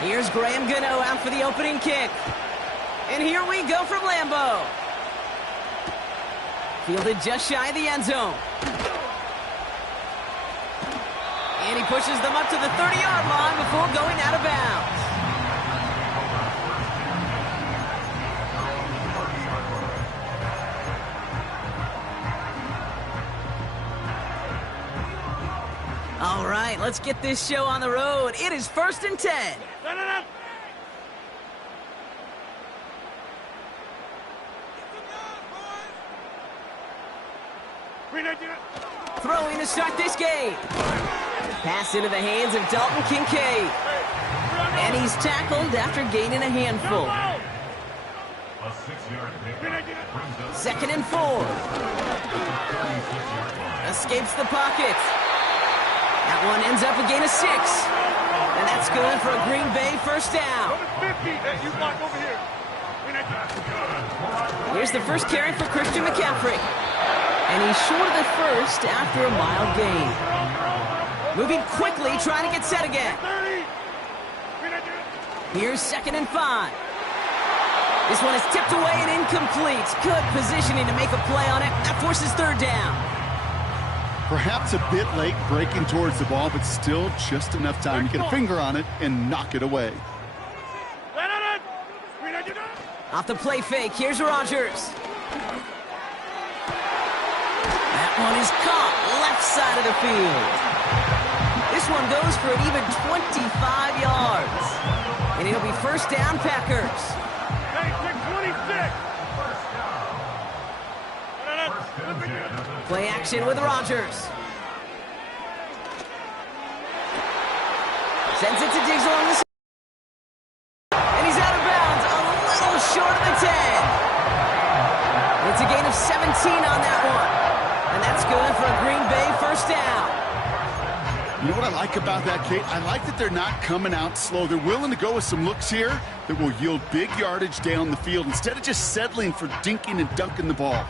Here's Graham Gano out for the opening kick. And here we go from Lambeau. Fielded just shy of the end zone. And he pushes them up to the 30-yard line before going out of bounds. All right, let's get this show on the road. It is 1st and 10. Throwing to start this game. Pass into the hands of Dalton Kincaid. And he's tackled after gaining a handful. 2nd and 4. Escapes the pocket. That one ends up a gain of 6. And that's good for a Green Bay first down. Here's the first carry for Christian McCaffrey. And he's short of the first after a mild gain. Moving quickly, trying to get set again. Here's 2nd and 5. This one is tipped away and incomplete. Good positioning to make a play on it. That forces 3rd down. Perhaps a bit late breaking towards the ball, but still just enough time to get a finger on it and knock it away. Off the play fake, here's Rodgers. That one is caught left side of the field. This one goes for an even 25 yards. And it'll be first down, Packers. Play action with Rodgers. Sends it to Diggs along the side. And he's out of bounds, a little short of the 10. It's a gain of 17 on that one. And that's good for a Green Bay first down. You know what I like about that, Kate? I like that they're not coming out slow. They're willing to go with some looks here that will yield big yardage down the field instead of just settling for dinking and dunking the ball.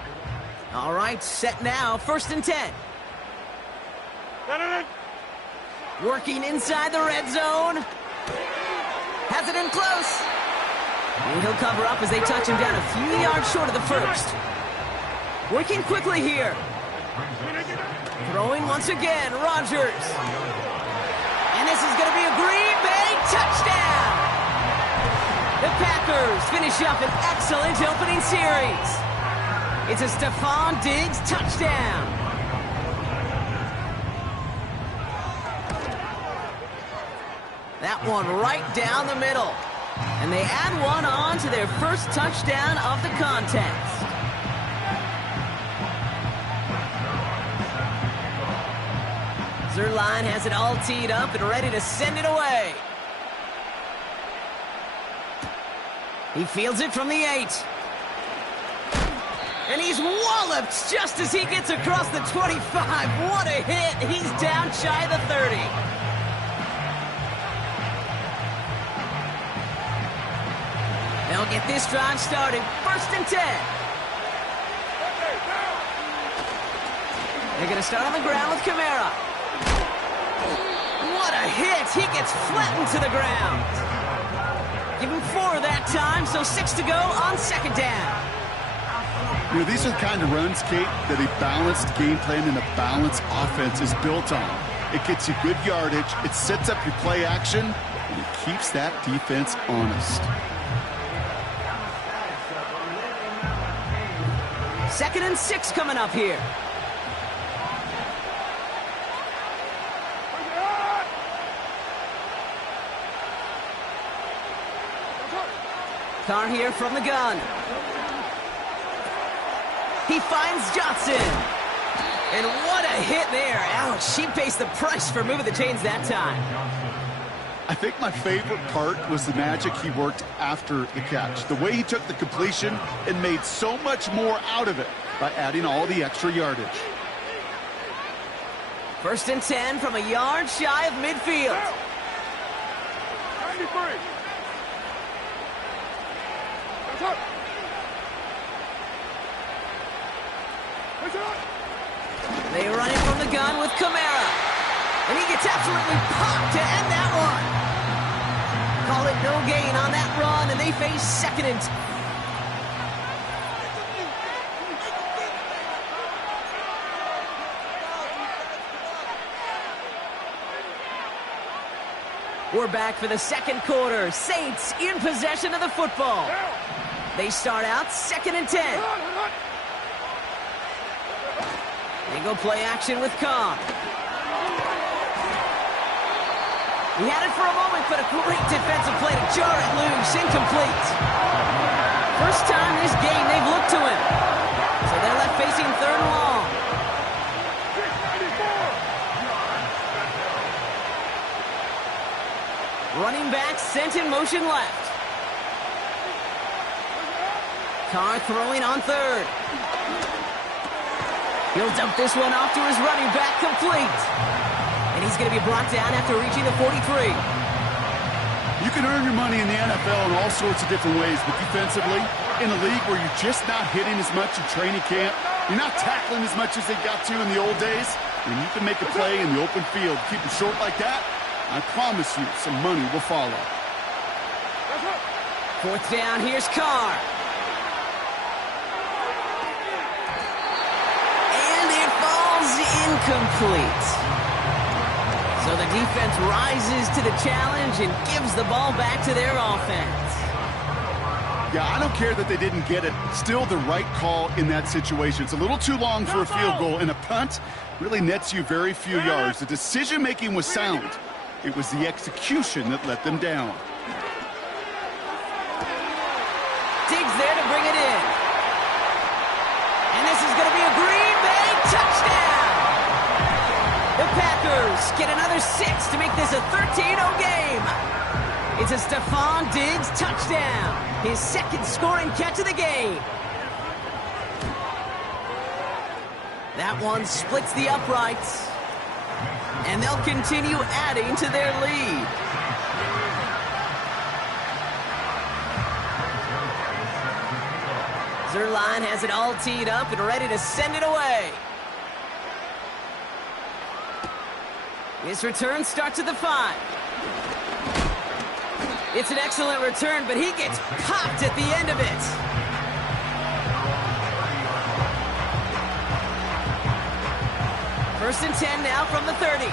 All right, set now, 1st and 10. Working inside the red zone. Has it in close. And he'll cover up as they touch him down a few yards short of the first. Working quickly here. Throwing once again, Rodgers. And this is going to be a Green Bay touchdown. The Packers finish up an excellent opening series. It's a Stephon Diggs touchdown. That one right down the middle. And they add one on to their first touchdown of the contest. Zerline has it all teed up and ready to send it away. He fields it from the 8. And he's walloped just as he gets across the 25. What a hit. He's down shy of the 30. They'll get this drive started. 1st and 10. They're going to start on the ground with Kamara. What a hit. He gets flattened to the ground. Give him 4 that time, so 6 to go on 2nd down. You know, these are the kind of runs, Kate, that a balanced game plan and a balanced offense is built on. It gets you good yardage, it sets up your play action, and it keeps that defense honest. 2nd and 6 coming up here. Carr here from the gun. He finds Johnson. And what a hit there. Ouch, she pays the price for moving the chains that time. I think my favorite part was the magic he worked after the catch. The way he took the completion and made so much more out of it by adding all the extra yardage. 1st and 10 from a yard shy of midfield. 93. They run it from the gun with Kamara. And he gets absolutely popped to end that one. Call it no gain on that run, and they face 2nd and 10. We're back for the 2nd quarter. Saints in possession of the football. They start out 2nd and 10. They go play action with Carr. He had it for a moment, but a great defensive play to jar it loose. Incomplete. First time this game they've looked to him. So they're left facing 3rd and long. Running back sent in motion left. Carr throwing on 3rd. He'll dump this one off to his running back, complete. And he's going to be brought down after reaching the 43. You can earn your money in the NFL in all sorts of different ways, but defensively, in a league where you're just not hitting as much in training camp, you're not tackling as much as they got to in the old days, when you can make a play in the open field, keep it short like that, I promise you some money will follow. 4th down, here's Carr. Incomplete. So the defense rises to the challenge and gives the ball back to their offense. Yeah, I don't care that they didn't get it. Still the right call in that situation. It's a little too long for a field goal, and a punt really nets you very few yards. The decision-making was sound. It was the execution that let them down. Diggs there to bring it in. And this is going to be a Green Bay touchdown. The Packers get another 6 to make this a 13-0 game. It's a Stephon Diggs touchdown. His 2nd scoring catch of the game. That one splits the uprights. And they'll continue adding to their lead. Zerline has it all teed up and ready to send it away. This return starts at the 5. It's an excellent return, but he gets popped at the end of it. First and 10 now from the 30.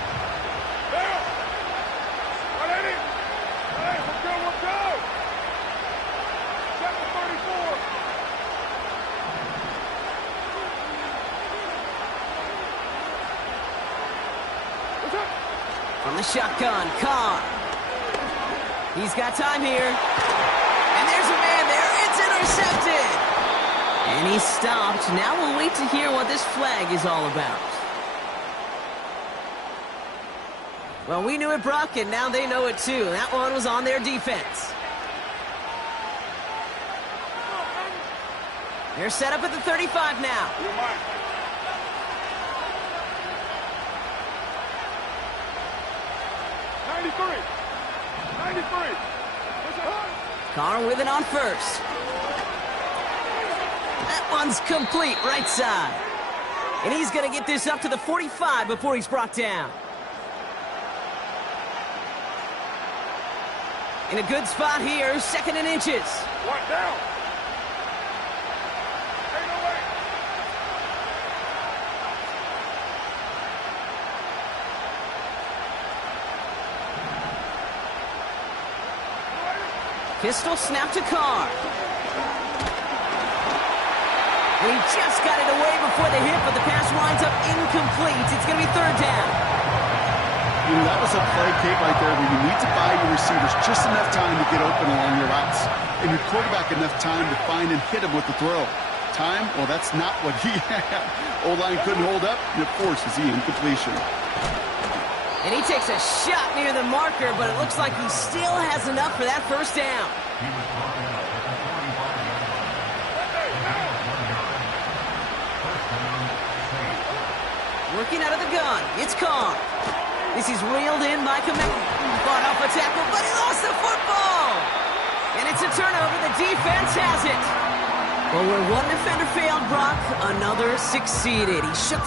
From the shotgun, Carr. He's got time here. And there's a man there. It's intercepted. And he's stopped. Now we'll wait to hear what this flag is all about. Well, we knew it, Brock, and now they know it too. That one was on their defense. They're set up at the 35 now. 93. Carr with it on first. That one's complete, right side. And he's going to get this up to the 45 before he's brought down. In a good spot here, 2nd and inches. One down. Pistol snap to Carr. And he just got it away before the hit, but the pass winds up incomplete. It's going to be 3rd down. You know, that was a play, Kate, right there where you need to buy your receivers just enough time to get open along your routes. And your quarterback enough time to find and hit him with the throw. Time? Well, that's not what he had. O-line couldn't hold up, and it forces the incompletion. And he takes a shot near the marker, but it looks like he still has enough for that 1st down. Working out of the gun, it's Carr. This is reeled in by Command. Fought off a tackle, but he lost the football. And it's a turnover. The defense has it. Well, where one defender failed, Brock, another succeeded. He shook.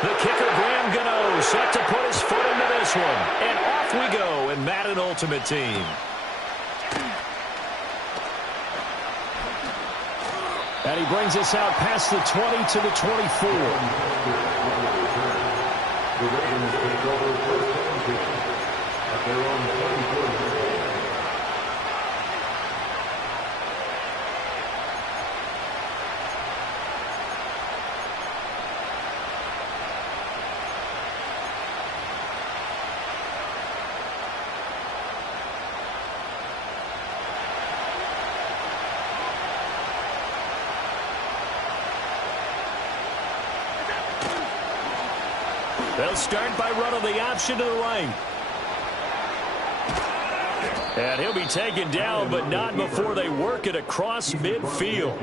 The kicker, Graham Gano, set to put his foot into this one. And off we go in Madden Ultimate Team. And he brings us out past the 20 to the 24. The Ravens take over first and 10 at their own 24. They'll start by running the option to the right. And he'll be taken down, but not before they work it across midfield.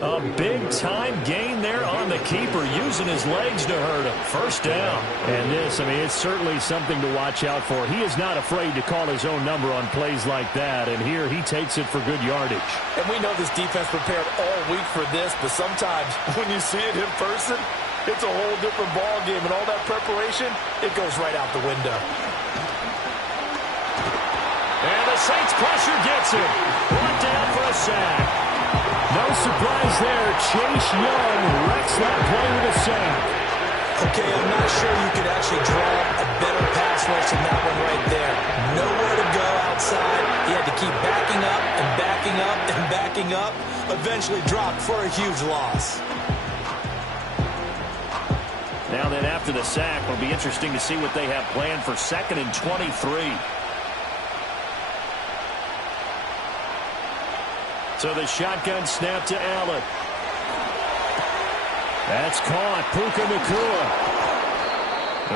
A big-time gain there on the keeper, using his legs to hurt him. 1st down. And this, I mean, it's certainly something to watch out for. He is not afraid to call his own number on plays like that, and here he takes it for good yardage. And we know this defense prepared all week for this, but sometimes when you see it in person, it's a whole different ball game, and all that preparation, it goes right out the window. And the Saints pressure gets him. Brought down for a sack. No surprise there. Chase Young wrecks that play with a sack. Okay, I'm not sure you could actually draw a better pass rush than that one right there. Nowhere to go outside. He had to keep backing up and backing up and backing up. Eventually dropped for a huge loss. Now then, after the sack, it'll be interesting to see what they have planned for 2nd and 23. So the shotgun snap to Allen. That's caught. Puka Nacua.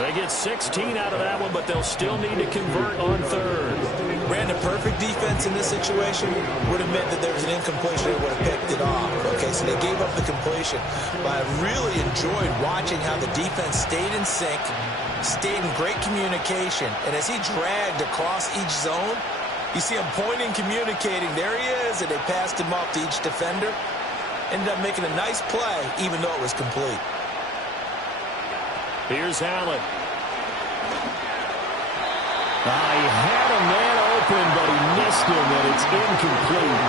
They get 16 out of that one, but they'll still need to convert on 3rd. Ran a perfect defense in this situation. Would have meant that there was an incompletion that would have picked it off. Okay, so they gave up the completion. But I really enjoyed watching how the defense stayed in sync, stayed in great communication. And as he dragged across each zone, you see him pointing, communicating. There he is, and they passed him off to each defender. Ended up making a nice play, even though it was complete. Here's Allen. He had a man open, but he missed him, and it's incomplete.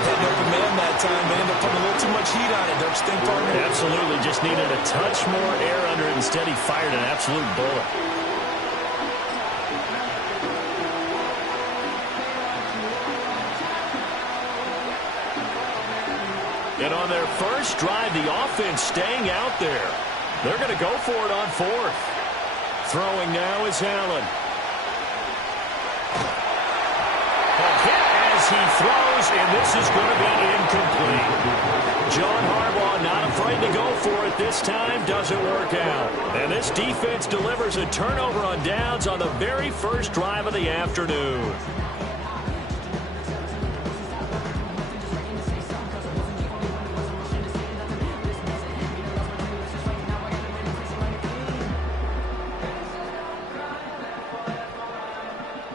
Had an open man that time, but ended up putting a little too much heat on it, don't you think, partner? Absolutely. Just needed a touch more air under it. Instead, he fired an absolute bullet. And on their first drive, the offense staying out there. They're going to go for it on 4th. Throwing now is Allen. A hit as he throws, and this is going to be incomplete. John Harbaugh not afraid to go for it this time. Doesn't work out. And this defense delivers a turnover on downs on the very first drive of the afternoon.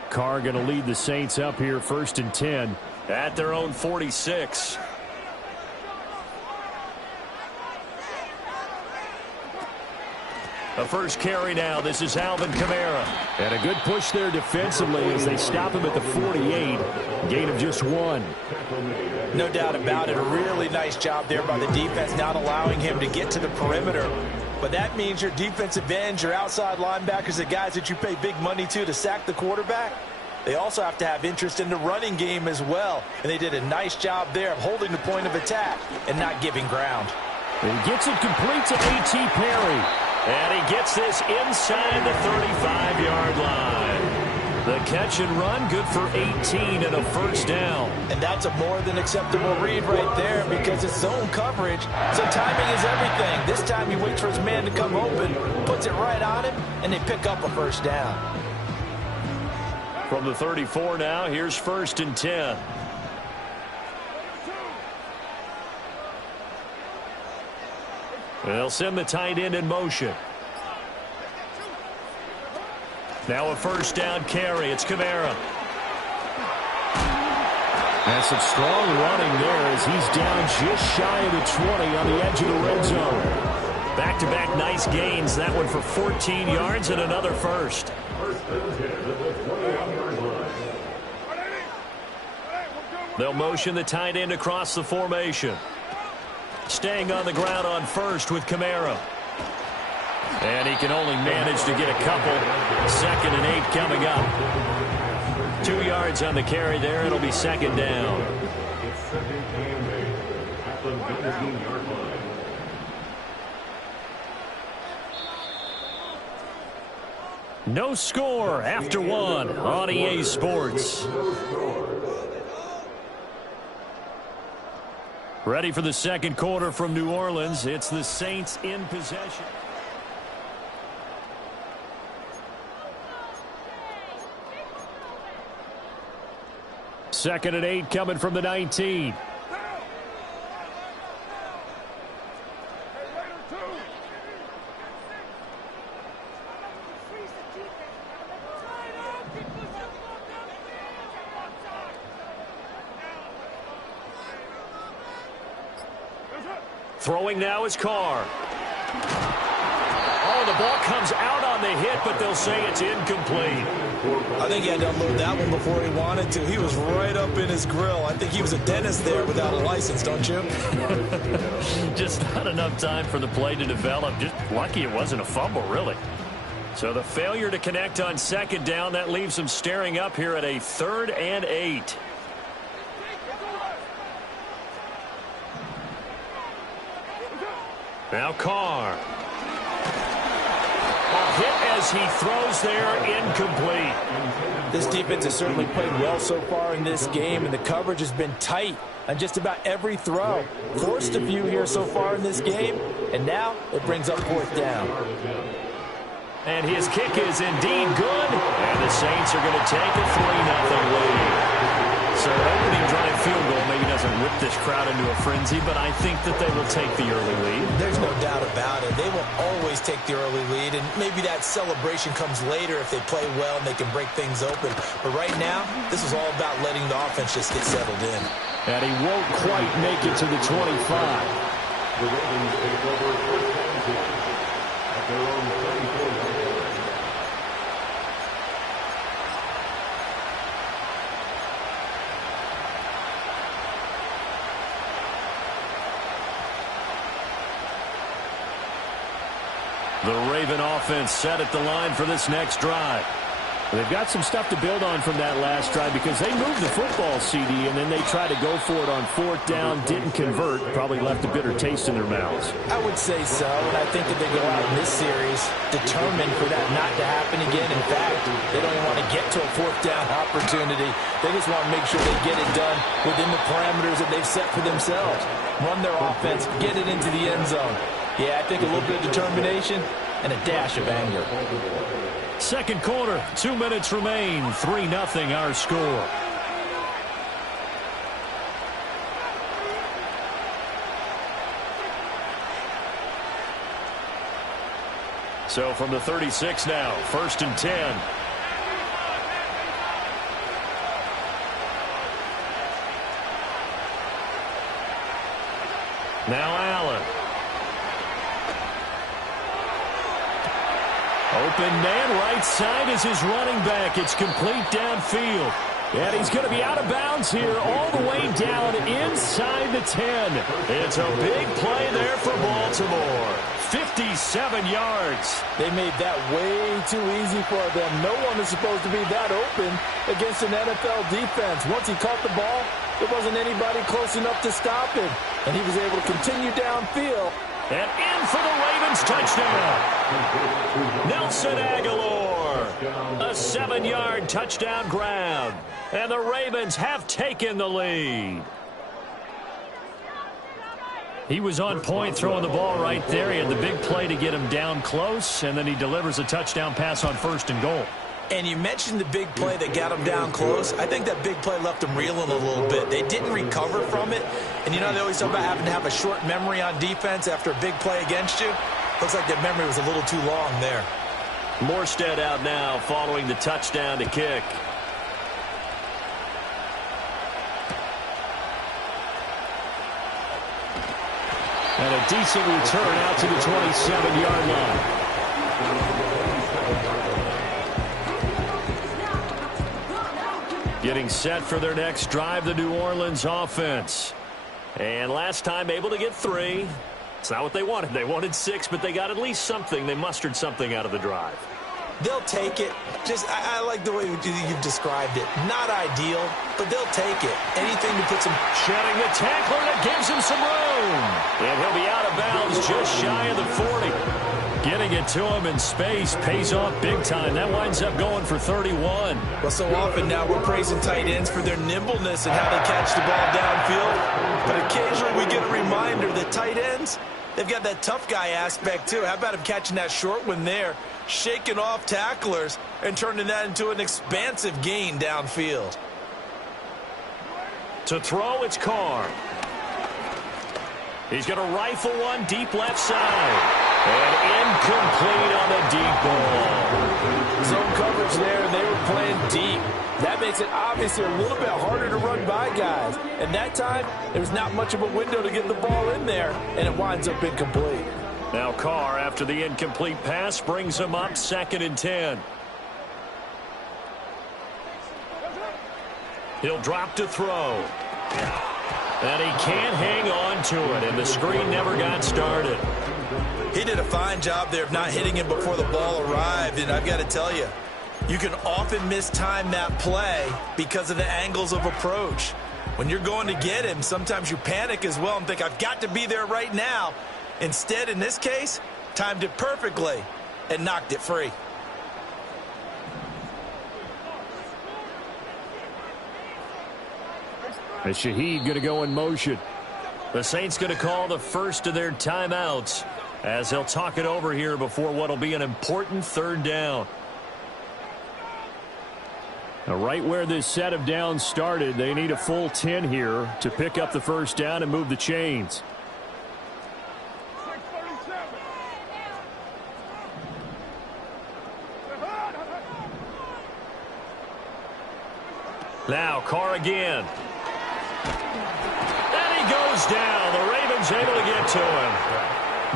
Carr going to lead the Saints up here 1st and 10 at their own 46. The first carry now. This is Alvin Kamara. And a good push there defensively as they stop him at the 48. Gain of just 1. No doubt about it. A really nice job there by the defense, not allowing him to get to the perimeter. But that means your defensive ends, your outside linebackers, the guys that you pay big money to sack the quarterback, they also have to have interest in the running game as well. And they did a nice job there of holding the point of attack and not giving ground. He gets it complete to A.T. Perry. And he gets this inside the 35-yard line. The catch and run, good for 18 and a first down. And that's a more than acceptable read right there because it's zone coverage, so timing is everything. This time he waits for his man to come open, puts it right on him, and they pick up a first down. From the 34 now, here's 1st and 10. They'll send the tight end in motion. Now a first down carry. It's Kamara. And some strong running there as he's down just shy of the 20 on the edge of the red zone. Back-to-back nice gains. That one for 14 yards and another first. They'll motion the tight end across the formation. Staying on the ground on first with Kamara. And he can only manage to get a couple. 2nd and 8 coming up. 2 yards on the carry there. It'll be 2nd down. No score after 1 on EA Sports. Ready for the second quarter from New Orleans. It's the Saints in possession. Second and 8 coming from the 19. Throwing now is Carr. Oh, the ball comes out on the hit, but they'll say it's incomplete. I think he had to unload that one before he wanted to. He was right up in his grill. I think he was a dentist there without a license, don't you? Just not enough time for the play to develop. Just lucky it wasn't a fumble, really. So the failure to connect on second down, that leaves them staring up here at a 3rd and 8. Now Carr. A hit as he throws there, incomplete. This defense has certainly played well so far in this game, and the coverage has been tight on just about every throw. Forced a few here so far in this game, and now it brings up 4th down. And his kick is indeed good, and the Saints are going to take a 3-0 lead. So an opening drive field goal maybe doesn't whip this crowd into a frenzy, but I think that they will take the early lead. There's no doubt about it. They will always take the early lead, and maybe that celebration comes later if they play well and they can break things open. But right now, this is all about letting the offense just get settled in. And he won't quite make it to the 25. The Ravens take over 1st and 10 at their own 34-yard line. The Raven offense set at the line for this next drive. They've got some stuff to build on from that last drive because they moved the football, CD, and then they tried to go for it on 4th down, didn't convert, probably left a bitter taste in their mouths. I would say so, and I think that they go out in this series determined for that not to happen again. In fact, they don't even want to get to a 4th down opportunity. They just want to make sure they get it done within the parameters that they've set for themselves. Run their offense, get it into the end zone. Yeah, I think a little bit of determination and a dash of anger. Second quarter, 2 minutes remain. 3-0 our score. So from the 36 now, 1st and 10. Now Allen. Open man, right side is his running back. It's complete downfield. And he's going to be out of bounds here all the way down inside the 10. It's a big play there for Baltimore. 57 yards. They made that way too easy for them. No one is supposed to be that open against an NFL defense. Once he caught the ball, there wasn't anybody close enough to stop him. And he was able to continue downfield. And in for the Ravens touchdown. Nelson Aguilar. A 7-yard touchdown grab. And the Ravens have taken the lead. He was on point throwing the ball right there. He had the big play to get him down close, and then he delivers a touchdown pass on 1st and goal. And you mentioned the big play that got him down close. I think that big play left him reeling a little bit. They didn't recover from it. And, you know, they always talk about having to have a short memory on defense after a big play against you. Looks like that memory was a little too long there. Morstead out now following the touchdown to kick. And a decent return out to the 27-yard line. Getting set for their next drive, the New Orleans offense. And last time able to get 3. It's not what they wanted. They wanted 6, but they got at least something. They mustered something out of the drive. They'll take it. Just, I like the way you've described it. Not ideal, but they'll take it. Anything to put some... Shedding the tackler that gives him some room. And he'll be out of bounds just shy of the 40. Getting it to him in space pays off big time. That winds up going for 31. Well, so often now we're praising tight ends for their nimbleness and how they catch the ball downfield. But occasionally we get a reminder that tight ends, they've got that tough guy aspect too. How about him catching that short one there, shaking off tacklers, and turning that into an expansive gain downfield? To throw, it's Carr. He's going to rifle one deep left side. And incomplete on the deep ball. Zone coverage there, and they were playing deep. That makes it obviously a little bit harder to run by guys. And that time, there's not much of a window to get the ball in there, and it winds up incomplete. Now Carr, after the incomplete pass, brings him up 2nd and 10. He'll drop to throw. And he can't hang on to it, and the screen never got started. He did a fine job there of not hitting him before the ball arrived, and I've got to tell you, you can often mistime that play because of the angles of approach. When you're going to get him, sometimes you panic as well and think, I've got to be there right now. Instead, in this case, timed it perfectly and knocked it free. And Shaheed going to go in motion. The Saints going to call the first of their timeouts as they'll talk it over here before what will be an important third down. Now, right where this set of downs started, they need a full 10 here to pick up the first down and move the chains. Now, Carr again. And he goes down. The Ravens able to get to him.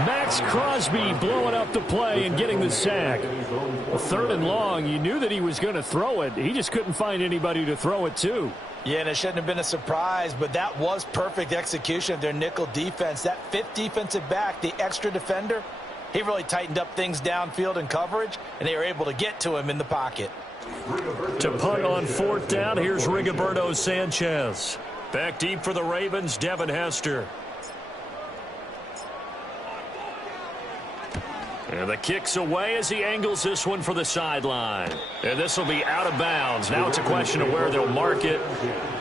Max Crosby blowing up the play and getting the sack. A 3rd and long, you knew that he was going to throw it. He just couldn't find anybody to throw it to. Yeah, and it shouldn't have been a surprise, but that was perfect execution of their nickel defense. That 5th defensive back, the extra defender, he really tightened up things downfield in coverage, and they were able to get to him in the pocket. To punt on 4th down, here's Rigoberto Sanchez. Back deep for the Ravens, Devin Hester. And the kick's away as he angles this one for the sideline. And this will be out of bounds. Now it's a question of where they'll mark it.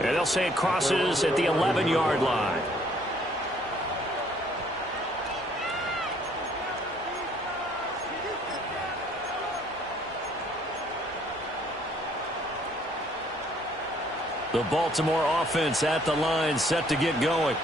And they'll say it crosses at the 11-yard line. The Baltimore offense at the line, set to get going.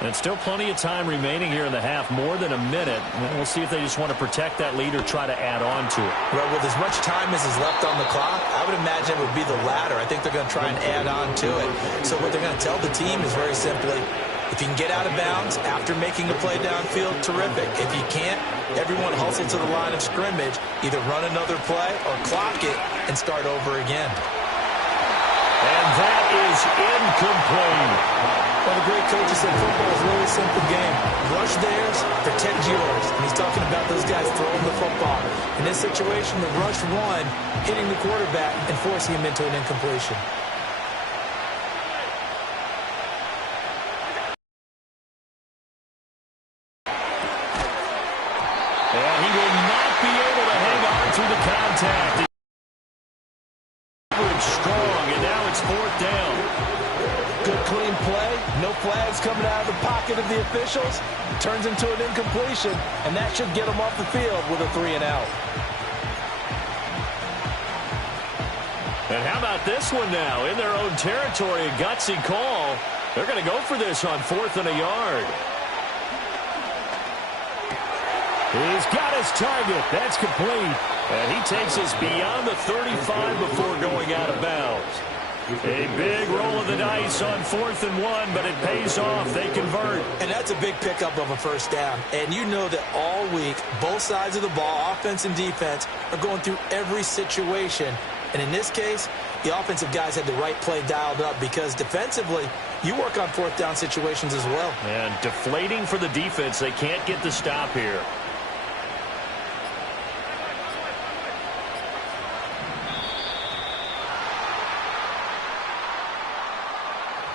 And still plenty of time remaining here in the half, more than a minute. We'll see if they just want to protect that lead or try to add on to it. Well, with as much time as is left on the clock, I would imagine it would be the latter. I think they're going to try and add on to it. So what they're going to tell the team is very simply, if you can get out of bounds after making a play downfield, terrific. If you can't, everyone hustle to the line of scrimmage, either run another play or clock it and start over again. And that is incomplete. Well, the great coach said football is a really simple game. Rush theirs, protect yours. And he's talking about those guys throwing the football. In this situation, the rush one, hitting the quarterback and forcing him into an incompletion. And he will not be able to hang on through the contact. Strong, and now it's 4th down. Good clean play, no flags coming out of the pocket of the officials. Turns into an incompletion, and that should get them off the field with a 3-and-out. And how about this one now? In their own territory, a gutsy call. They're going to go for this on 4th and a yard. He's got his target. That's complete. And he takes us beyond the 35 before going out of bounds. A big roll of the dice on 4th and 1, but it pays off. They convert. And that's a big pickup of a first down. And you know that all week, both sides of the ball, offense and defense, are going through every situation. And in this case, the offensive guys had the right play dialed up because defensively, you work on 4th down situations as well. And deflating for the defense. They can't get the stop here.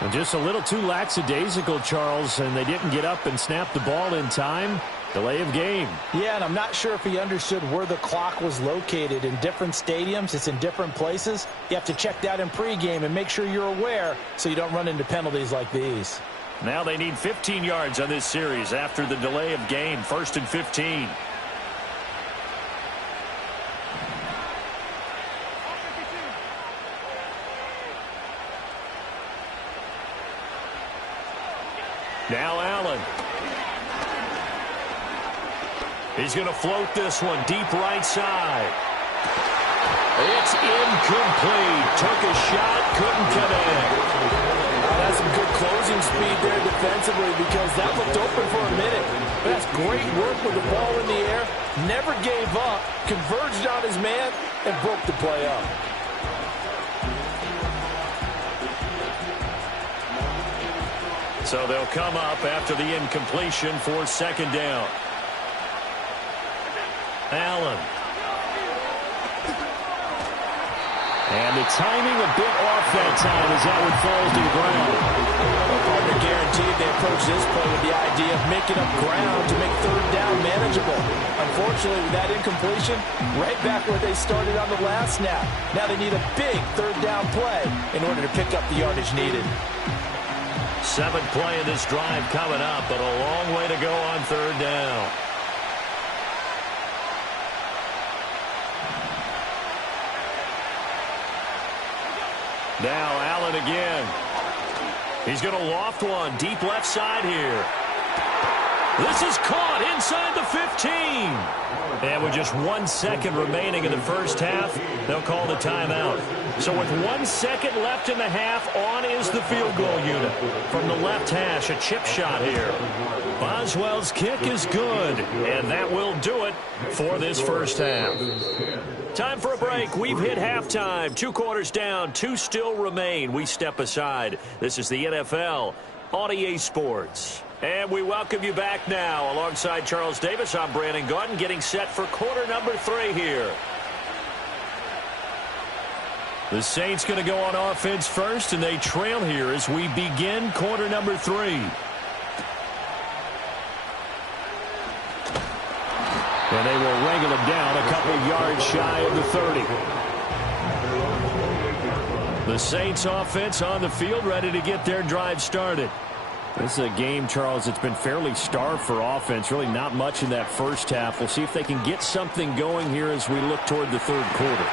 And just a little too lackadaisical, Charles, and they didn't get up and snap the ball in time. Delay of game. Yeah, and I'm not sure if he understood where the clock was located. In different stadiums, it's in different places. You have to check that in pregame and make sure you're aware so you don't run into penalties like these. Now they need 15 yards on this series after the delay of game. 1st and 15. Now Allen. He's going to float this one deep right side. It's incomplete. Took a shot, couldn't come in. That's some good closing speed there defensively because that looked open for a minute. That's great work with the ball in the air. Never gave up, converged on his man, and broke the play up. So they'll come up after the incompletion for second down. Allen. And the timing a bit off that time as that one falls to the ground. Well, partner guaranteed they approach this play with the idea of making up ground to make third down manageable. Unfortunately, with that incompletion, right back where they started on the last snap. Now they need a big third down play in order to pick up the yardage needed. 7th play of this drive coming up, but a long way to go on third down. Now Allen again. He's going to loft one deep left side here. This is caught inside the 15. And with just 1 second remaining in the first half, they'll call the timeout. So with 1 second left in the half, on is the field goal unit. From the left hash, a chip shot here. Boswell's kick is good, and that will do it for this first half. Time for a break. We've hit halftime. 2 quarters down, 2 still remain. We step aside. This is the NFL on EA Sports. And we welcome you back now. Alongside Charles Davis, I'm Brandon Gaudin, getting set for quarter number 3 here. The Saints going to go on offense first, and they trail here as we begin quarter number 3. And they will wrangle him down a couple yards shy of the 30. The Saints offense on the field, ready to get their drive started. This is a game, Charles, it's been fairly starved for offense. Really not much in that first half. We'll see if they can get something going here as we look toward the third quarter.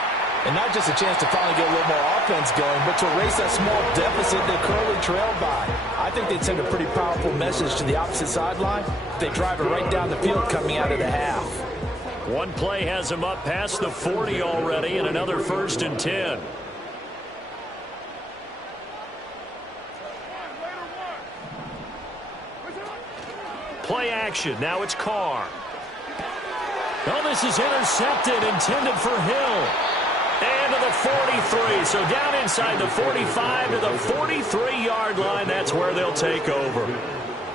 And not just a chance to finally get a little more offense going, but to erase that small deficit they currently trailed by. I think they'd send a pretty powerful message to the opposite sideline if they drive it right down the field coming out of the half. One play has them up past the 40 already, and another 1st and 10. Play action. Now it's Carr. Oh, this is intercepted, intended for Hill. And to the 43. So down inside the 45 to the 43-yard line. That's where they'll take over.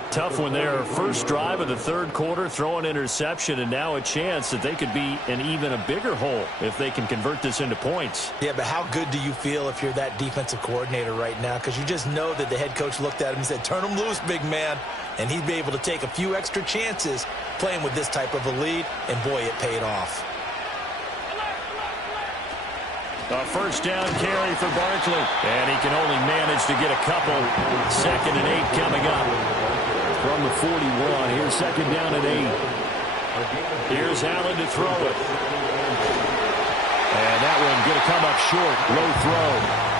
Tough one there. First drive of the third quarter, throw an interception, and now a chance that they could be in even a bigger hole if they can convert this into points. Yeah, but how good do you feel if you're that defensive coordinator right now? Because you just know that the head coach looked at him and said, turn him loose, big man. And he'd be able to take a few extra chances playing with this type of a lead, and boy, it paid off. A first down carry for Barkley. And he can only manage to get a couple. 2nd and 8 coming up. From the 41, here's 2nd down and 8. Here's Allen to throw it. And that one going to come up short. Low throw.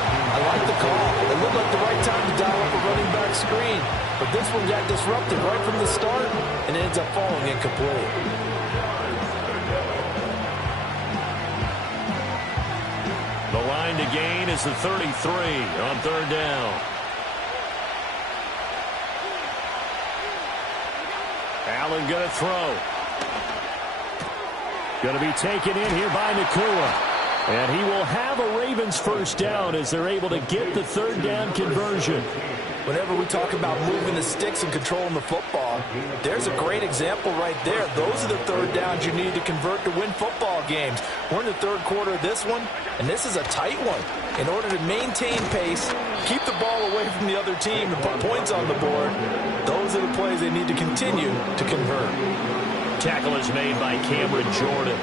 I like the call. It looked like the right time to dial up a running back screen. But this one got disrupted right from the start, and it ends up falling incomplete. The line to gain is the 33 on third down. Allen going to throw. Going to be taken in here by Nakua. And he will have a Ravens first down as they're able to get the third down conversion. Whenever we talk about moving the sticks and controlling the football, there's a great example right there. Those are the third downs you need to convert to win football games. We're in the third quarter of this one, and this is a tight one. In order to maintain pace, keep the ball away from the other team, and put points on the board, those are the plays they need to continue to convert. Tackle is made by Cameron Jordan.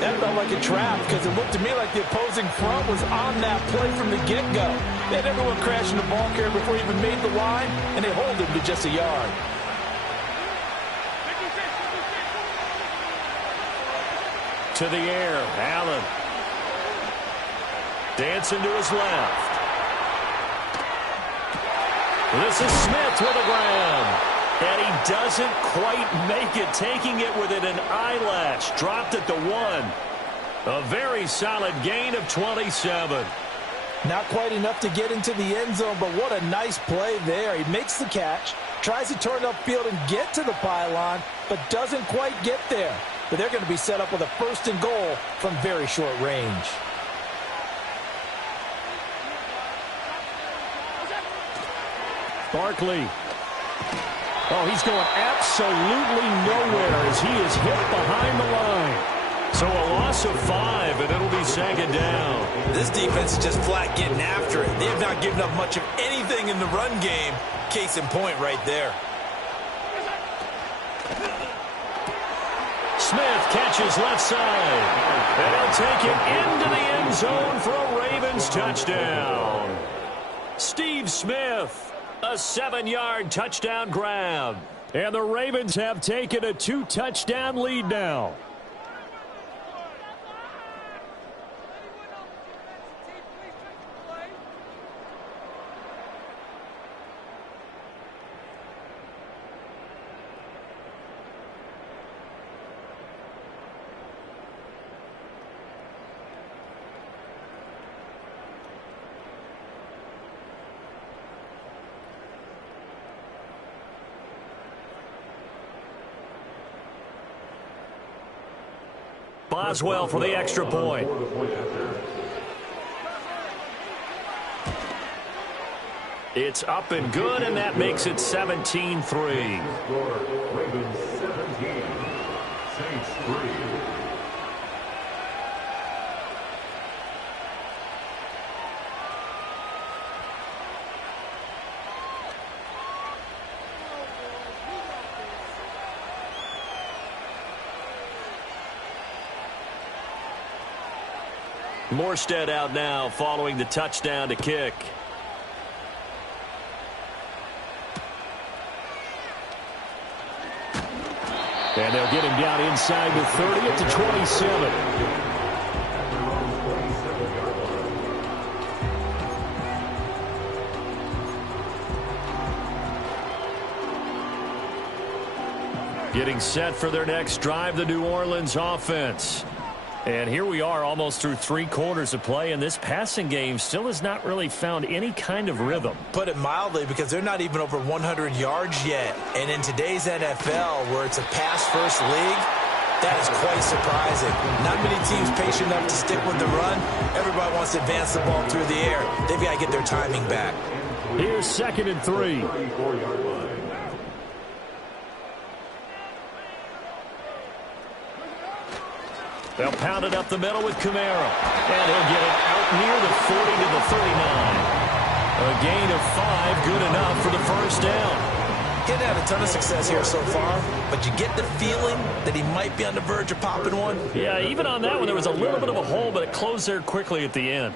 That felt like a trap because it looked to me like the opposing front was on that play from the get-go. They had everyone crashing the ball carrier before he even made the line, and they hold him to just a yard. To the air, Allen. Dancing to his left. This is Smith with a grab. And he doesn't quite make it, taking it within an eyelash. Dropped at the 1. A very solid gain of 27. Not quite enough to get into the end zone, but what a nice play there. He makes the catch, tries to turn upfield and get to the pylon, but doesn't quite get there. But they're going to be set up with a 1st and goal from very short range. Barkley Oh, he's going absolutely nowhere as he is hit behind the line. So a loss of 5, and it'll be second down. This defense is just flat getting after it. They have not given up much of anything in the run game. Case in point right there. Smith catches left side. And he'll take it into the end zone for a Ravens touchdown. Steve Smith, a 7-yard touchdown grab. And the Ravens have taken a 2-touchdown lead now. Boswell for the extra point. It's up and good, and that makes it 17-3. Ravens 17, Saints 3. Morstead out now following the touchdown to kick. And they'll get him down inside the 30 at the 27. Getting set for their next drive, the New Orleans offense. And here we are almost through 3 quarters of play, and this passing game still has not really found any kind of rhythm. Put it mildly, because they're not even over 100 yards yet. And in today's NFL, where it's a pass-first league, that is quite surprising. Not many teams patient enough to stick with the run. Everybody wants to advance the ball through the air. They've got to get their timing back. Here's 2nd and 3. They'll pound it up the middle with Kamara. And he'll get it out near the 40 to the 39. A gain of 5, good enough for the first down. He's had a ton of success here so far, but you get the feeling that he might be on the verge of popping one. Yeah, even on that one, there was a little bit of a hole, but it closed there quickly at the end.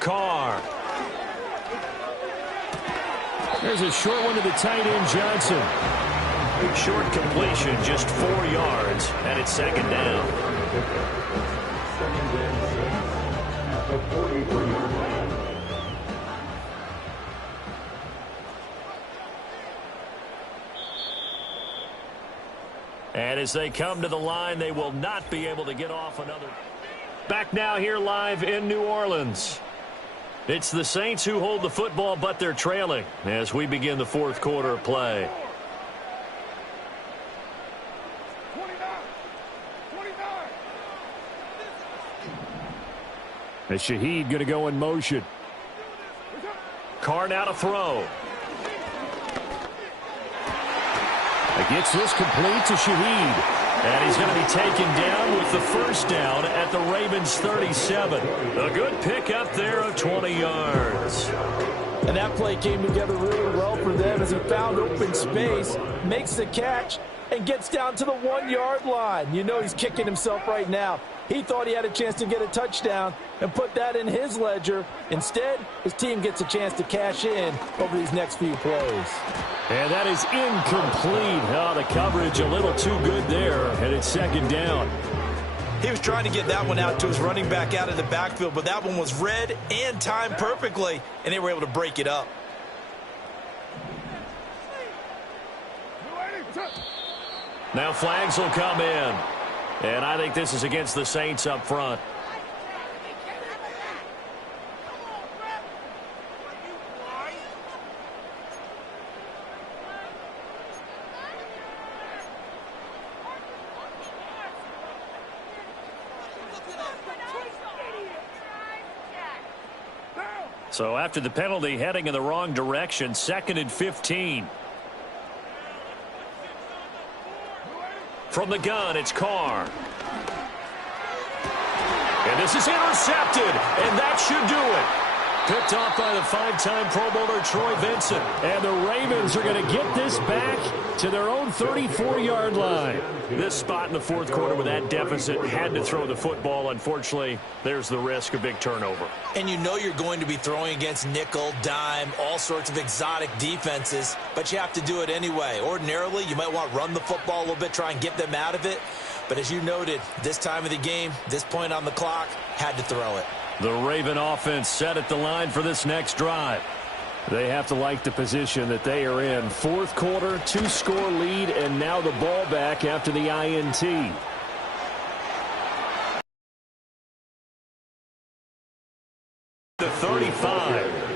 Carr. There's a short one to the tight end, Johnson. Short completion, just 4 yards, and it's 2nd down. And as they come to the line, they will not be able to get off another. Back now here live in New Orleans. It's the Saints who hold the football, but they're trailing as we begin the 4th quarter of play. As Shaheed going to go in motion. Carr now to throw. Gets this complete to Shaheed. And he's going to be taken down with the first down at the Ravens 37. A good pickup there of 20 yards. And that play came together really well for them as he found open space, makes the catch, and gets down to the 1-yard line. You know he's kicking himself right now. He thought he had a chance to get a touchdown and put that in his ledger. Instead, his team gets a chance to cash in over these next few plays. And that is incomplete. Oh, the coverage a little too good there, and it's 2nd down. He was trying to get that one out to his running back out of the backfield, but that one was read and timed perfectly, and they were able to break it up. Now flags will come in. And I think this is against the Saints up front. So after the penalty, heading in the wrong direction, 2nd and 15. From the gun, it's Carr. And this is intercepted, and that should do it. Picked off by the 5-time Pro Bowler Troy Vincent. And the Ravens are going to get this back to their own 34-yard line. This spot in the fourth quarter with that deficit, had to throw the football. Unfortunately, there's the risk of big turnover. And you know you're going to be throwing against nickel, dime, all sorts of exotic defenses, but you have to do it anyway. Ordinarily, you might want to run the football a little bit, try and get them out of it. But as you noted, this time of the game, this point on the clock, had to throw it. The Raven offense set at the line for this next drive. They have to like the position that they are in. Fourth quarter, 2-score lead, and now the ball back after the INT. The 35.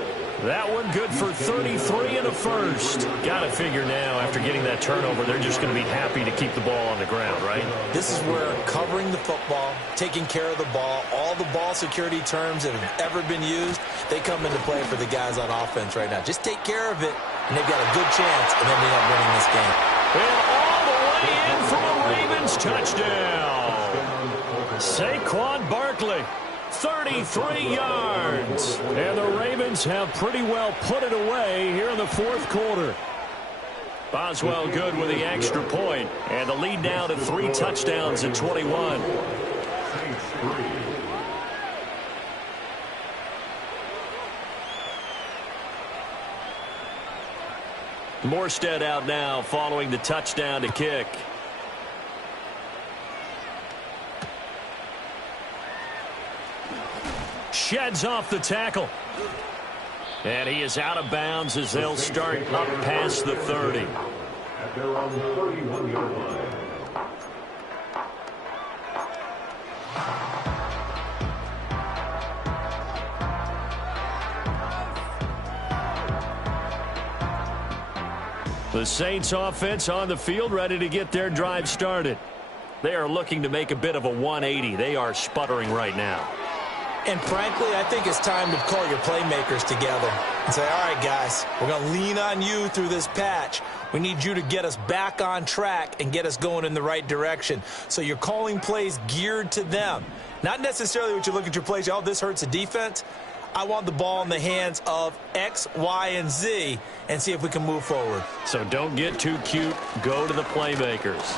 That one good for 33 and a first. Got to figure now, after getting that turnover, they're just going to be happy to keep the ball on the ground, right? This is where covering the football, taking care of the ball, all the ball security terms that have ever been used, they come into play for the guys on offense right now. Just take care of it, and they've got a good chance, and then they end up winning this game. And all the way in for a Ravens touchdown. Saquon Barkley. 33 yards. And the Ravens have pretty well put it away here in the fourth quarter. Boswell good with the extra point. And the lead now to 3 touchdowns at 21. Morstead out now following the touchdown to kick. Sheds off the tackle. And he is out of bounds as they'll start up past the 30. At their own 31-yard line. The Saints offense on the field, ready to get their drive started. They are looking to make a bit of a 180. They are sputtering right now. And frankly, I think it's time to call your playmakers together and say, all right, guys, we're going to lean on you through this patch. We need you to get us back on track and get us going in the right direction. So you're calling plays geared to them. Not necessarily what you look at your plays, oh, this hurts the defense. I want the ball in the hands of X, Y, and Z and see if we can move forward. So don't get too cute. Go to the playmakers.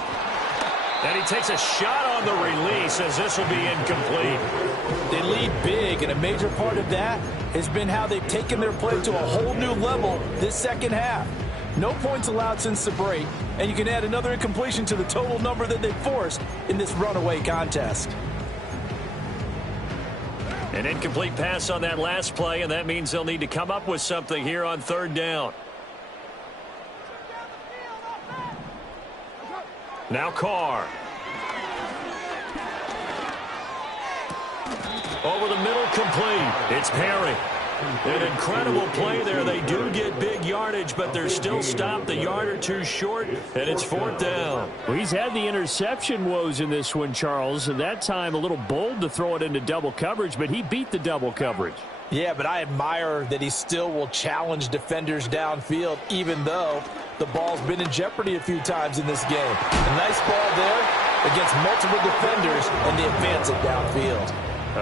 And he takes a shot on the release as this will be incomplete. They lead big, and a major part of that has been how they've taken their play to a whole new level this second half. No points allowed since the break, and you can add another incompletion to the total number that they forced in this runaway contest. An incomplete pass on that last play, and that means they'll need to come up with something here on third down. Now Carr. Over the middle, complete. It's Perry. An incredible play there. They do get big yardage, but they're still stopped a yard or two short, and it's fourth down. Well, he's had the interception woes in this one, Charles, and that time a little bold to throw it into double coverage, but he beat the double coverage. Yeah, but I admire that he still will challenge defenders downfield, even though the ball's been in jeopardy a few times in this game. A nice ball there against multiple defenders, and they advance it downfield.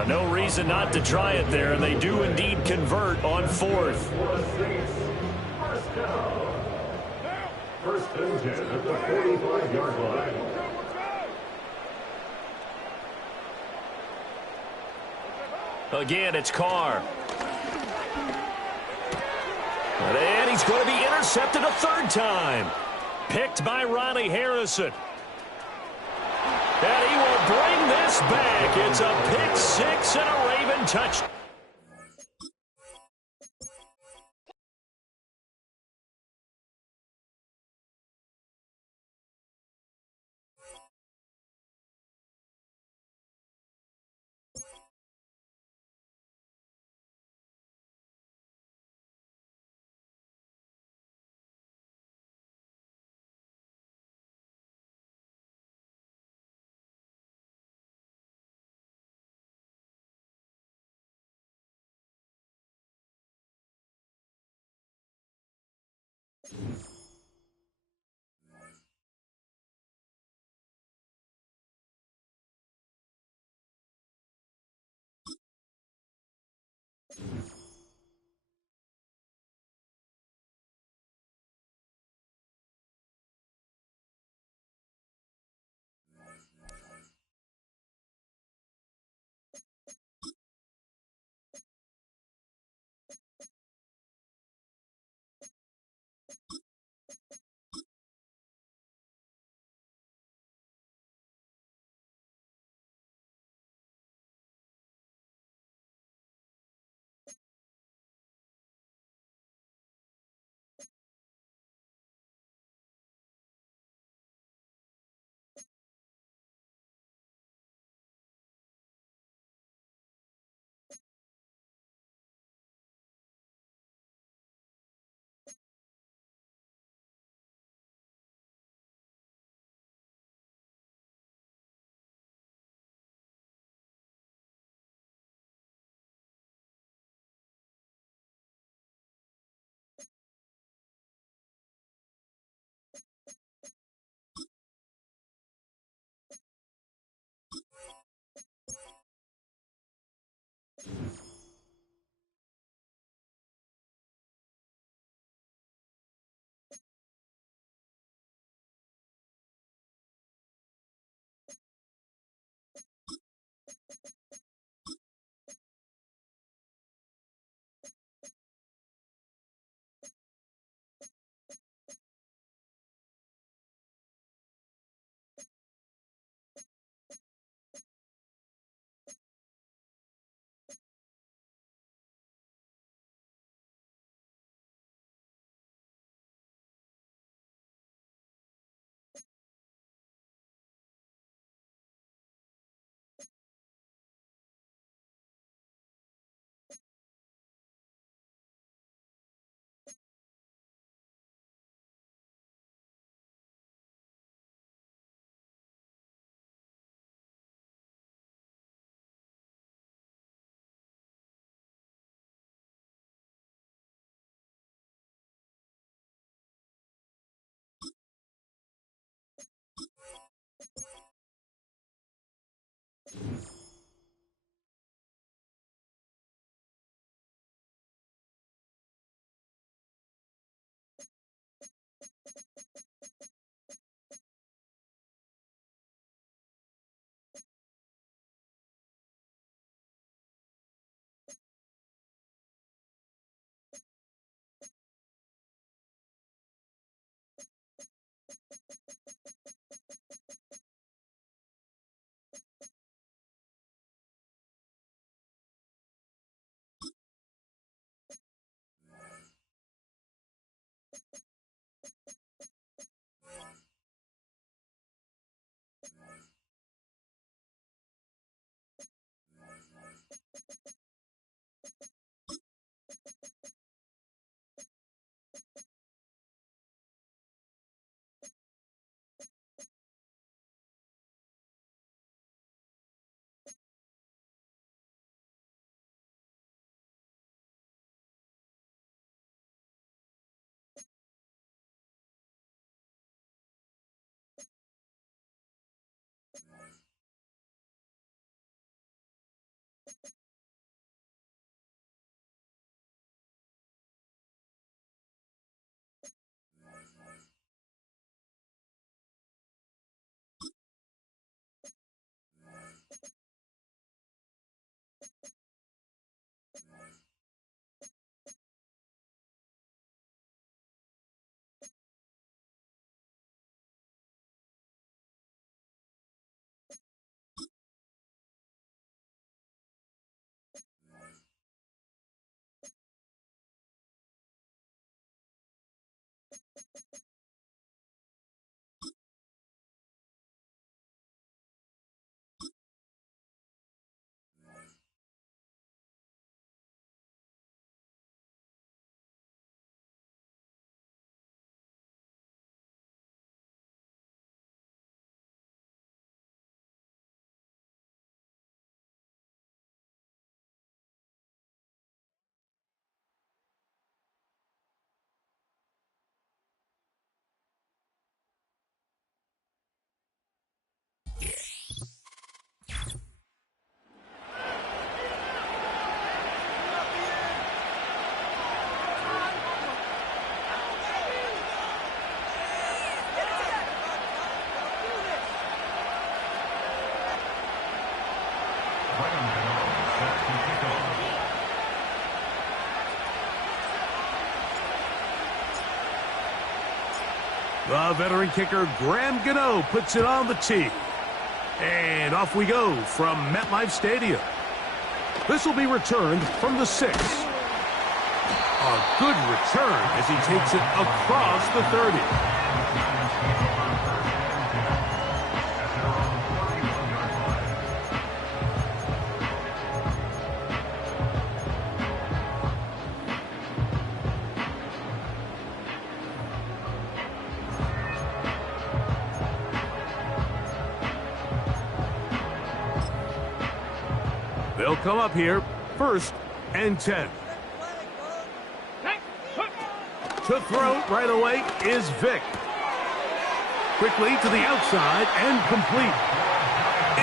No reason not to try it there, and they do indeed convert on fourth. First and 10 at the 45-yard line. Again, it's Carr. And he's going to be intercepted a third time. Picked by Ronnie Harrison. And he will bring this back. It's a pick six and a Raven touchdown. The veteran kicker, Graham Gano, puts it on the tee. And off we go from MetLife Stadium. This will be returned from the 6. A good return as he takes it across the 30. They'll come up here, 1st and 10. To throw right away is Vick. Quickly to the outside and complete.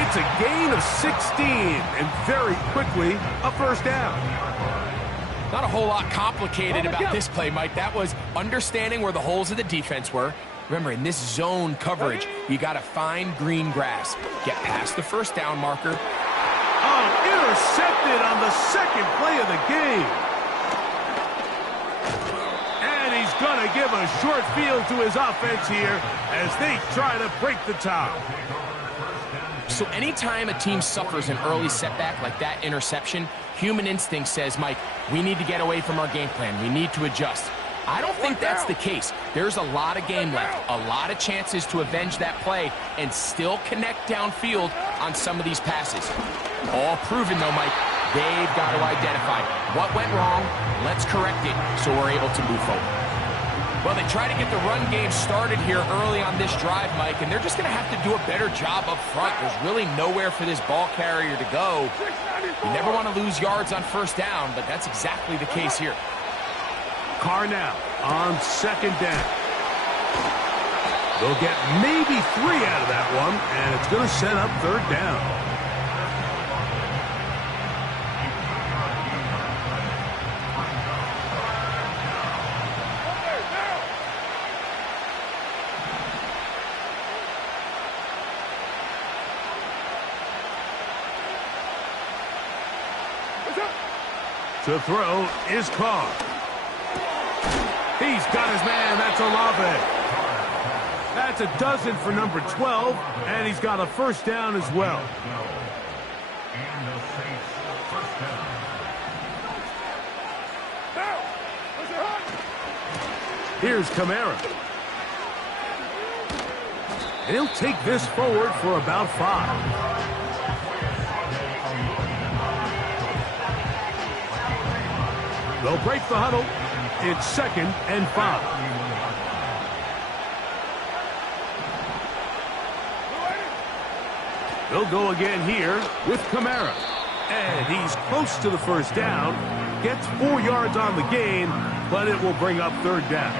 It's a gain of 16, and very quickly a 1st down. Not a whole lot complicated about this play, Mike. That was understanding where the holes of the defense were. Remember, in this zone coverage, you got to find green grass. Get past the 1st down marker. Oh, intercepted on the 2nd play of the game. And he's going to give a short field to his offense here as they try to break the tie. So anytime a team suffers an early setback like that interception, human instinct says, Mike, we need to get away from our game plan. We need to adjust. I don't think that's the case. There's a lot of game left, a lot of chances to avenge that play and still connect downfield on some of these passes. All proven, though, Mike. They've got to identify what went wrong, let's correct it so we're able to move forward. Well, they try to get the run game started here early on this drive, Mike, and they're just going to have to do a better job up front. There's really nowhere for this ball carrier to go. You never want to lose yards on 1st down, but that's exactly the case here. Carr now on 2nd down. They'll get maybe 3 out of that one, and it's going to set up 3rd down. To throw is Carr. He's got his man. That's Olave. That's a dozen for number 12, and he's got a 1st down as well. Here's Kamara. And he'll take this forward for about 5. They'll break the huddle. It's 2nd and 5. They'll go again here with Kamara. And he's close to the 1st down. Gets 4 yards on the gain, but it will bring up 3rd down.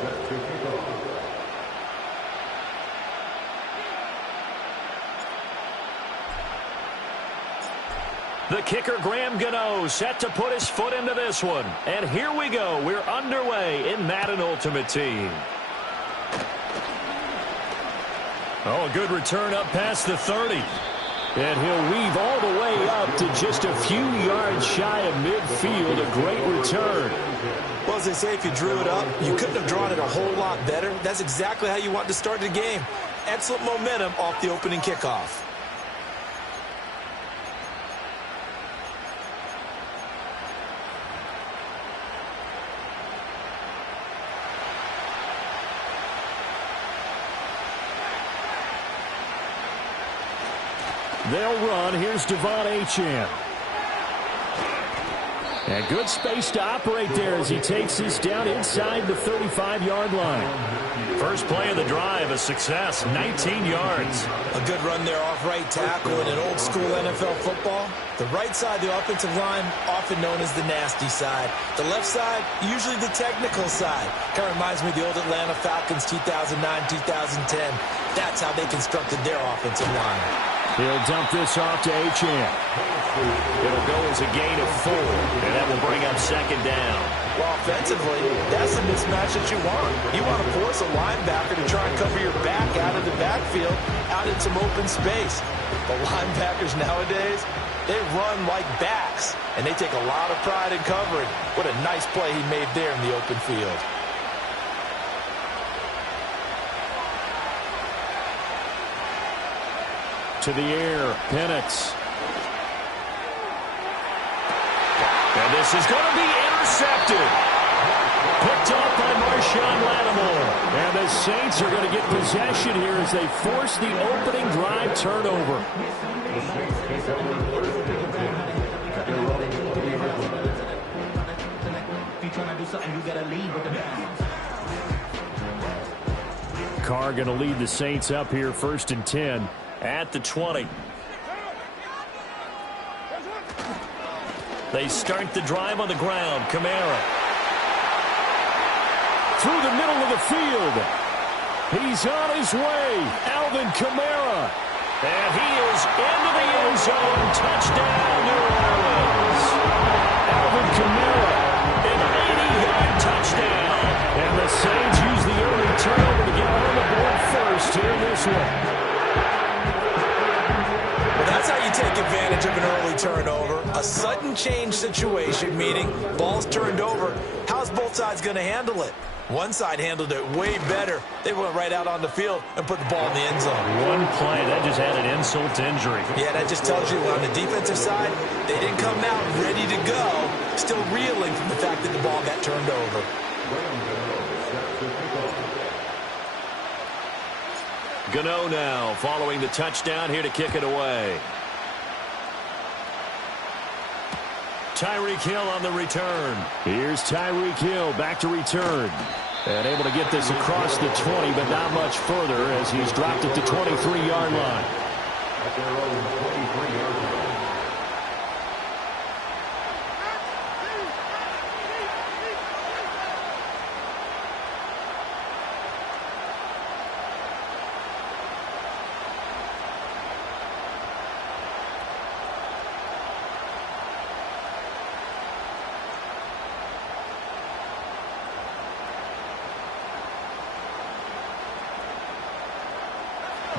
set to kick off. The kicker, Graham Gano, set to put his foot into this one. And here we go. We're underway in Madden Ultimate Team. Oh, a good return up past the 30. And he'll weave all the way up to just a few yards shy of midfield. A great return. Well, as they say, if you drew it up, you couldn't have drawn it a whole lot better. That's exactly how you want to start the game. Excellent momentum off the opening kickoff. They'll run. Here's Devon Achane. And good space to operate there as he takes this down inside the 35-yard line. First play of the drive, a success, 19 yards. A good run there off right tackle in an old-school NFL football. The right side, the offensive line, often known as the nasty side. The left side, usually the technical side. Kind of reminds me of the old Atlanta Falcons 2009-2010. That's how they constructed their offensive line. He'll dump this off to Achane. It'll go as a gain of 4, and that will bring up second down. Well, offensively, that's a mismatch that you want. You want to force a linebacker to try and cover your back out of the backfield, out in some open space. The linebackers nowadays, they run like backs, and they take a lot of pride in covering. What a nice play he made there in the open field. To the air, Penix. And this is going to be intercepted. Picked off by Marshawn Lattimore. And the Saints are going to get possession here as they force the opening drive turnover. Carr going to lead the Saints up here, 1st and 10. At the 20. They start the drive on the ground. Kamara. Through the middle of the field. He's on his way. Alvin Kamara. And he is into the end zone. Touchdown, New Orleans. Alvin Kamara. An 80-yard touchdown. And the Saints use the early turnover to get on the board first here in this one. That's how you take advantage of an early turnover. A sudden change situation, meaning ball's turned over. How's both sides going to handle it? One side handled it way better. They went right out on the field and put the ball in the end zone. One play, that just added insult to injury. Yeah, that just tells you on the defensive side, they didn't come out ready to go, still reeling from the fact that the ball got turned over. Gano now following the touchdown here to kick it away. Tyreek Hill on the return. Here's Tyreek Hill back to return. And able to get this across the 20, but not much further as he's dropped it to 23-yard line. At their own 23-yard line.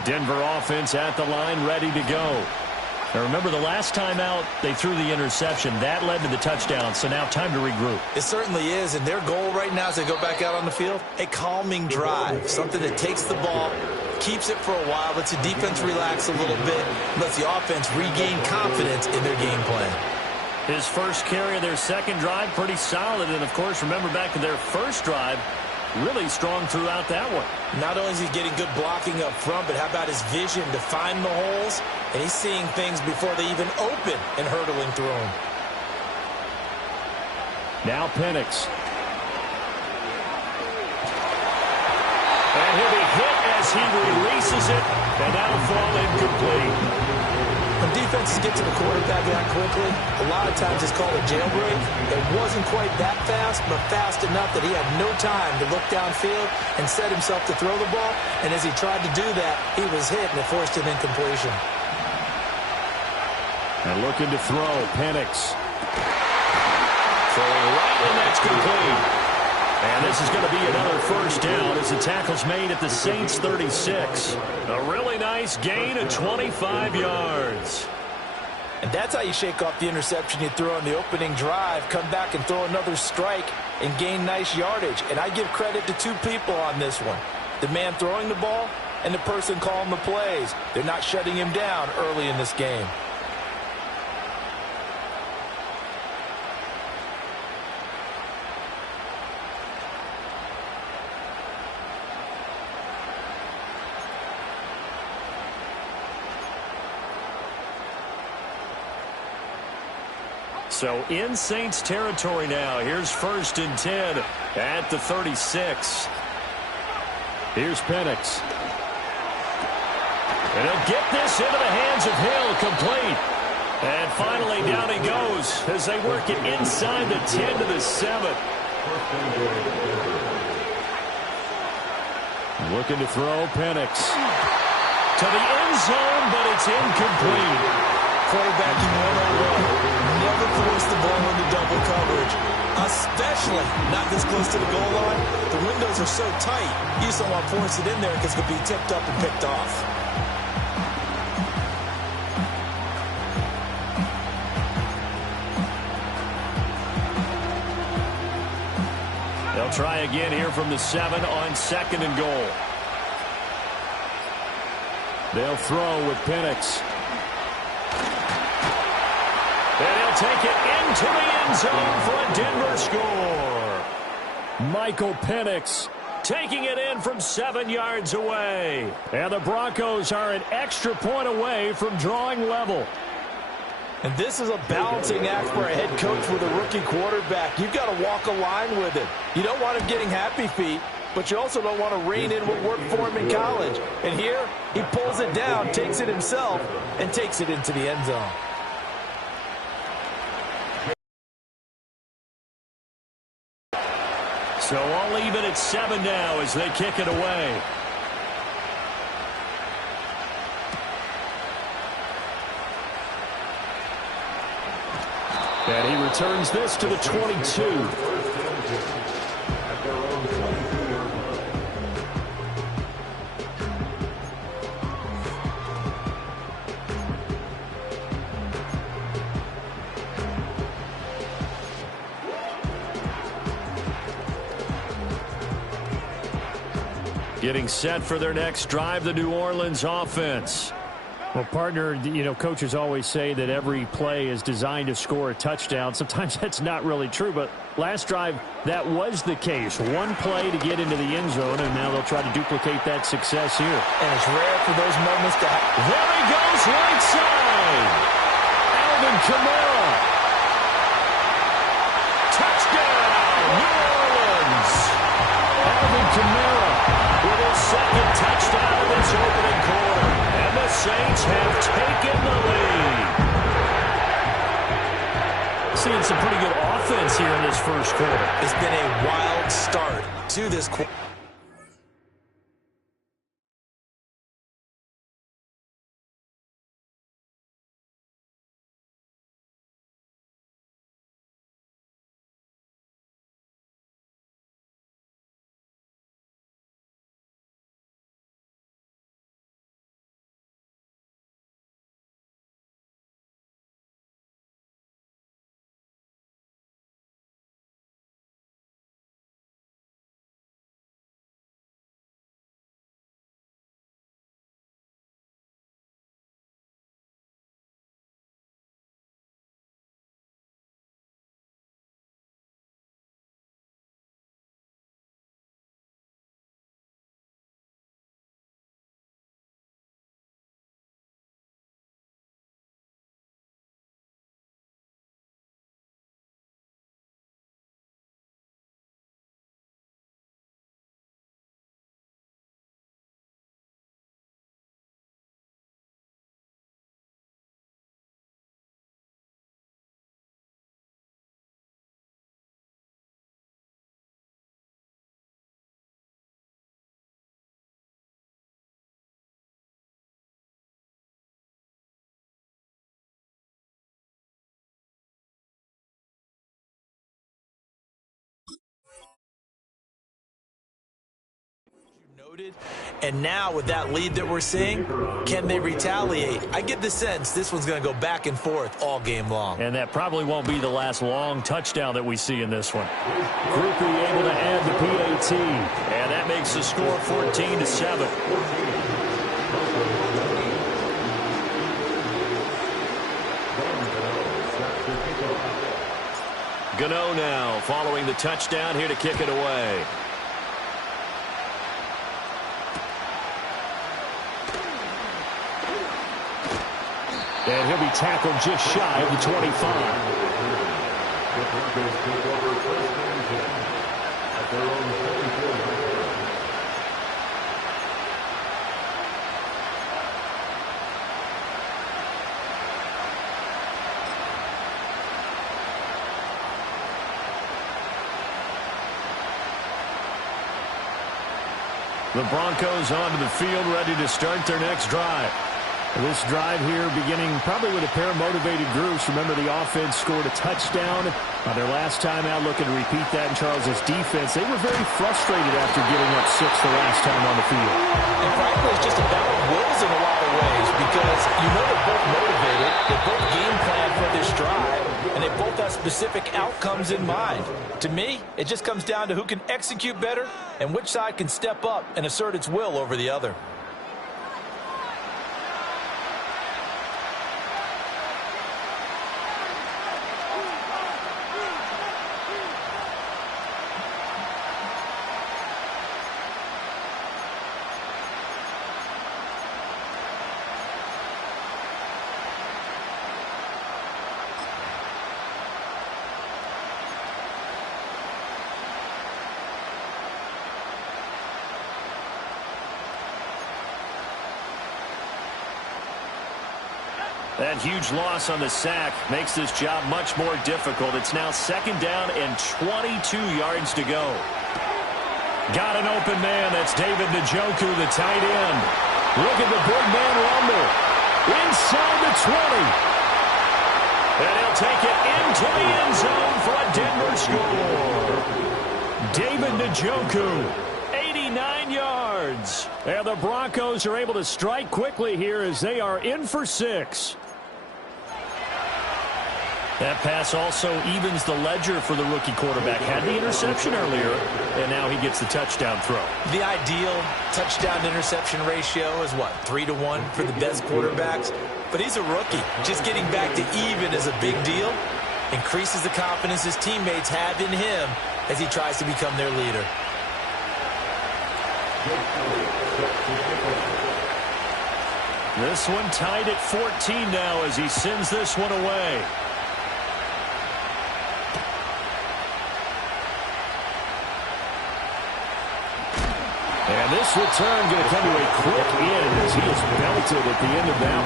Denver offense at the line, ready to go. Now remember, the last time out, they threw the interception. That led to the touchdown, so now time to regroup. It certainly is, and their goal right now as they go back out on the field, a calming drive, something that takes the ball, keeps it for a while, lets the defense relax a little bit, lets the offense regain confidence in their game plan. His first carry of their second drive, pretty solid, and of course, remember back to their first drive, really strong throughout that one. Not only is he getting good blocking up front, but how about his vision to find the holes? And he's seeing things before they even open and hurtling through them. Now Penix. And he'll be hit as he releases it, and that'll fall incomplete. When defenses get to the quarterback that quickly, a lot of times it's called a jailbreak. It wasn't quite that fast, but fast enough that he had no time to look downfield and set himself to throw the ball. And as he tried to do that, he was hit, and it forced an incompletion. And looking to throw, Penix. Throwing right, and that's complete. And this is going to be another first down as the tackle's made at the Saints' 36. A really nice gain of 25 yards. And that's how you shake off the interception you throw on the opening drive, come back and throw another strike and gain nice yardage. And I give credit to two people on this one. The man throwing the ball and the person calling the plays. They're not shutting him down early in this game. So in Saints territory now. Here's 1st and 10 at the 36. Here's Penix. And he'll get this into the hands of Hill, complete. And finally down he goes as they work it inside the 10 to the 7. Looking to throw, Penix. To the end zone, but it's incomplete. Quarterbacking 101. Never force the ball into double coverage, especially not this close to the goal line. The windows are so tight, you just don't want to force it in there because it could be tipped up and picked off. They'll try again here from the 7 on 2nd and goal. They'll throw with Penix. And he'll take it into the end zone for a Denver score. Michael Penix taking it in from 7 yards away. And the Broncos are an extra point away from drawing level. And this is a balancing act for a head coach with a rookie quarterback. You've got to walk a line with it. You don't want him getting happy feet, but you also don't want to rein in what worked for him in college. And here, he pulls it down, takes it himself, and takes it into the end zone. So all even at 7 now as they kick it away. And he returns this to the 22. Getting set for their next drive, the New Orleans offense. Well, partner, you know, coaches always say that every play is designed to score a touchdown. Sometimes that's not really true, but last drive, that was the case. One play to get into the end zone, and now they'll try to duplicate that success here. And it's rare for those moments to happen. There he goes, right side. Alvin Kamara. Touchdown, New Orleans. Alvin Kamara with his second touchdown in this opening quarter. And the Saints have taken the lead. Seeing some pretty good offense here in this first quarter. It's been a wild start to this quarter. And now with that lead that we're seeing, can they retaliate? I get the sense this one's going to go back and forth all game long. And that probably won't be the last long touchdown that we see in this one. Groupie able to add the PAT. And that makes the score 14-7. Gano now following the touchdown here to kick it away. And he'll be tackled just shy of the 25. The Broncos take over first and 10 at their own 34-yard line. The Broncos onto the field, ready to start their next drive. This drive here beginning probably with a pair of motivated groups. Remember, the offense scored a touchdown on their last time out, looking to repeat that in Charles's defense. They were very frustrated after giving up 6 the last time on the field. And frankly, it's just a battle of wills in a lot of ways because you know they're both motivated, they both game plan for this drive, and they both have specific outcomes in mind. To me, it just comes down to who can execute better and which side can step up and assert its will over the other. That huge loss on the sack makes this job much more difficult. It's now 2nd down and 22 yards to go. Got an open man. That's David Njoku, the tight end. Look at the big man rumble. Inside the 20. And he'll take it into the end zone for a Denver score. David Njoku, 89 yards. And the Broncos are able to strike quickly here as they are in for 6. That pass also evens the ledger for the rookie quarterback. Had the interception earlier, and now he gets the touchdown throw. The ideal touchdown-interception ratio is what, 3-to-1 for the best quarterbacks? But he's a rookie. Just getting back to even is a big deal. Increases the confidence his teammates have in him as he tries to become their leader. This one tied at 14 now as he sends this one away. And this return going to come to a quick end as he is belted at the end of that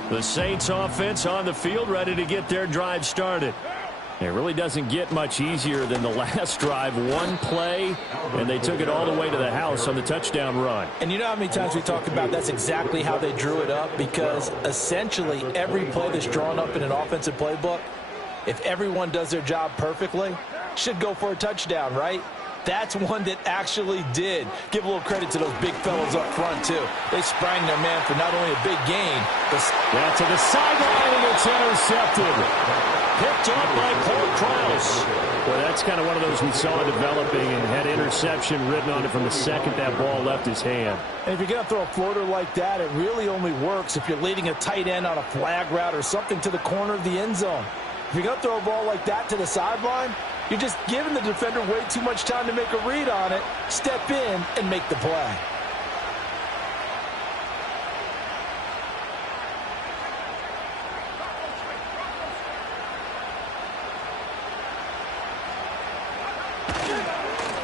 one. The Saints offense on the field ready to get their drive started. It really doesn't get much easier than the last drive. One play, and they took it all the way to the house on the touchdown run. And you know how many times we talk about that's exactly how they drew it up? Because essentially every play that's drawn up in an offensive playbook, if everyone does their job perfectly, should go for a touchdown, right? That's one that actually did. Give a little credit to those big fellows up front, too. They sprang their man for not only a big gain, but to the sideline, and it's intercepted. Picked up by Paul Krause. Well, that's kind of one of those we saw developing and had interception written on it from the second that ball left his hand. And if you're going to throw a floater like that, it really only works if you're leading a tight end on a flag route or something to the corner of the end zone. If you're going to throw a ball like that to the sideline, you're just giving the defender way too much time to make a read on it, step in, and make the play.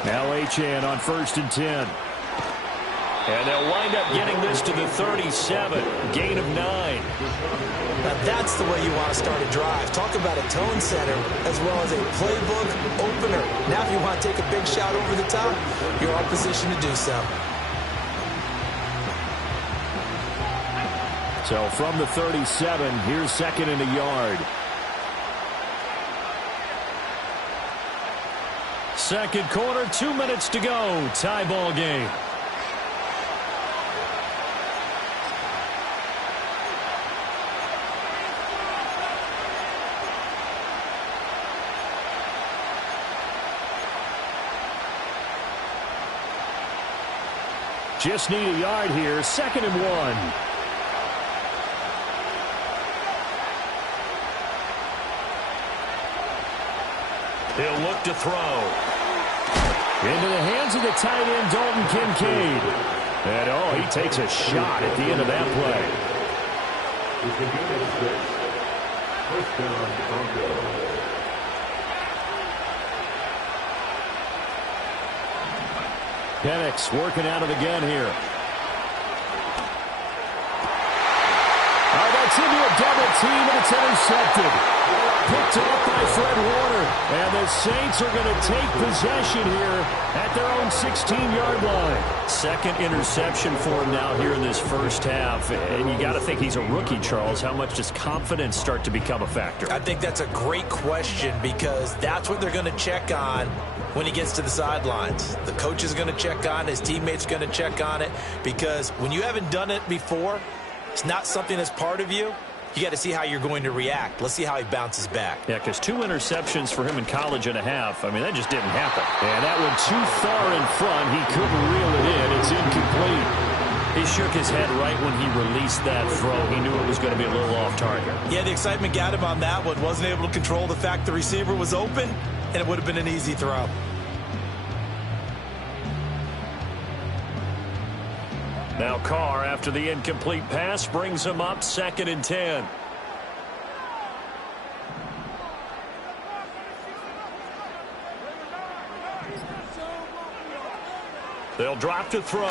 Now Achane on 1st and 10. And they'll wind up getting this to the 37. Gain of 9. Now that's the way you want to start a drive. Talk about a tone setter as well as a playbook opener. Now if you want to take a big shot over the top, you're in position to do so. So from the 37, here's 2nd and a yard. Second quarter, 2 minutes to go. Tie ball game. Just need a yard here. 2nd and 1. He'll look to throw. Into the hands of the tight end, Dalton Kincaid. And, he takes a shot at the end of that play. First down, Broncos. Penix working out of the gun here. That's into a double team, and it's intercepted. Picked off by Fred Warner. And the Saints are going to take possession here at their own 16-yard line. Second interception for him now here in this first half. And you got to think he's a rookie, Charles. How much does confidence start to become a factor? I think that's a great question because that's what they're going to check on when he gets to the sidelines. The coach is going to check on, his teammates going to check on it, because when you haven't done it before, it's not something that's part of you. You got to see how you're going to react. Let's see how he bounces back. Yeah, because 2 interceptions for him in college and a half. I mean, that just didn't happen. And that one too far in front. He couldn't reel it in. It's incomplete. He shook his head right when he released that throw. He knew it was going to be a little off target. Yeah, the excitement got him on that one. Wasn't able to control the fact the receiver was open, and it would have been an easy throw. Now Carr, after the incomplete pass, brings him up 2nd and 10. They'll drop to throw.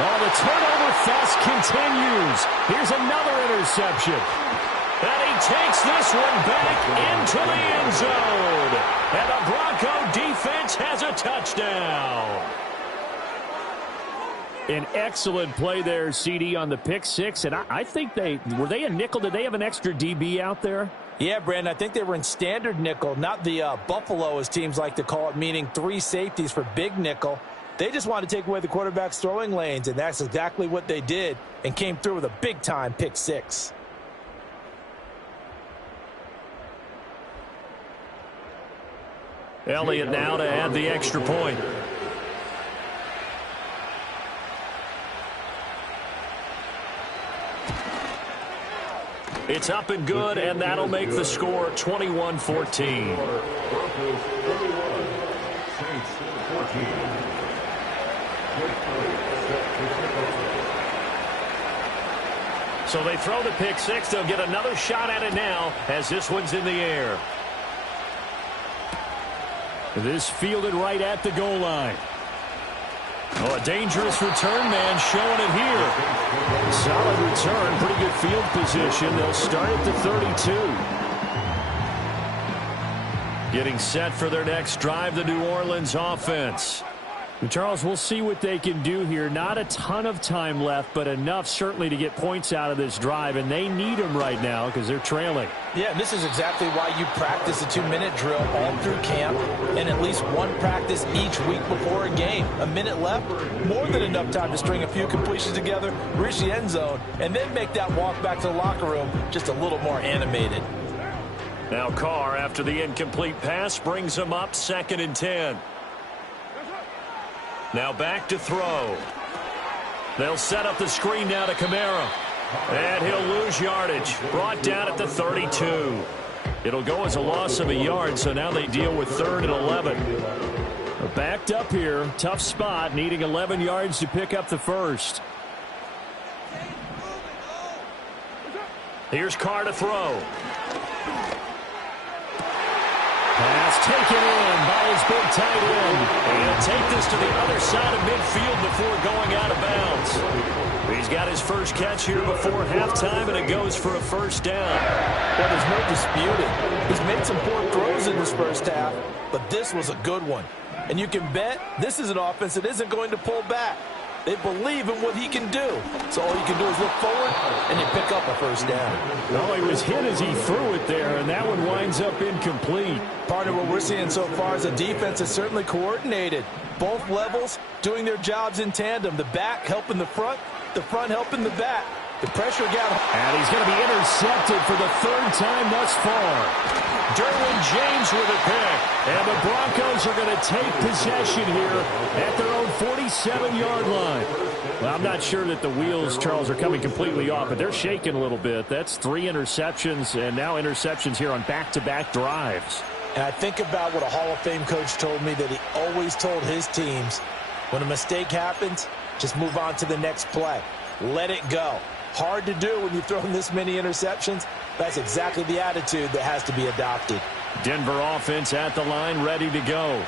Oh, the turnover fest continues. Here's another interception. And he takes this one back into the end zone. And the Bronco defense has a touchdown. An excellent play there, CD, on the pick six. And I think were they a nickel? Did they have an extra DB out there? Yeah, Brandon, I think they were in standard nickel, not the Buffalo, as teams like to call it, meaning 3 safeties for big nickel. They just wanted to take away the quarterback's throwing lanes, and that's exactly what they did and came through with a big-time pick six. Elliott now to add the extra point. It's up and good, and that'll make the score 21-14. So they throw the pick six. They'll get another shot at it now as this one's in the air. This fielded right at the goal line. Oh, a dangerous return man showing it here. Solid return, pretty good field position. They'll start at the 32. Getting set for their next drive, the New Orleans offense. Charles, we'll see what they can do here. Not a ton of time left, but enough certainly to get points out of this drive, and they need them right now because they're trailing. Yeah, this is exactly why you practice a 2-minute drill all through camp and at least one practice each week before a game. A minute left, more than enough time to string a few completions together, reach the end zone, and then make that walk back to the locker room just a little more animated. Now Carr, after the incomplete pass, brings him up 2nd and 10. Now back to throw. They'll set up the screen now to Kamara. And he'll lose yardage. Brought down at the 32. It'll go as a loss of a yard, so now they deal with 3rd and 11. They're backed up here. Tough spot, needing 11 yards to pick up the first. Here's Carr to throw. Pass taken in by his big tight end. And he'll take this to the other side of midfield before going out of bounds. He's got his first catch here before halftime, and it goes for a first down. Well, there's no disputing. He's made some poor throws in this first half, but this was a good one. And you can bet this is an offense that isn't going to pull back. They believe in what he can do. So all you can do is look forward, and you pick up a first down. Well, he was hit as he threw it there, and that one winds up incomplete. Part of what we're seeing so far is the defense is certainly coordinated. Both levels doing their jobs in tandem. The back helping the front helping the back. The pressure got... And he's going to be intercepted for the third time thus far. Derwin James with a pick. And the Broncos are going to take possession here at their own 47-yard line. Well, I'm not sure that the wheels, Charles, are coming completely off, but they're shaking a little bit. That's 3 interceptions, and now interceptions here on back-to-back drives. And I think about what a Hall of Fame coach told me that he always told his teams, when a mistake happens, just move on to the next play. Let it go. Hard to do when you've thrown this many interceptions. That's exactly the attitude that has to be adopted. Denver offense at the line, ready to go.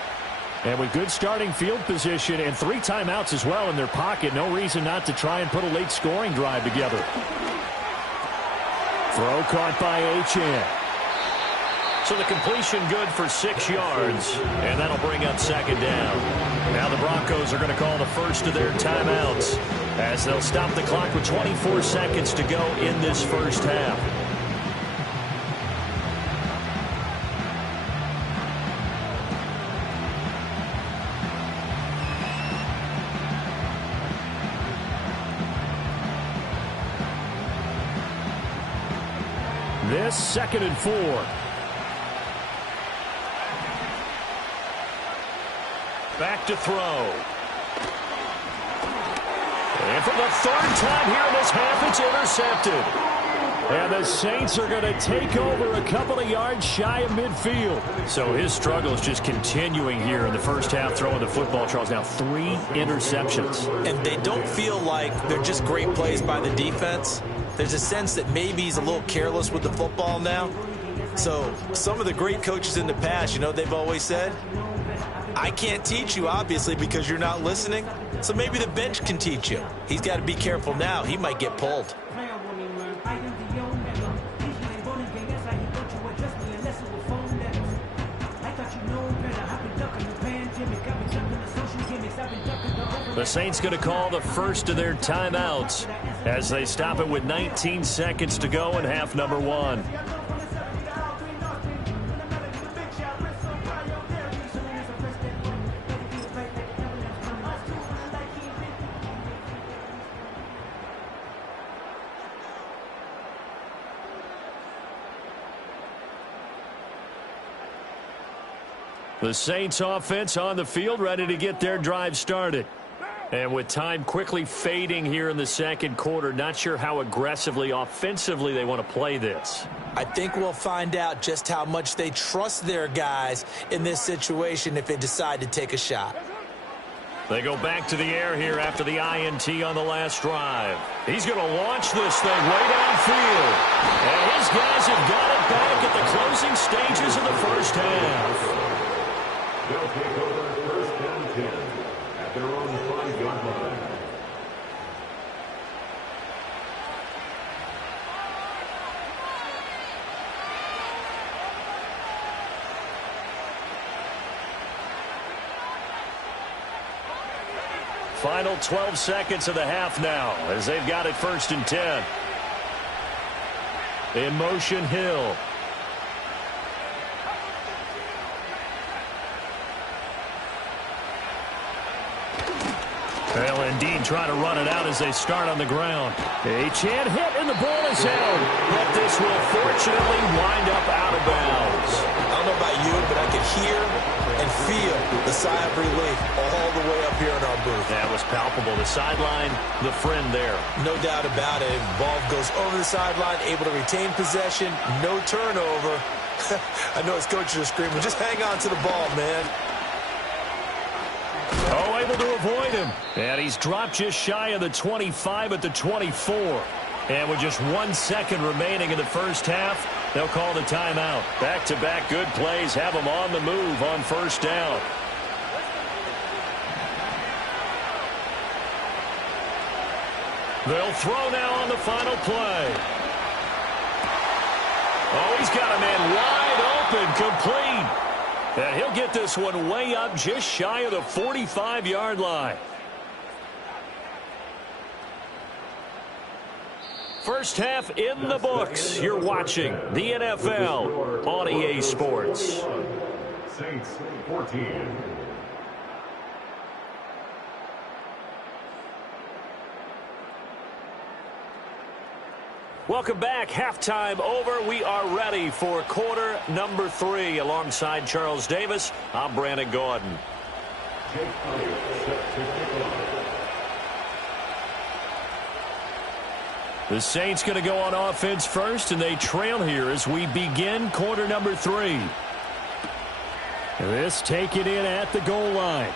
And with good starting field position and 3 timeouts as well in their pocket, no reason not to try and put a late scoring drive together. Throw caught by Achane. So the completion good for 6 yards, and that'll bring up second down. Now the Broncos are going to call the first of their timeouts as they'll stop the clock with 24 seconds to go in this first half. This 2nd and 4. Back to throw. And for the 3rd time here in this half, it's intercepted. And the Saints are going to take over a couple of yards shy of midfield. So his struggle is just continuing here in the first half, throwing the football, Charles. Now 3 interceptions. And they don't feel like they're just great plays by the defense. There's a sense that maybe he's a little careless with the football now. So some of the great coaches in the past, you know, they've always said, I can't teach you, obviously, because you're not listening. So maybe the bench can teach you. He's got to be careful now. He might get pulled. The Saints going to call the first of their timeouts as they stop it with 19 seconds to go in half number 1. The Saints offense on the field, ready to get their drive started. And with time quickly fading here in the second quarter, not sure how aggressively, offensively they want to play this. I think we'll find out just how much they trust their guys in this situation if they decide to take a shot. They go back to the air here after the INT on the last drive. He's going to launch this thing way downfield. And his guys have got it back at the closing stages of the first half. They'll take over first and 10 at their own 5-yard line. Final 12 seconds of the half now as they've got it 1st and 10. In motion, Hill. Well, indeed, trying to run it out as they start on the ground. Achane hit, and the ball is held. But this will fortunately wind up out of bounds. I don't know about you, but I could hear and feel the sigh of relief all the way up here in our booth. That was palpable. The sideline, the friend there. No doubt about it. Ball goes over the sideline, able to retain possession, no turnover. I know his coaches are screaming, just hang on to the ball, man. Oh, able to avoid him. And he's dropped just shy of the 25 at the 24. And with just 1 second remaining in the first half, they'll call the timeout. Back-to-back good plays have them on the move on first down. They'll throw now on the final play. Oh, he's got a man wide open, complete. And he'll get this one way up just shy of the 45-yard line. First half in the books. You're watching the NFL on EA Sports. Saints 14. Welcome back. Halftime over. We are ready for quarter number 3. Alongside Charles Davis, I'm Brandon Gordon. Jake Elliott set to kick off. The Saints going to go on offense first, and they trail here as we begin quarter number 3. This taken in at the goal line.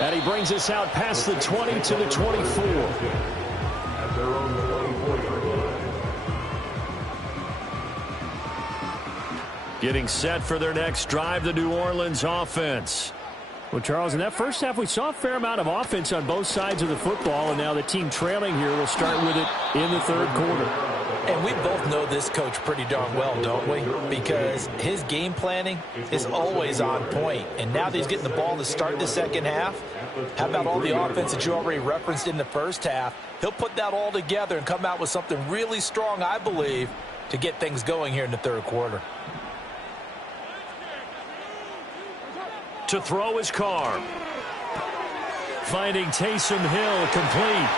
And he brings us out past the 20 to the 24. At their own 24-yard line. Getting set for their next drive, the New Orleans offense. Well, Charles, in that first half, we saw a fair amount of offense on both sides of the football, and now the team trailing here will start with it in the third quarter. And we both know this coach pretty darn well, don't we? Because his game planning is always on point. And now that he's getting the ball to start the second half, how about all the offense that you already referenced in the first half? He'll put that all together and come out with something really strong, I believe, to get things going here in the third quarter. To throw his Carr. Finding Taysom Hill complete.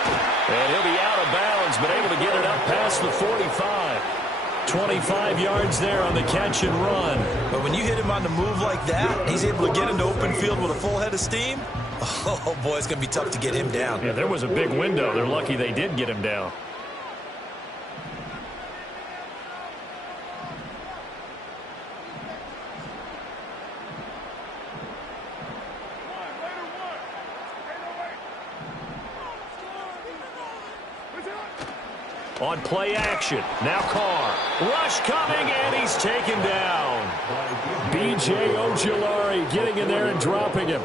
And he'll be out of bounds, but able to get it up past the 45. 25 yards there on the catch and run. But when you hit him on the move like that, he's able to get into open field with a full head of steam. Oh, boy, it's going to be tough to get him down. Yeah, there was a big window. They're lucky they did get him down. On play action. Now Carr. Rush coming, and he's taken down. B.J. Ojulari getting in there and dropping him.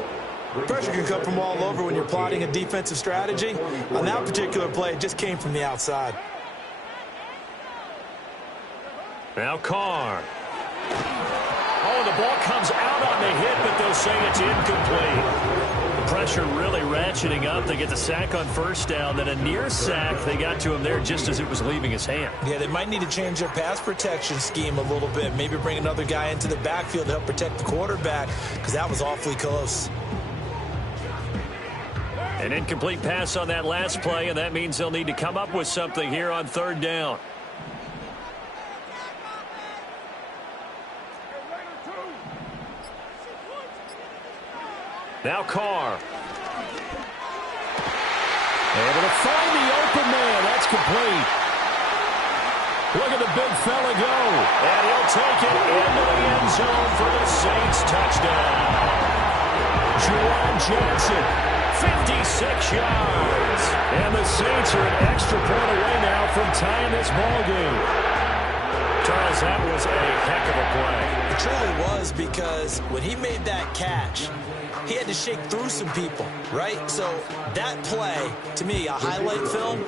Pressure can come from all over when you're plotting a defensive strategy. On that particular play, it just came from the outside. Now Carr. Oh, the ball comes out on the hit, but they'll say it's incomplete. Pressure really ratcheting up. They get the sack on first down, then a near sack. They got to him there just as it was leaving his hand. Yeah, they might need to change their pass protection scheme a little bit. Maybe bring another guy into the backfield to help protect the quarterback, because that was awfully close. An incomplete pass on that last play, and that means they'll need to come up with something here on third down. Now Carr. Able to find the open man. That's complete. Look at the big fella go. And he'll take it into the end zone for the Saints touchdown. Juwan Johnson, 56 yards. And the Saints are an extra point away now from tying this ball game. Charles, that was a heck of a play. It truly was, because when he made that catch, he had to shake through some people, right? So that play, to me, a highlight film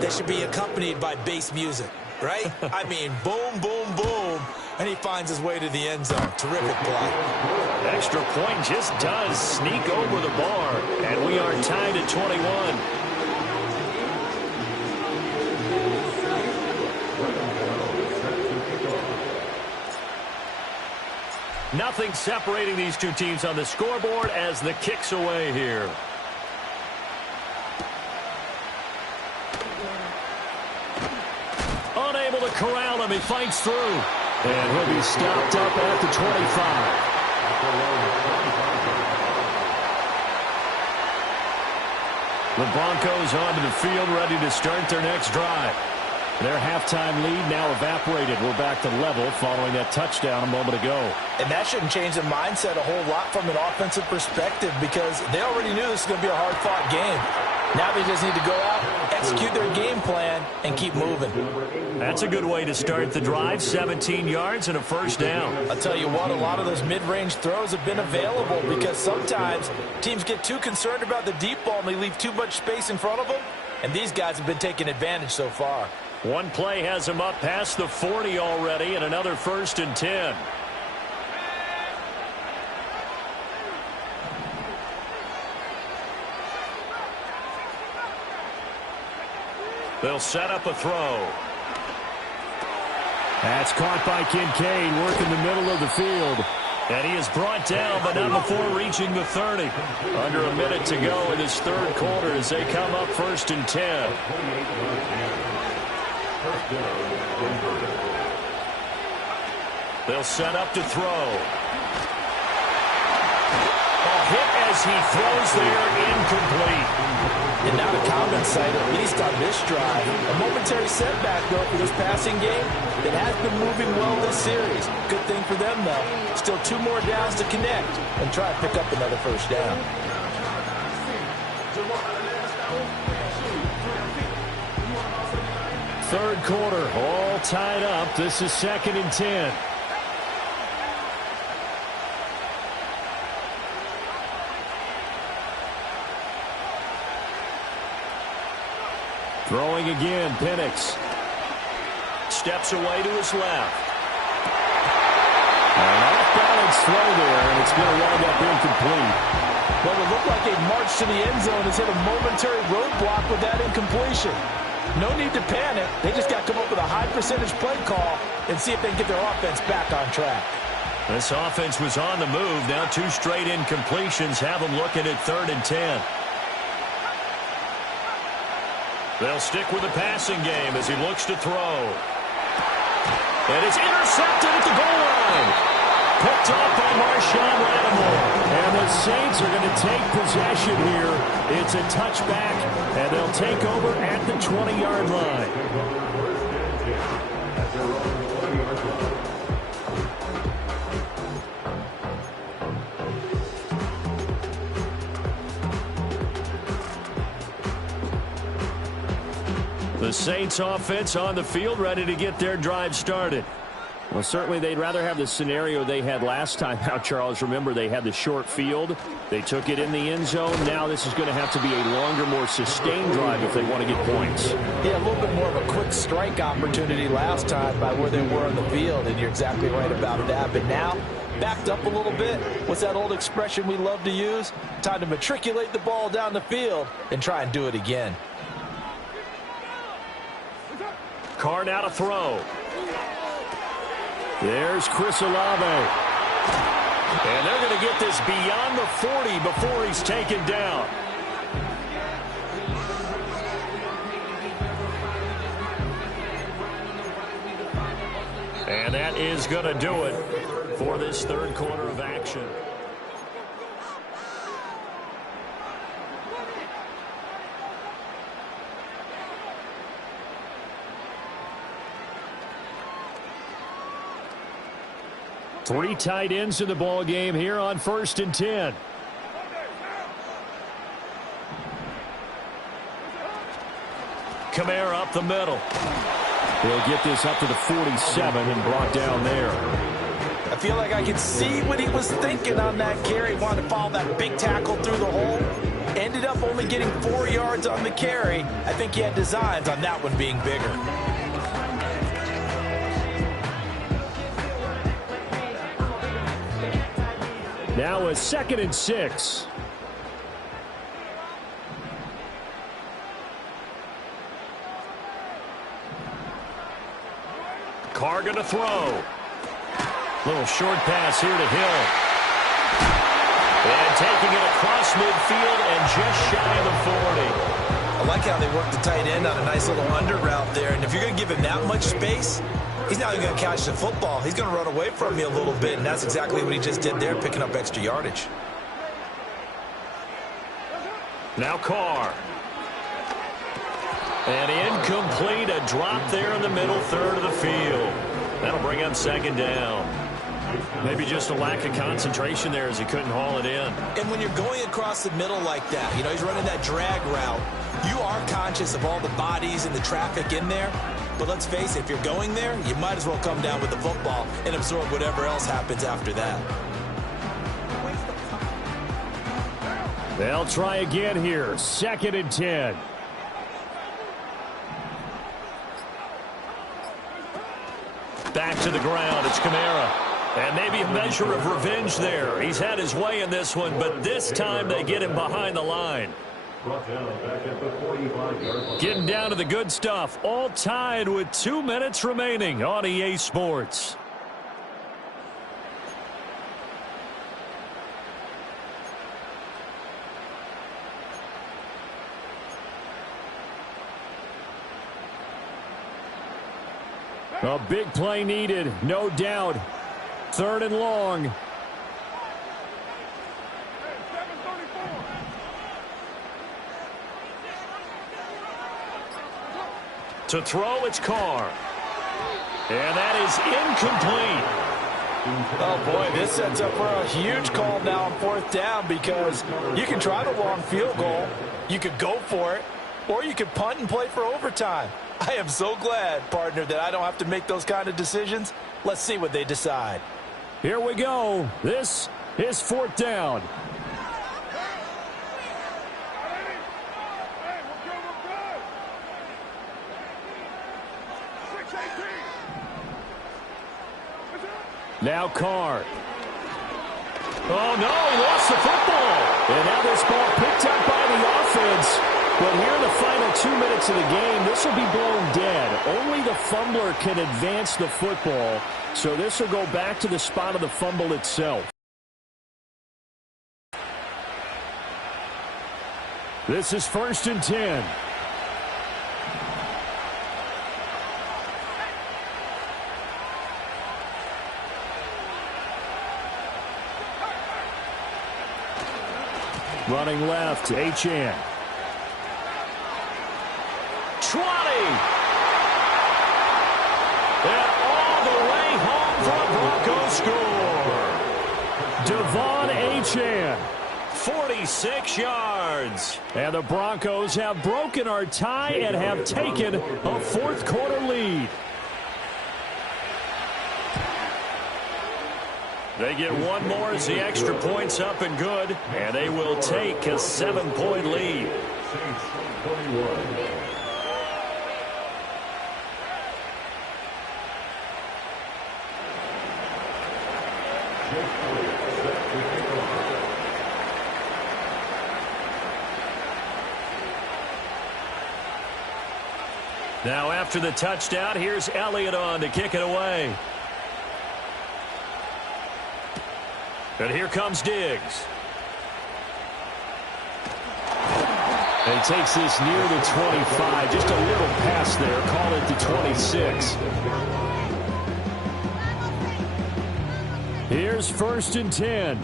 that should be accompanied by bass music, right? I mean, boom, boom, boom, and he finds his way to the end zone. Terrific play. Extra point just does sneak over the bar, and we are tied at 21. Nothing separating these two teams on the scoreboard as the kick's away here. Unable to corral him. He fights through. And he'll be stopped up at the 25. The Broncos onto the field, ready to start their next drive. Their halftime lead now evaporated. We're back to level following that touchdown a moment ago. And that shouldn't change the mindset a whole lot from an offensive perspective, because they already knew this was going to be a hard-fought game. Now they just need to go out, execute their game plan, and keep moving. That's a good way to start the drive. 17 yards and a first down. I'll tell you what, a lot of those mid-range throws have been available, because sometimes teams get too concerned about the deep ball and they leave too much space in front of them, and these guys have been taking advantage so far. One play has him up past the 40 already, and another 1st and 10. They'll set up a throw. That's caught by Kincaid, working the middle of the field. And he is brought down, but not before reaching the 30. Under a minute to go in this third quarter as they come up 1st and 10. They'll set up to throw. Hit as he throws there, incomplete. And now the comments cite, at least on this drive, a momentary setback, though, for this passing game that has been moving well this series. Good thing for them, though. Still 2 more downs to connect and try to pick up another first down. Third quarter, all tied up. This is 2nd and 10. Throwing again, Penix. Steps away to his left. An off-balance throw there, and it's going to wind up incomplete. Well, it looked like a march to the end zone has hit a momentary roadblock with that incompletion. No need to panic. They just got to come up with a high percentage play call and see if they can get their offense back on track. This offense was on the move. Now 2 straight incompletions have them looking at 3rd and 10. They'll stick with the passing game as he looks to throw. And it's intercepted at the goal line. Picked up by Marshawn Lattimore. And the Saints are going to take possession here. It's a touchback, and they'll take over at the 20-yard line. The Saints offense on the field, ready to get their drive started. Well, certainly they'd rather have the scenario they had last time out, Charles. Remember, they had the short field. They took it in the end zone. Now this is going to have to be a longer, more sustained drive if they want to get points. Yeah, a little bit more of a quick strike opportunity last time by where they were on the field, and you're exactly right about that. But now, backed up a little bit. What's that old expression we love to use? Time to matriculate the ball down the field and try and do it again. Carr now to throw. There's Chris Olave. And they're going to get this beyond the 40 before he's taken down. And that is going to do it for this third quarter of action. Three tight ends in the ball game here on 1st and 10. Kamara up the middle. He'll get this up to the 47 and brought down there. I feel like I can see what he was thinking on that carry. Wanted to follow that big tackle through the hole. Ended up only getting 4 yards on the carry. I think he had designs on that one being bigger. Now a 2nd and 6. Carr going to throw. Little short pass here to Hill. And taking it across midfield and just shy of the 40. I like how they work the tight end on a nice little under route there. And if you're going to give him that much space, he's not even going to catch the football. He's going to run away from you a little bit, and that's exactly what he just did there, picking up extra yardage. Now Carr. And incomplete, a drop there in the middle third of the field. That'll bring up 2nd down. Maybe just a lack of concentration there as he couldn't haul it in. And when you're going across the middle like that, you know, he's running that drag route, you are conscious of all the bodies and the traffic in there. But let's face it, if you're going there, you might as well come down with the football and absorb whatever else happens after that. They'll try again here. 2nd and 10. Back to the ground. It's Kamara. And maybe a measure of revenge there. He's had his way in this one, but this time they get him behind the line. Brought down back at the 45-yard line. Getting down to the good stuff. All tied with 2 minutes remaining on EA Sports. A big play needed, no doubt. 3rd and long. To throw, it's Carr. And that is incomplete. Oh, boy, this sets up for a huge call now on 4th down because you can try the long field goal, you could go for it, or you could punt and play for overtime. I am so glad, partner, that I don't have to make those kind of decisions. Let's see what they decide. Here we go. This is 4th down. Now Carr. Oh, no, he lost the football. And now this ball picked up by the offense. But here in the final 2 minutes of the game, this will be blown dead. Only the fumbler can advance the football, so this will go back to the spot of the fumble itself. This is 1st and 10. Running left, H.N. 20. And all the way home for a Broncos score. Devon H.N. 46 yards. And the Broncos have broken our tie and have taken a 4th quarter lead. They get one more as the extra point's up and good, and they will take a 7-point lead. Now after the touchdown, here's Elliott on to kick it away. And here comes Diggs. And he takes this near the 25. Just a little pass there. Call it the 26. Here's 1st and 10.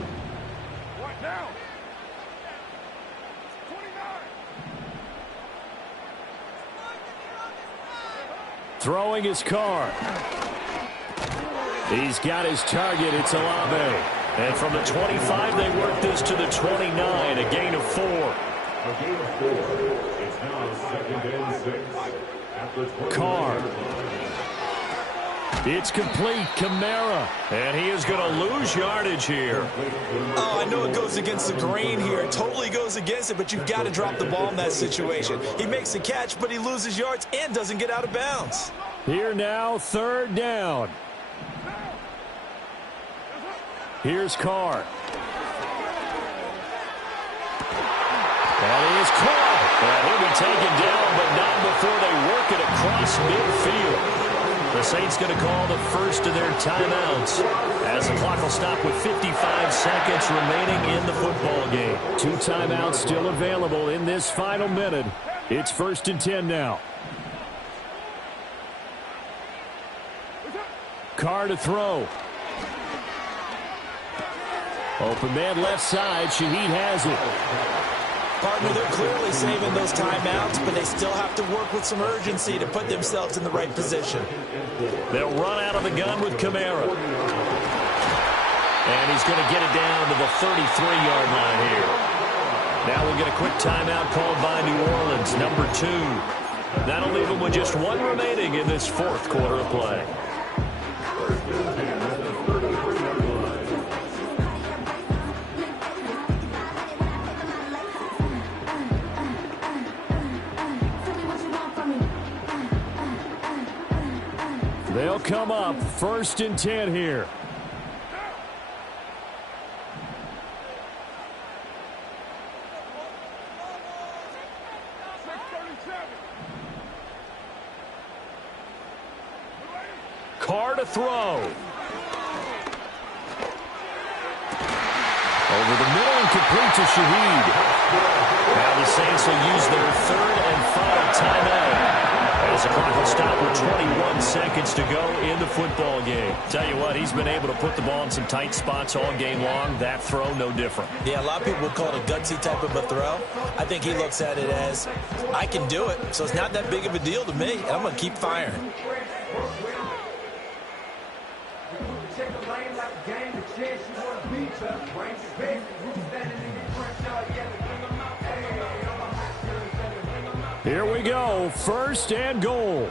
Throwing his Carr. He's got his target. It's Olave. And from the 25, they work this to the 29, a gain of 4. A gain of 4. It's now 2nd and 6. Carr. It's complete. Kamara. And he is going to lose yardage here. Oh, I know it goes against the grain here. It totally goes against it, but you've got to drop the ball in that situation. He makes the catch, but he loses yards and doesn't get out of bounds. Here now, 3rd down. Here's Carr. And he is caught. And he'll be taken down, but not before they work it across midfield. The Saints going to call the first of their timeouts as the clock will stop with 55 seconds remaining in the football game. 2 timeouts still available in this final minute. It's 1st and 10 now. Carr to throw. Open man left side. Shaheed has it. Partner, they're clearly saving those timeouts, but they still have to work with some urgency to put themselves in the right position. They'll run out of the gun with Kamara. And he's going to get it down to the 33-yard line here. Now we'll get a quick timeout called by New Orleans, number 2. That'll leave them with just 1 remaining in this 4th quarter of play. They'll come up 1st and 10 here. Carr to throw. Over the middle and complete to Shaheed. Now the Saints will use their third and final timeout as the clock will stop with 21 seconds to go in the football game. Tell you what, he's been able to put the ball in some tight spots all game long. That throw, no different. Yeah, a lot of people would call it a gutsy type of a throw. I think he looks at it as, I can do it, so it's not that big of a deal to me, and I'm going to keep firing. Here we go, first and goal.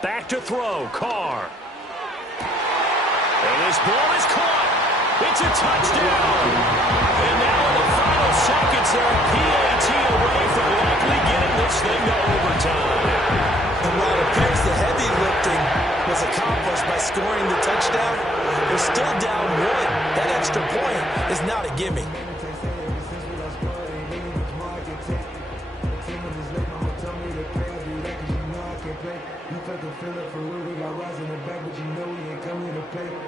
Back to throw, Carr. And this ball is caught. It's a touchdown. And now in the final seconds, they're a PAT away from likely getting this thing to overtime. And while it appears the heavy lifting was accomplished by scoring the touchdown, they're still down one. That extra point is not a gimme.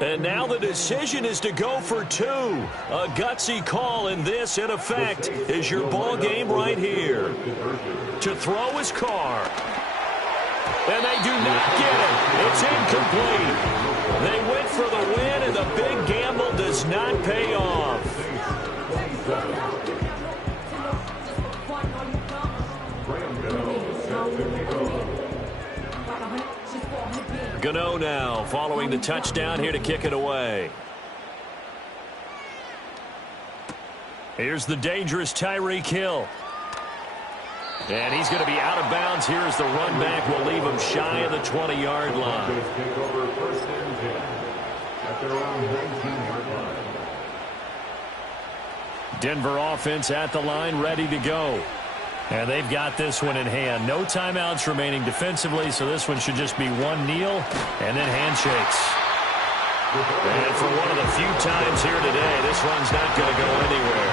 And now the decision is to go for two. A gutsy call, and this, in effect, is your ball game right here. To throw is Carr. And they do not get it. It's incomplete. They went for the win, and the big gamble does not pay off. Gano now following the touchdown here to kick it away. Here's the dangerous Tyreek Hill. And he's going to be out of bounds here as the run back will leave him shy of the 20-yard line. Denver offense at the line, ready to go. And they've got this one in hand. No timeouts remaining defensively, so this one should just be one kneel and then handshakes. And for one of the few times here today, this run's not going to go anywhere.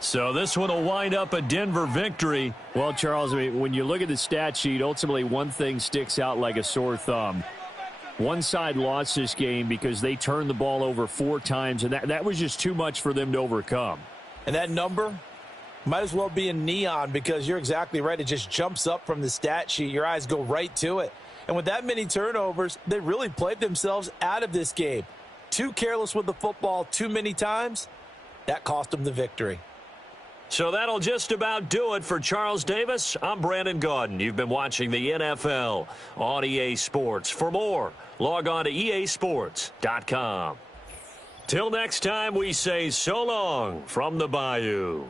So this one will wind up a Denver victory. Well, Charles, I mean, when you look at the stat sheet, ultimately one thing sticks out like a sore thumb. One side lost this game because they turned the ball over 4 times, and that was just too much for them to overcome. And that number might as well be in neon because you're exactly right. It just jumps up from the stat sheet. Your eyes go right to it. And with that many turnovers, they really played themselves out of this game. Too careless with the football too many times. That cost them the victory. So that'll just about do it for Charles Davis. I'm Brandon Gaudin. You've been watching the NFL on EA Sports. For more, log on to easports.com. Till next time, we say so long from the Bayou.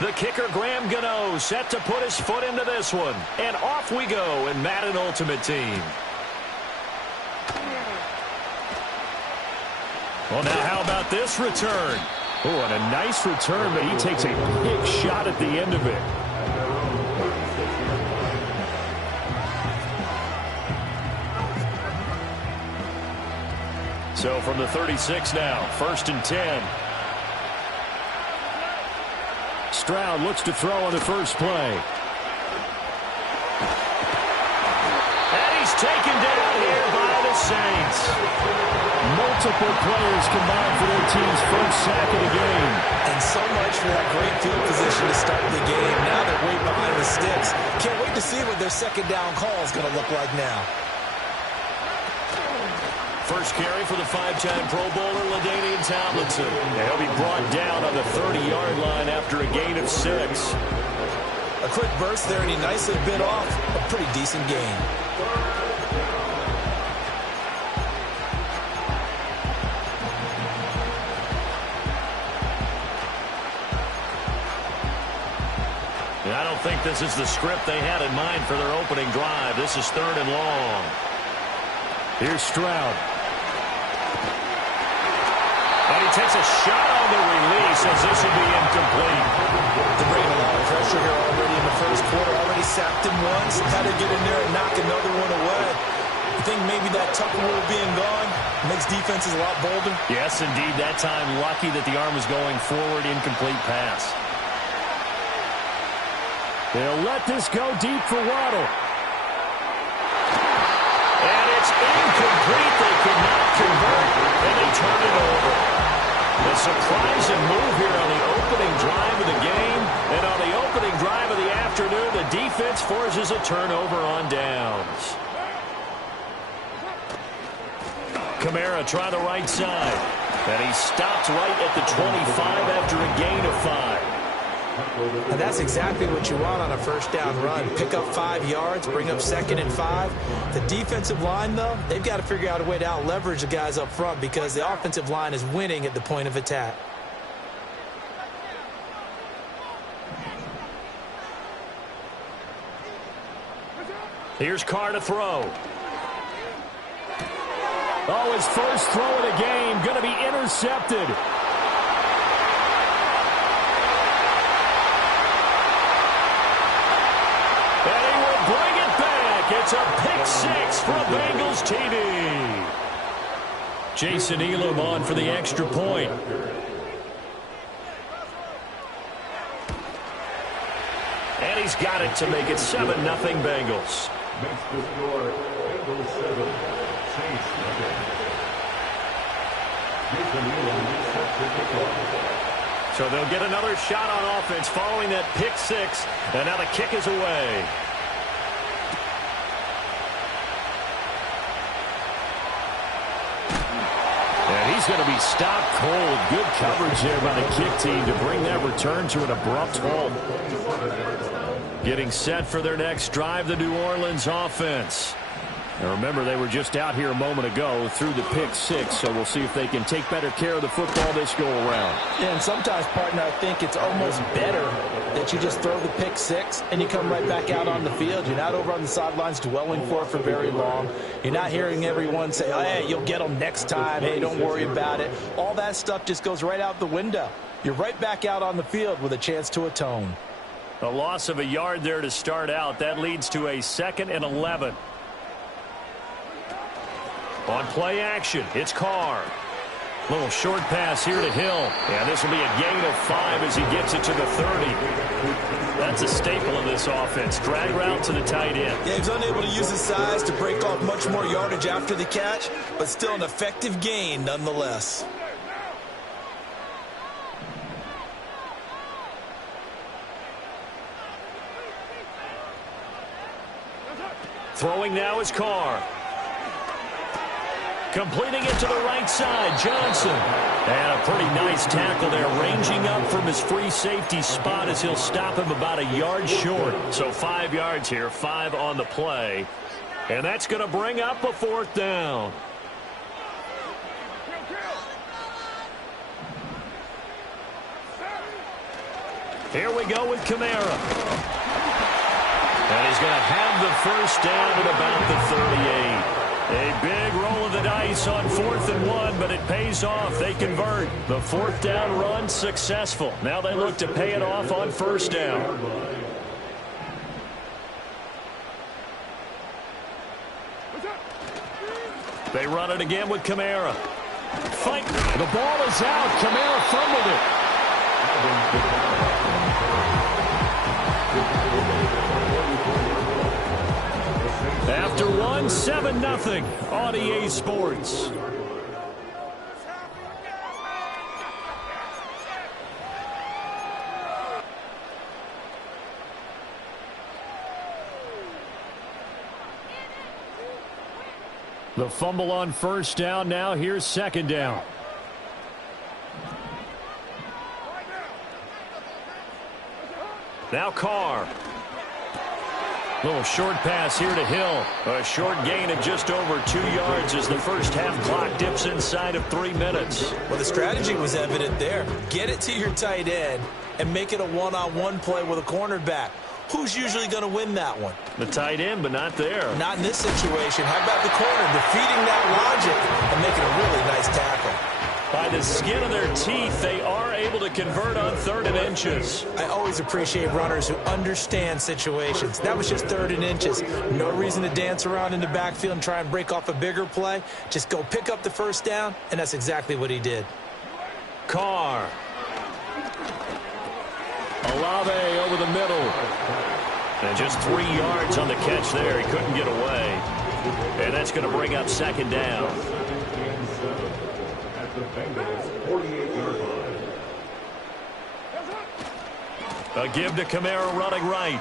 The kicker, Graham Gano, set to put his foot into this one. And off we go in Madden Ultimate Team. Well, now how about this return? Oh, and a nice return, but he takes a big shot at the end of it. So from the 36 now, 1st and 10. Stroud looks to throw on the first play. And he's taken down here by the Saints. Multiple players combined for their team's first sack of the game. And so much for that great field position to start the game. Now they're way behind the sticks. Can't wait to see what their second down call is going to look like now. First carry for the 5-time Pro Bowler, LaDainian Tomlinson. And he'll be brought down on the 30-yard line after a gain of 6. A quick burst there, and he nicely bit off a pretty decent gain. And I don't think this is the script they had in mind for their opening drive. This is 3rd and long. Here's Stroud. And he takes a shot on the release as this will be incomplete. They're bringing a lot of pressure here already in the first quarter. Already sacked him once. Had to get in there and knock another one away. I think maybe that tucker rule being gone makes defenses a lot bolder. Yes, indeed. That time lucky that the arm was going forward. Incomplete pass. They'll let this go deep for Waddle. And it's incomplete. They could not convert, and they turn it over. A surprising move here on the opening drive of the game. And on the opening drive of the afternoon, the defense forces a turnover on downs. Kamara try the right side. And he stops right at the 25 after a gain of 5. And that's exactly what you want on a first down run. Pick up 5 yards, bring up 2nd and 5. The defensive line, though, they've got to figure out a way to out-leverage the guys up front because the offensive line is winning at the point of attack. Here's Carr to throw. Oh, his first throw of the game going to be intercepted. It's a pick 6 for Bengals TD. Jason Elam on for the extra point. And he's got it to make it 7-0 Bengals. Makes the score Bengals 7, Saints nothing. Jason Elam is set to kick off. So they'll get another shot on offense following that pick 6. And now the kick is away. he's going to be stopped cold. Good coverage there by the kick team to bring that return to an abrupt halt. Getting set for their next drive, the New Orleans offense. Now remember, they were just out here a moment ago through the pick six, so we'll see if they can take better care of the football this go-around. Yeah, and sometimes, partner, I think it's almost better that you just throw the pick six and you come right back out on the field. You're not over on the sidelines dwelling for it for very long. You're not hearing everyone say, oh, hey, you'll get them next time. Hey, don't worry about it. All that stuff just goes right out the window. You're right back out on the field with a chance to atone. A loss of a yard there to start out. That leads to a 2nd and 11. On play action, it's Carr. Little short pass here to Hill. And this will be a gain of 5 as he gets it to the 30. That's a staple of this offense. Drag route to the tight end. Yeah, he was unable to use his size to break off much more yardage after the catch, but still an effective gain nonetheless. Throwing now is Carr. Completing it to the right side, Johnson. And a pretty nice tackle there, ranging up from his free safety spot as he'll stop him about a yard short. So 5 yards here, 5 on the play. And that's going to bring up a 4th down. Here we go with Kamara. And he's going to have the first down at about the 38. A big roll of the dice on 4th and 1, but it pays off. They convert. The 4th down run successful. Now they look to pay it off on 1st down. They run it again with Kamara. Fight. The ball is out. Kamara fumbled it. After 1, 7-0 on EA Sports. The fumble on 1st down. Now here's 2nd down. Now Carr. Little short pass here to Hill. A short gain of just over 2 yards as the first half clock dips inside of 3 minutes. Well, the strategy was evident there. Get it to your tight end and make it a one-on-one play with a cornerback. Who's usually going to win that one? The tight end, but not there. Not in this situation. How about the corner defeating that logic and making a really nice tackle? By the skin of their teeth, they are able to convert on 3rd and inches. I always appreciate runners who understand situations. That was just 3rd and inches. No reason to dance around in the backfield and try and break off a bigger play. Just go pick up the 1st down, and that's exactly what he did. Carr. Olave over the middle. And just 3 yards on the catch there. He couldn't get away. And that's going to bring up 2nd down. A give to Kamara running right.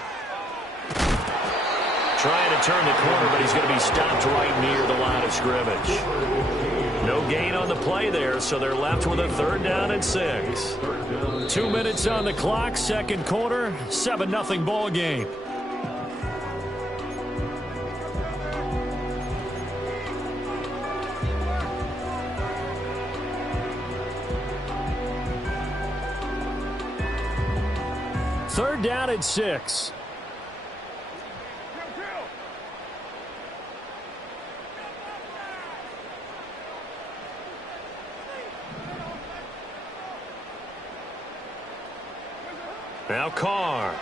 Trying to turn the corner, but he's going to be stopped right near the line of scrimmage. No gain on the play there, so they're left with a 3rd down and 6. 2 minutes on the clock, 2nd quarter, 7-0 ball game. Third down and 6. Now Carr.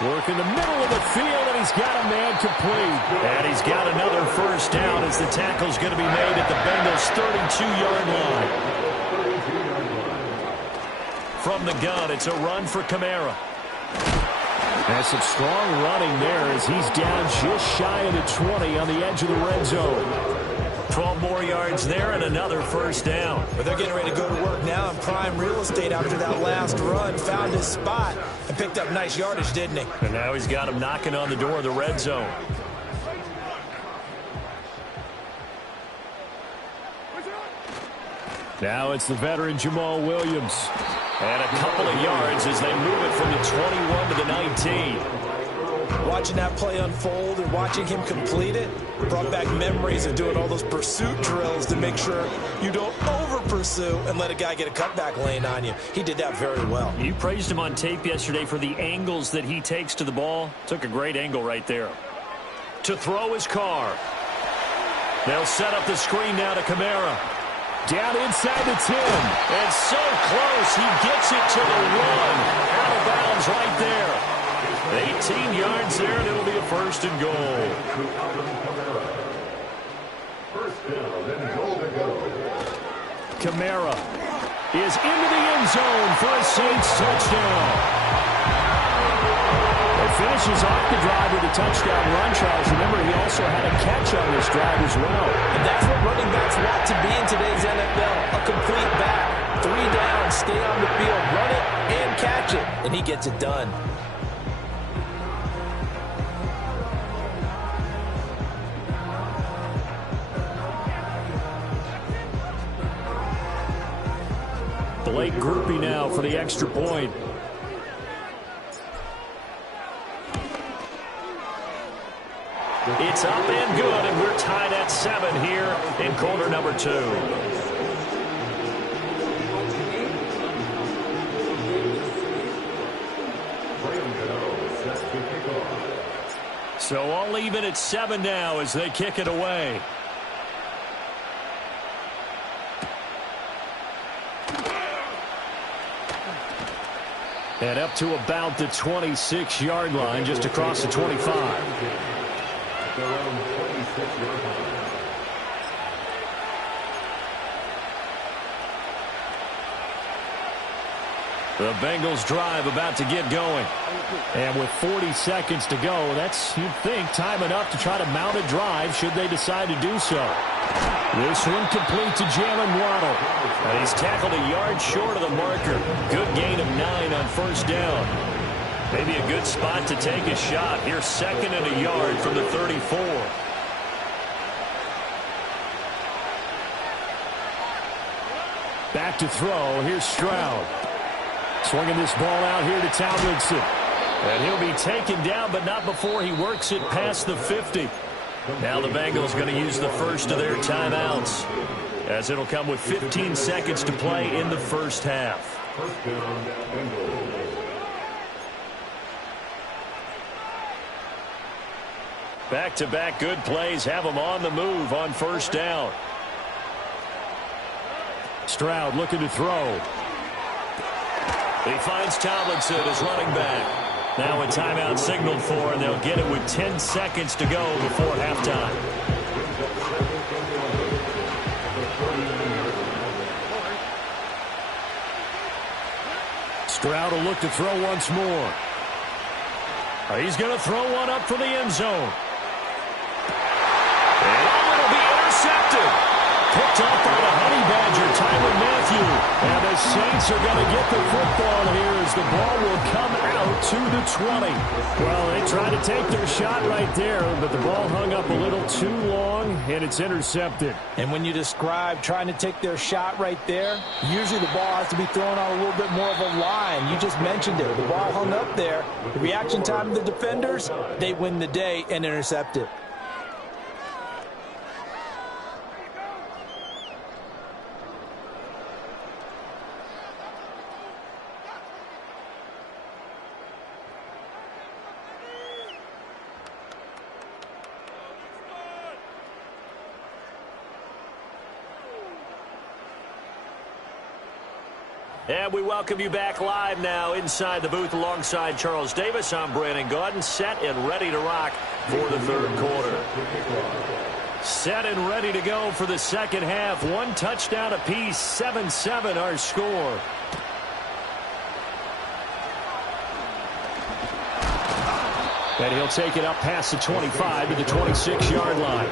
Work in the middle of the field, and he's got a man complete. And he's got another first down as the tackle's going to be made at the Bengals' 32-yard line. From the gun, it's a run for Kamara. That's some strong running there as he's down just shy of the 20 on the edge of the red zone. 12 more yards there and another first down. But they're getting ready to go to work now in prime real estate after that last run. Found his spot and picked up nice yardage, didn't he? And now he's got him knocking on the door of the red zone. Now it's the veteran Jamal Williams. And a couple of yards as they move it from the 21 to the 19. Watching that play unfold and watching him complete it brought back memories of doing all those pursuit drills to make sure you don't over-pursue and let a guy get a cutback lane on you. He did that very well. You praised him on tape yesterday for the angles that he takes to the ball. Took a great angle right there. To throw his car. They'll set up the screen now to Kamara. Down inside the 10. And so close, he gets it to the 1. Out of bounds right there. 18 yards there, and it'll be a first and goal. Kamara is into the end zone for a Saints touchdown. It finishes off the drive with a touchdown run, Charles. Remember, he also had a catch on this drive as well. And that's what running backs want to be in today's NFL, a complete back. 3 down, stay on the field, run it, and catch it. And he gets it done. Blake groupie now for the extra point. It's up and good, and we're tied at 7 here in quarter number 2. So all even at 7 now as they kick it away. And up to about the 26-yard line, just across the 25. The Bengals drive about to get going. And with 40 seconds to go, that's, you'd think, time enough to try to mount a drive should they decide to do so. This one complete to Jalen Waddle. And he's tackled a yard short of the marker. Good gain of 9 on first down. Maybe a good spot to take a shot. Here's 2nd and a yard from the 34. Back to throw. Here's Stroud. Swinging this ball out here to Tomlinson. And he'll be taken down, but not before he works it past the 50. Now the Bengals going to use the first of their timeouts, as it'll come with 15 seconds to play in the first half. Back-to-back good plays have them on the move on first down. Stroud looking to throw. He finds Tomlinson as running back. Now a timeout signaled for, and they'll get it with 10 seconds to go before halftime. Stroud will look to throw once more. He's going to throw one up for the end zone. And it'll be intercepted. Picked up by the Honey Badger, Tyrann Mathieu. And the Saints are going to get the football here as the ball will come out to the 20. Well, they tried to take their shot right there, but the ball hung up a little too long, and it's intercepted. And when you describe trying to take their shot right there, usually the ball has to be thrown on a little bit more of a line. You just mentioned it. The ball hung up there. The reaction time of the defenders, they win the day and intercept it. And we welcome you back live now inside the booth alongside Charles Davis. I'm Brandon Gaudin, set and ready to rock for the third quarter. Set and ready to go for the second half. 1 touchdown apiece, 7-7 our score. And he'll take it up past the 25 to the 26-yard line.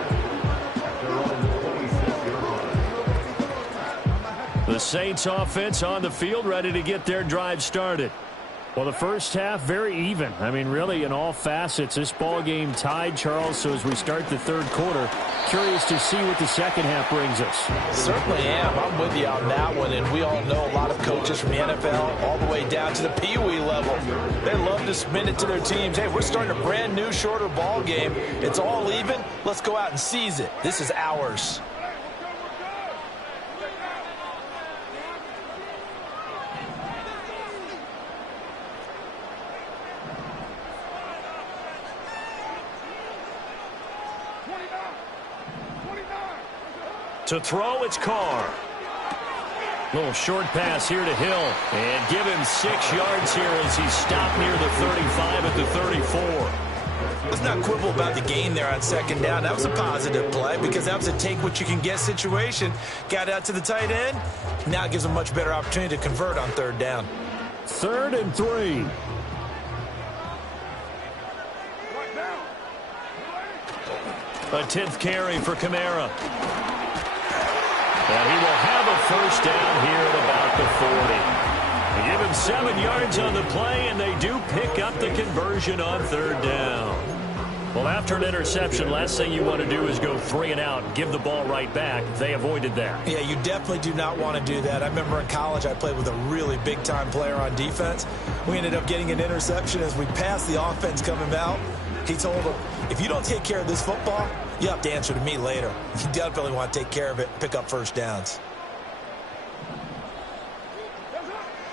The Saints offense on the field, ready to get their drive started. Well, the first half, very even. I mean, really, in all facets, this ball game tied, Charles. So as we start the third quarter, curious to see what the second half brings us. Certainly am. I'm with you on that one. And we all know a lot of coaches from the NFL all the way down to the Pee-wee level. They love to submit it to their teams. Hey, we're starting a brand new, shorter ball game. It's all even. Let's go out and seize it. This is ours. To throw, it's Carr. Little short pass here to Hill. And give him 6 yards here as he's stopped near the 35 at the 34. Let's not quibble about the gain there on second down. That was a positive play because that was a take-what-you-can-get situation. Got out to the tight end. Now it gives him a much better opportunity to convert on third down. 3rd and 3. A 10th carry for Kamara. And he will have a first down here at about the 40. They give him 7 yards on the play, and they do pick up the conversion on third down. Well, after an interception, last thing you want to do is go 3 and out and give the ball right back. They avoided that. Yeah, you definitely do not want to do that. I remember in college I played with a really big-time player on defense. We ended up getting an interception as we passed the offense coming out. He told him, if you don't take care of this football, you have to answer to me later. You definitely want to take care of it, pick up first downs.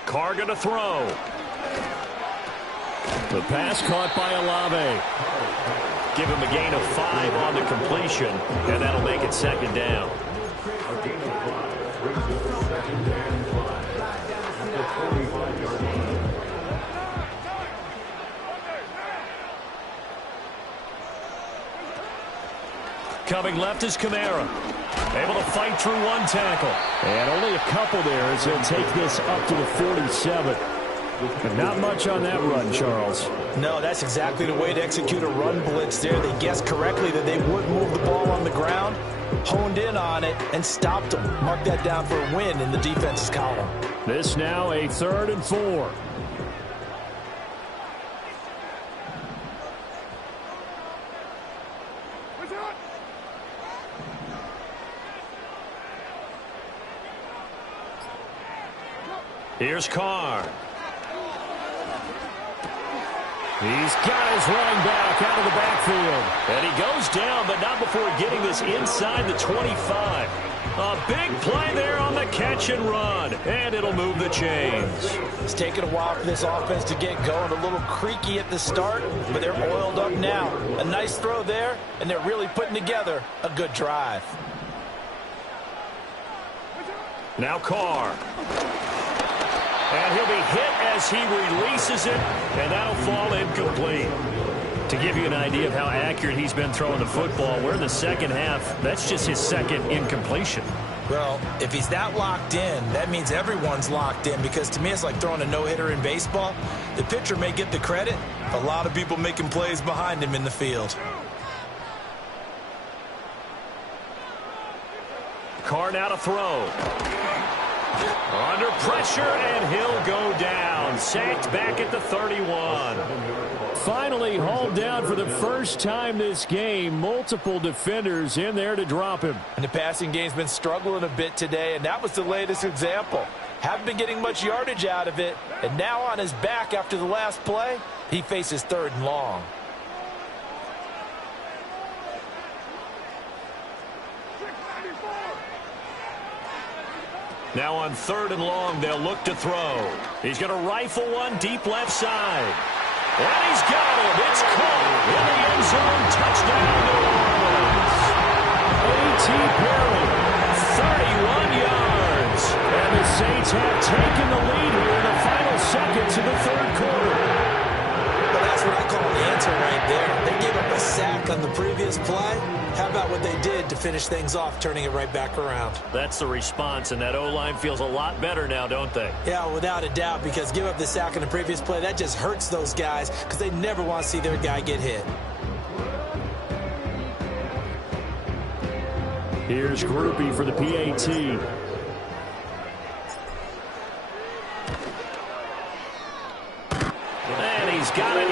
Carr going to throw. The pass caught by Olave. Give him a gain of 5 on the completion, and that'll make it second down. Coming left is Kamara. Able to fight through 1 tackle. And only a couple there as he'll take this up to the 47. But not much on that run, Charles. No, that's exactly the way to execute a run blitz there. They guessed correctly that they would move the ball on the ground, honed in on it, and stopped them. Mark that down for a win in the defense's column. This now a 3rd and 4. Here's Carr. He's got his running back out of the backfield. And he goes down, but not before getting this inside the 25. A big play there on the catch and run. And it'll move the chains. It's taken a while for this offense to get going. A little creaky at the start, but they're oiled up now. A nice throw there, and they're really putting together a good drive. Now Carr. And he'll be hit as he releases it, and that'll fall incomplete. To give you an idea of how accurate he's been throwing the football, we're in the second half. That's just his second incompletion. Well, if he's that locked in, that means everyone's locked in, because to me it's like throwing a no-hitter in baseball. The pitcher may get the credit, a lot of people making plays behind him in the field. Carr now to throw. Under pressure, and he'll go down. Sacked back at the 31. Finally hauled down for the first time this game. Multiple defenders in there to drop him. And the passing game's been struggling a bit today, and that was the latest example. Haven't been getting much yardage out of it, and now on his back after the last play, he faces 3rd and long. Now on 3rd and long, they'll look to throw. He's going to rifle one deep left side. And he's got him. It's caught in the end zone. Touchdown, New Orleans. A.T. Perry, 31 yards. And the Saints have taken the lead here in the final seconds of the third quarter. Well, that's what I call the answer right there. They gave up a sack on the previous play. How about what they did to finish things off, turning it right back around? That's the response, and that O-line feels a lot better now, don't they? Yeah, without a doubt, because give up the sack on the previous play, that just hurts those guys because they never want to see their guy get hit. Here's Groupie for the PAT.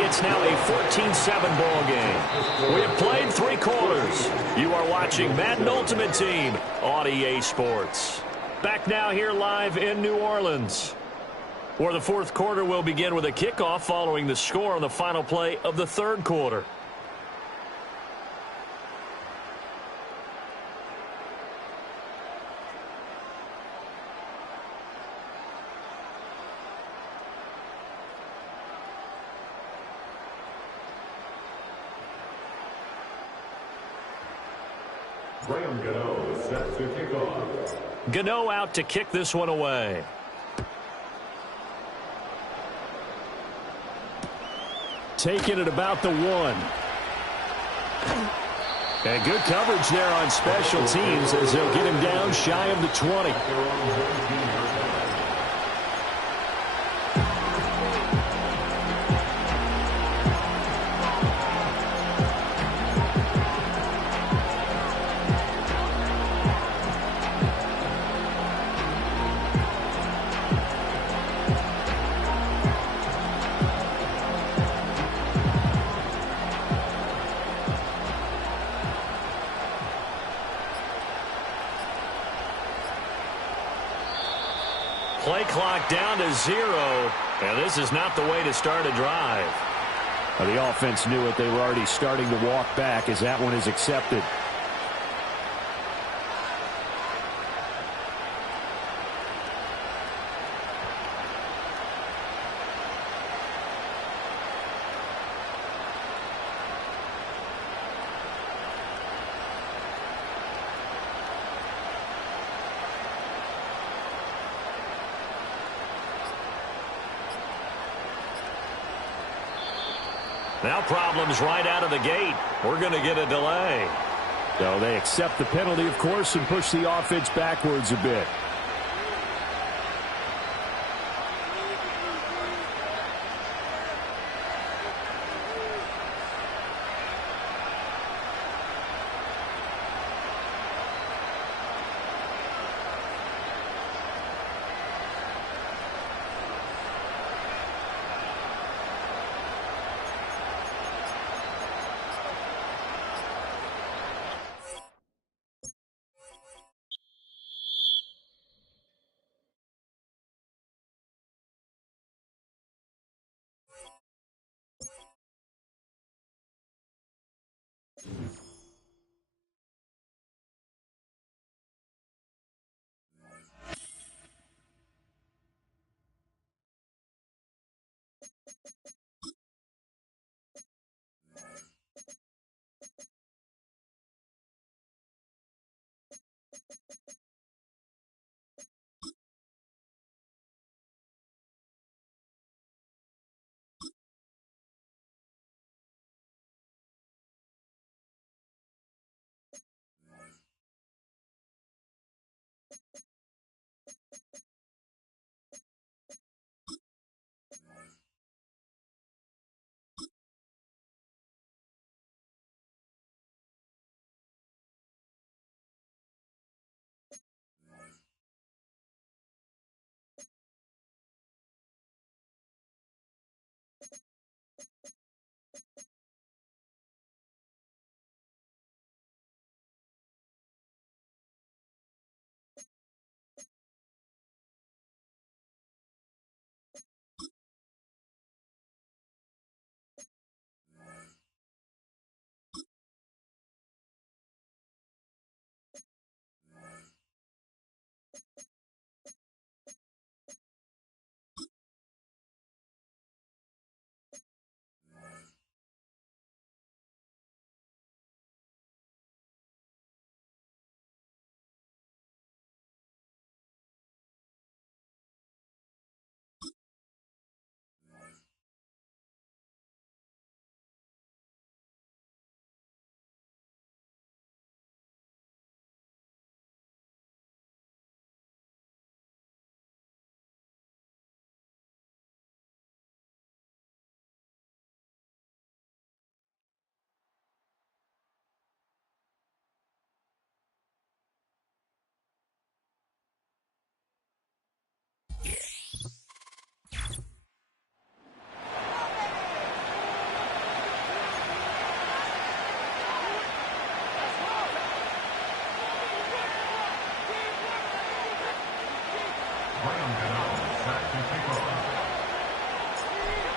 It's now a 14-7 ball game. We have played 3 quarters. You are watching Madden Ultimate Team on EA Sports. Back now here live in New Orleans, where the 4th quarter will begin with a kickoff following the score on the final play of the 3rd quarter. Graham Gano set to kick off. Gano out to kick this one away. Taking it about the 1. And good coverage there on special teams as they'll get him down shy of the 20. Play clock down to 0, and this is not the way to start a drive. Well, the offense knew it. They were already starting to walk back as that one is accepted. Now problems right out of the gate. We're going to get a delay. So they accept the penalty, of course, and push the offense backwards a bit.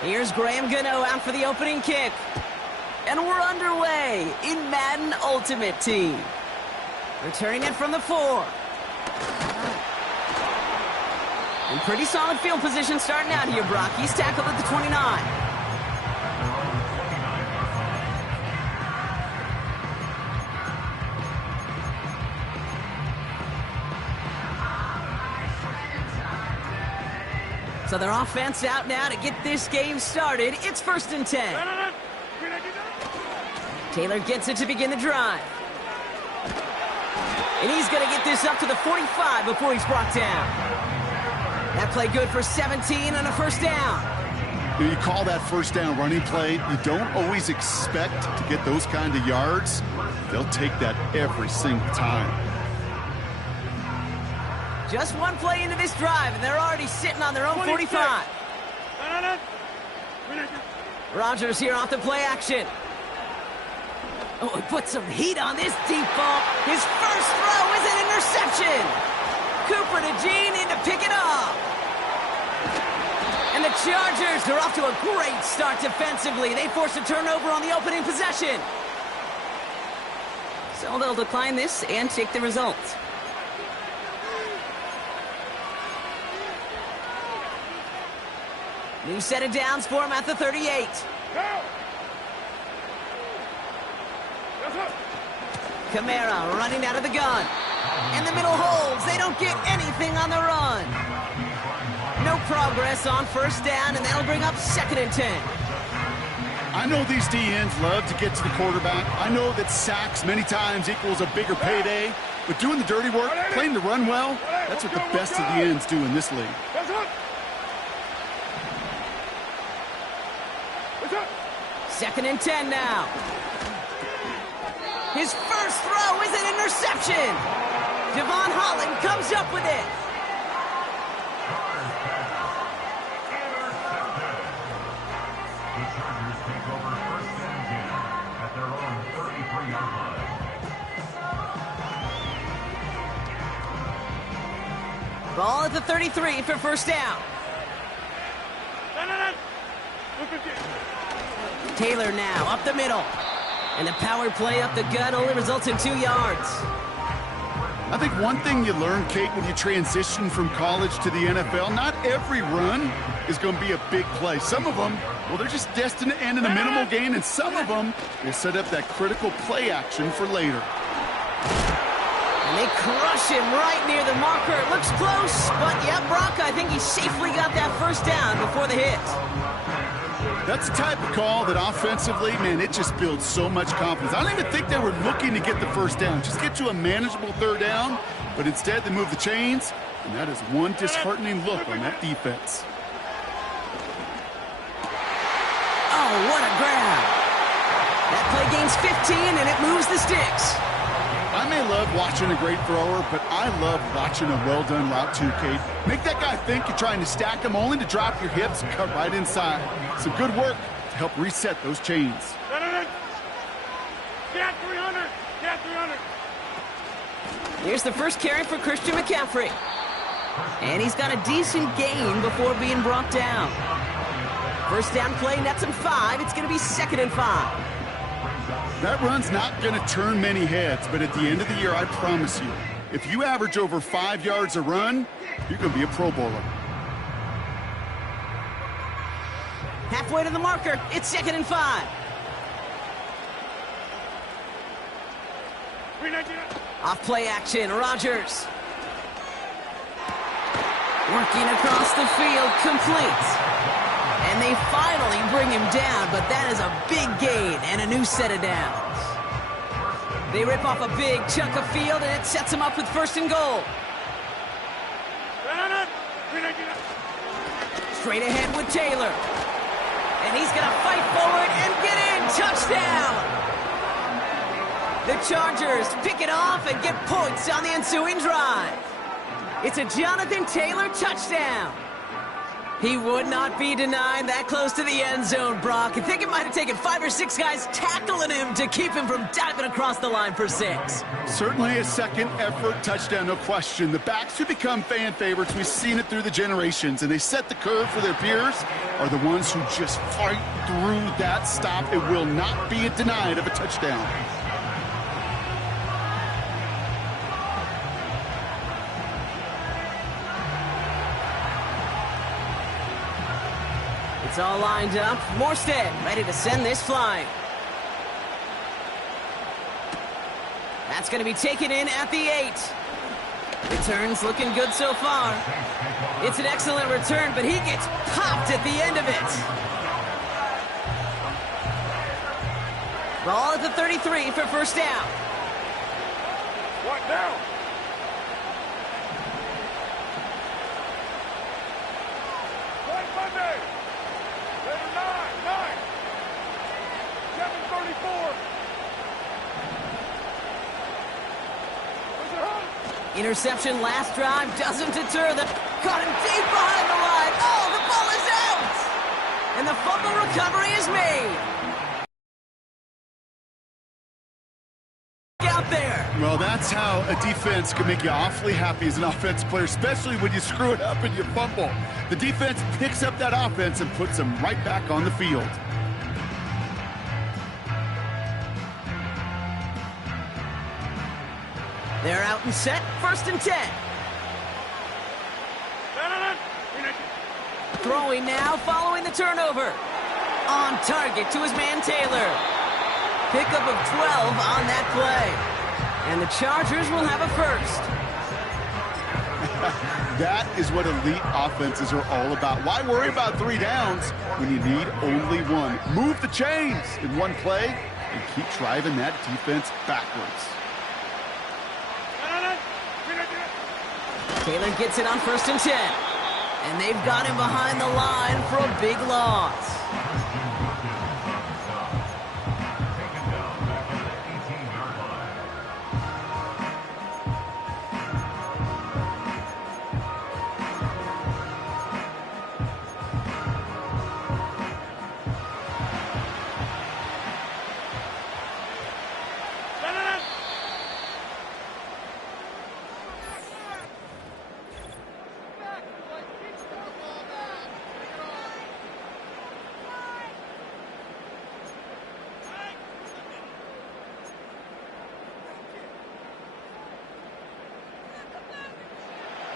Here's Graham Gano out for the opening kick. And we're underway in Madden Ultimate Team. Returning it from the 4. In pretty solid field position starting out here, Brock. He's tackled at the 29. So their offense out now to get this game started. It's 1st and 10. Taylor gets it to begin the drive. And he's going to get this up to the 45 before he's brought down. That play good for 17 on a 1st down. You call that 1st down running play. You don't always expect to get those kind of yards. They'll take that every single time. Just one play into this drive, and they're already sitting on their own 45. Rodgers here off the play action. Oh, he put some heat on this deep ball. His first throw is an interception. Cooper to Gene in to pick it up. And the Chargers are off to a great start defensively. They force a turnover on the opening possession. So they'll decline this and take the result. New set of downs for him at the 38. Kamara running out of the gun. And the middle holds. They don't get anything on the run. No progress on 1st down, and that'll bring up 2nd and 10. I know these D-ends love to get to the quarterback. I know that sacks many times equals a bigger payday. But doing the dirty work, playing the run well, that's what the best of the ends do in this league. 2nd and 10 now. His first throw is an interception. Devon Holland comes up with it. The Chargers take over 1st and 10 at their own 33-yard line. Ball at the 33 for 1st down. Taylor now up the middle. And the power play up the gut only results in 2 yards. I think one thing you learn, Kate, when you transition from college to the NFL, not every run is going to be a big play. Some of them, well, they're just destined to end in a minimal gain, and some of them will set up that critical play action for later. And they crush him right near the marker. It looks close, but yeah, Brock, I think he safely got that 1st down before the hit. That's the type of call that offensively, man, it just builds so much confidence. I don't even think they were looking to get the 1st down. Just get to a manageable 3rd down, but instead they move the chains, and that is one disheartening look on that defense. Oh, what a grab. That play gains 15, and it moves the sticks. I may love watching a great thrower, but I love watching a well-done route too, Kate. Make that guy think you're trying to stack him only to drop your hips and cut right inside. Some good work to help reset those chains. Get 300! Get 300! Here's the first carry for Christian McCaffrey. And he's got a decent gain before being brought down. 1st down play nets him 5. It's going to be 2nd and 5. That run's not going to turn many heads, but at the end of the year, I promise you, if you average over 5 yards a run, you're going to be a Pro Bowler. Halfway to the marker, it's 2nd and 5. Off play action, Rodgers. Working across the field, complete. And they finally bring him down, but that is a big gain and a new set of downs. They rip off a big chunk of field, and it sets them up with 1st and goal. Straight ahead with Taylor. And he's going to fight forward and get in. Touchdown! The Chargers pick it off and get points on the ensuing drive. It's a Jonathan Taylor touchdown. He would not be denied that close to the end zone, Brock. I think it might have taken 5 or 6 guys tackling him to keep him from diving across the line for 6. Certainly a second-effort touchdown, no question. The backs who become fan favorites, we've seen it through the generations, and they set the curve for their peers, are the ones who just fight through that stop. It will not be denied of a touchdown. It's all lined up. Morstead ready to send this flying. That's going to be taken in at the 8. Return's looking good so far. It's an excellent return, but he gets popped at the end of it. Ball at the 33 for first down. What down? Monday. 7:34. Interception last drive doesn't deter them. Caught him deep behind the line. Oh, the ball is out! And the fumble recovery is made. Out there. Well, that's how a defense can make you awfully happy as an offensive player, especially when you screw it up and you fumble. The defense picks up that offense and puts them right back on the field. They're out and set. First and 10. Throwing now, following the turnover. On target to his man Taylor. Pickup of 12 on that play. And the Chargers will have a first. That is what elite offenses are all about. Why worry about 3 downs when you need only 1? Move the chains in one play and keep driving that defense backwards. Taylor gets it on first and 10. And they've got him behind the line for a big loss.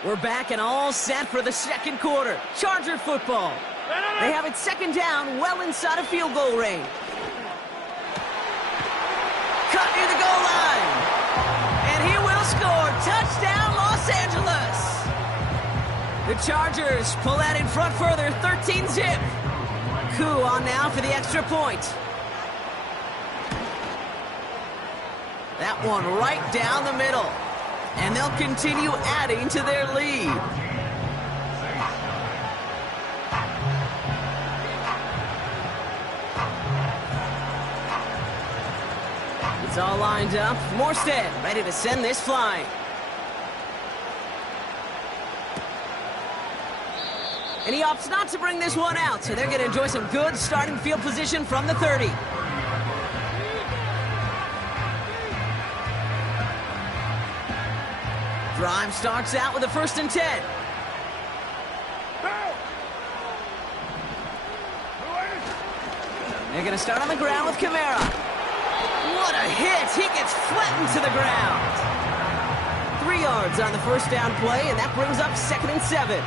We're back and all set for the second quarter. Charger football. They have it second down, well inside of field goal range. Cut near the goal line. And he will score. Touchdown, Los Angeles. The Chargers pull that in front further, 13-zip. Koo on now for the extra point. That one right down the middle. And they'll continue adding to their lead. It's all lined up. Morstead ready to send this flying. And he opts not to bring this one out, so they're going to enjoy some good starting field position from the 30. Drive starts out with a first and 10. They're going to start on the ground with Kamara. What a hit! He gets flattened to the ground. 3 yards on the first down play, and that brings up second and 7.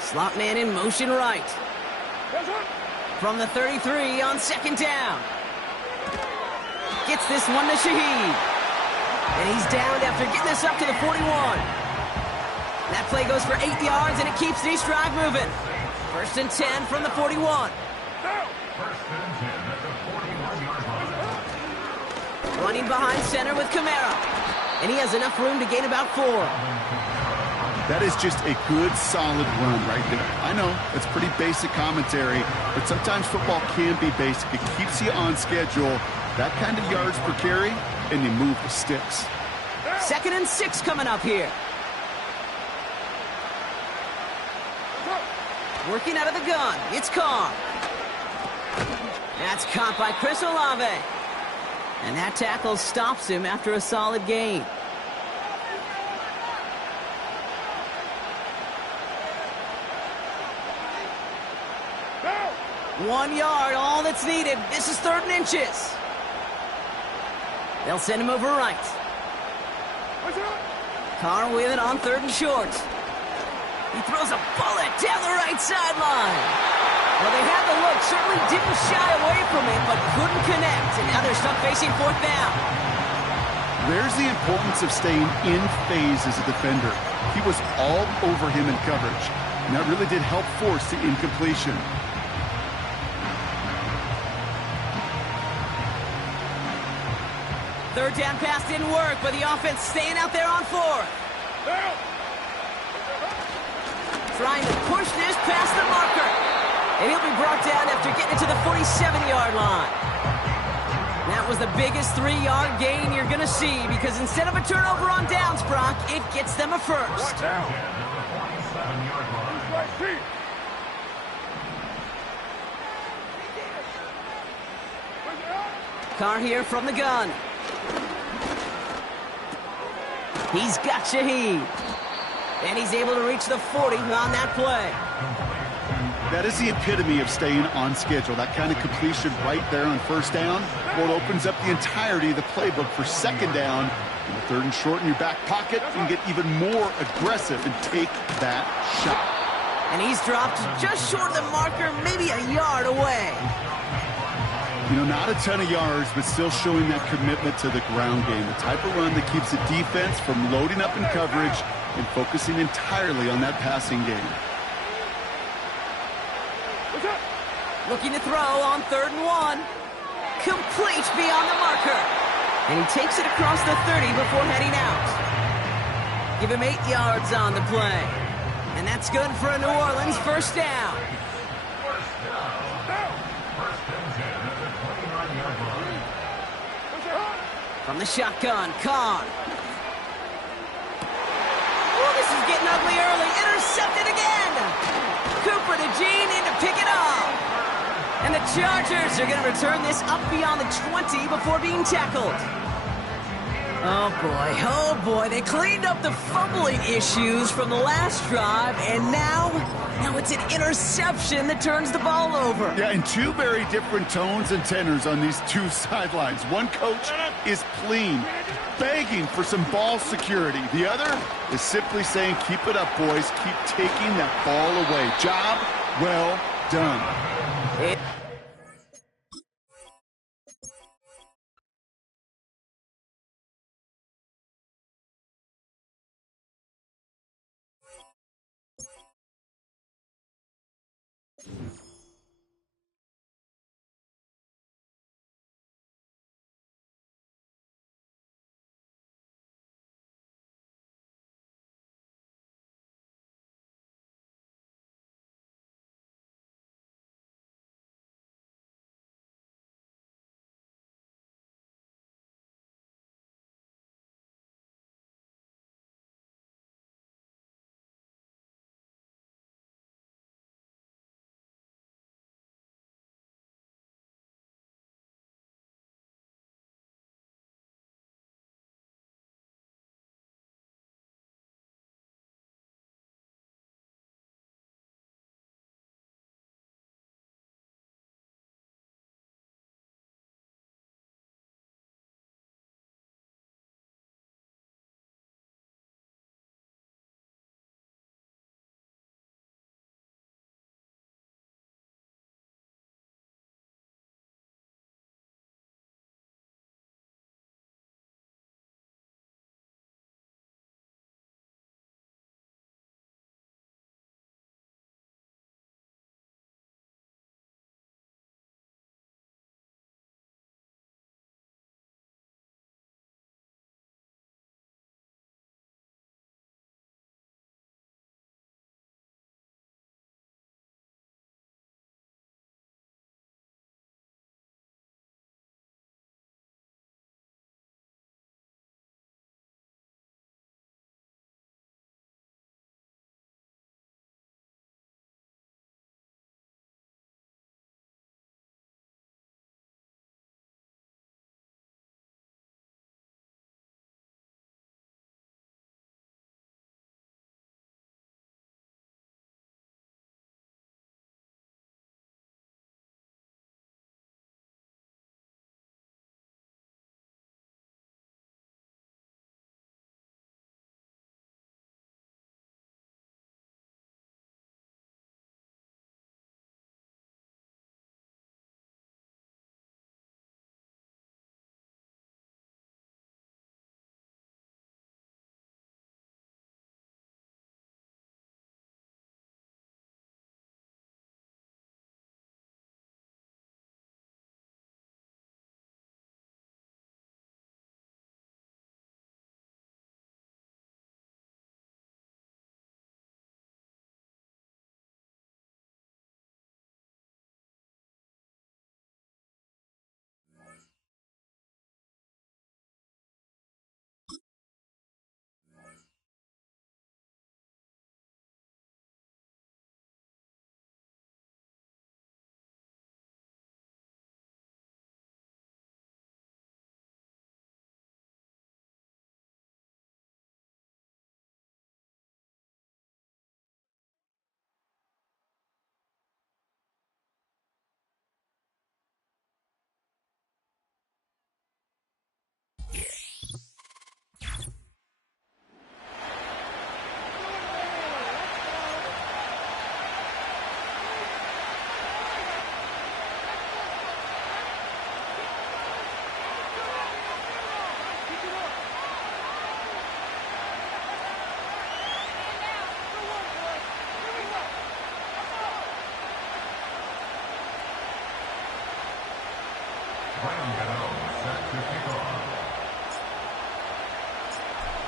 Slot man in motion right. From the 33 on second down. Gets this one to Shaheed. And he's downed after getting this up to the 41. That play goes for 8 yards, and it keeps this drive moving. First and 10 from the 41. Running behind center with Kamara. And he has enough room to gain about 4. That is just a good, solid run right there. I know, it's pretty basic commentary, but sometimes football can be basic. It keeps you on schedule. That kind of yards per carry, and you move the sticks. 2nd and 6 coming up here. Working out of the gun. It's Carr. That's caught by Chris Olave. And that tackle stops him after a solid gain. Down. 1 yard, all that's needed. This is 3rd and inches. They'll send him over right. What's up? Carr with it on 3rd and short. He throws a bullet down the right sideline. Well, they had the look, certainly didn't shy away from it, but couldn't connect. And now they're stuck facing 4th down. There's the importance of staying in phase as a defender. He was all over him in coverage, and that really did help force the incompletion. Third down pass didn't work, but the offense staying out there on 4th. Down. Trying to push this past the marker. And he'll be brought down after getting it to the 47-yard line. That was the biggest 3-yard gain you're going to see because instead of a turnover on downs, Brock, it gets them a first. Down. Right feet. Carr here from the gun. He's got Shaheed. And he's able to reach the 40 on that play. That is the epitome of staying on schedule. That kind of completion right there on 1st down. Well, it opens up the entirety of the playbook for 2nd down. And the 3rd and short in your back pocket, you can get even more aggressive and take that shot. And he's dropped just short of the marker, maybe a yard away. You know, not a ton of yards, but still showing that commitment to the ground game. The type of run that keeps the defense from loading up in coverage and focusing entirely on that passing game. Looking to throw on 3rd and 1. Complete beyond the marker. And he takes it across the 30 before heading out. Give him 8 yards on the play. And that's good for a New Orleans 1st down. From the shotgun, Carr. Oh, this is getting ugly early. Intercepted again. Cooper to Gene in to pick it up. And the Chargers are going to return this up beyond the 20 before being tackled. Oh boy, they cleaned up the fumbling issues from the last drive, and now it's an interception that turns the ball over. Yeah, and 2 very different tones and tenors on these 2 sidelines. One coach is pleading, begging for some ball security. The other is simply saying, keep it up, boys. Keep taking that ball away. Job well done.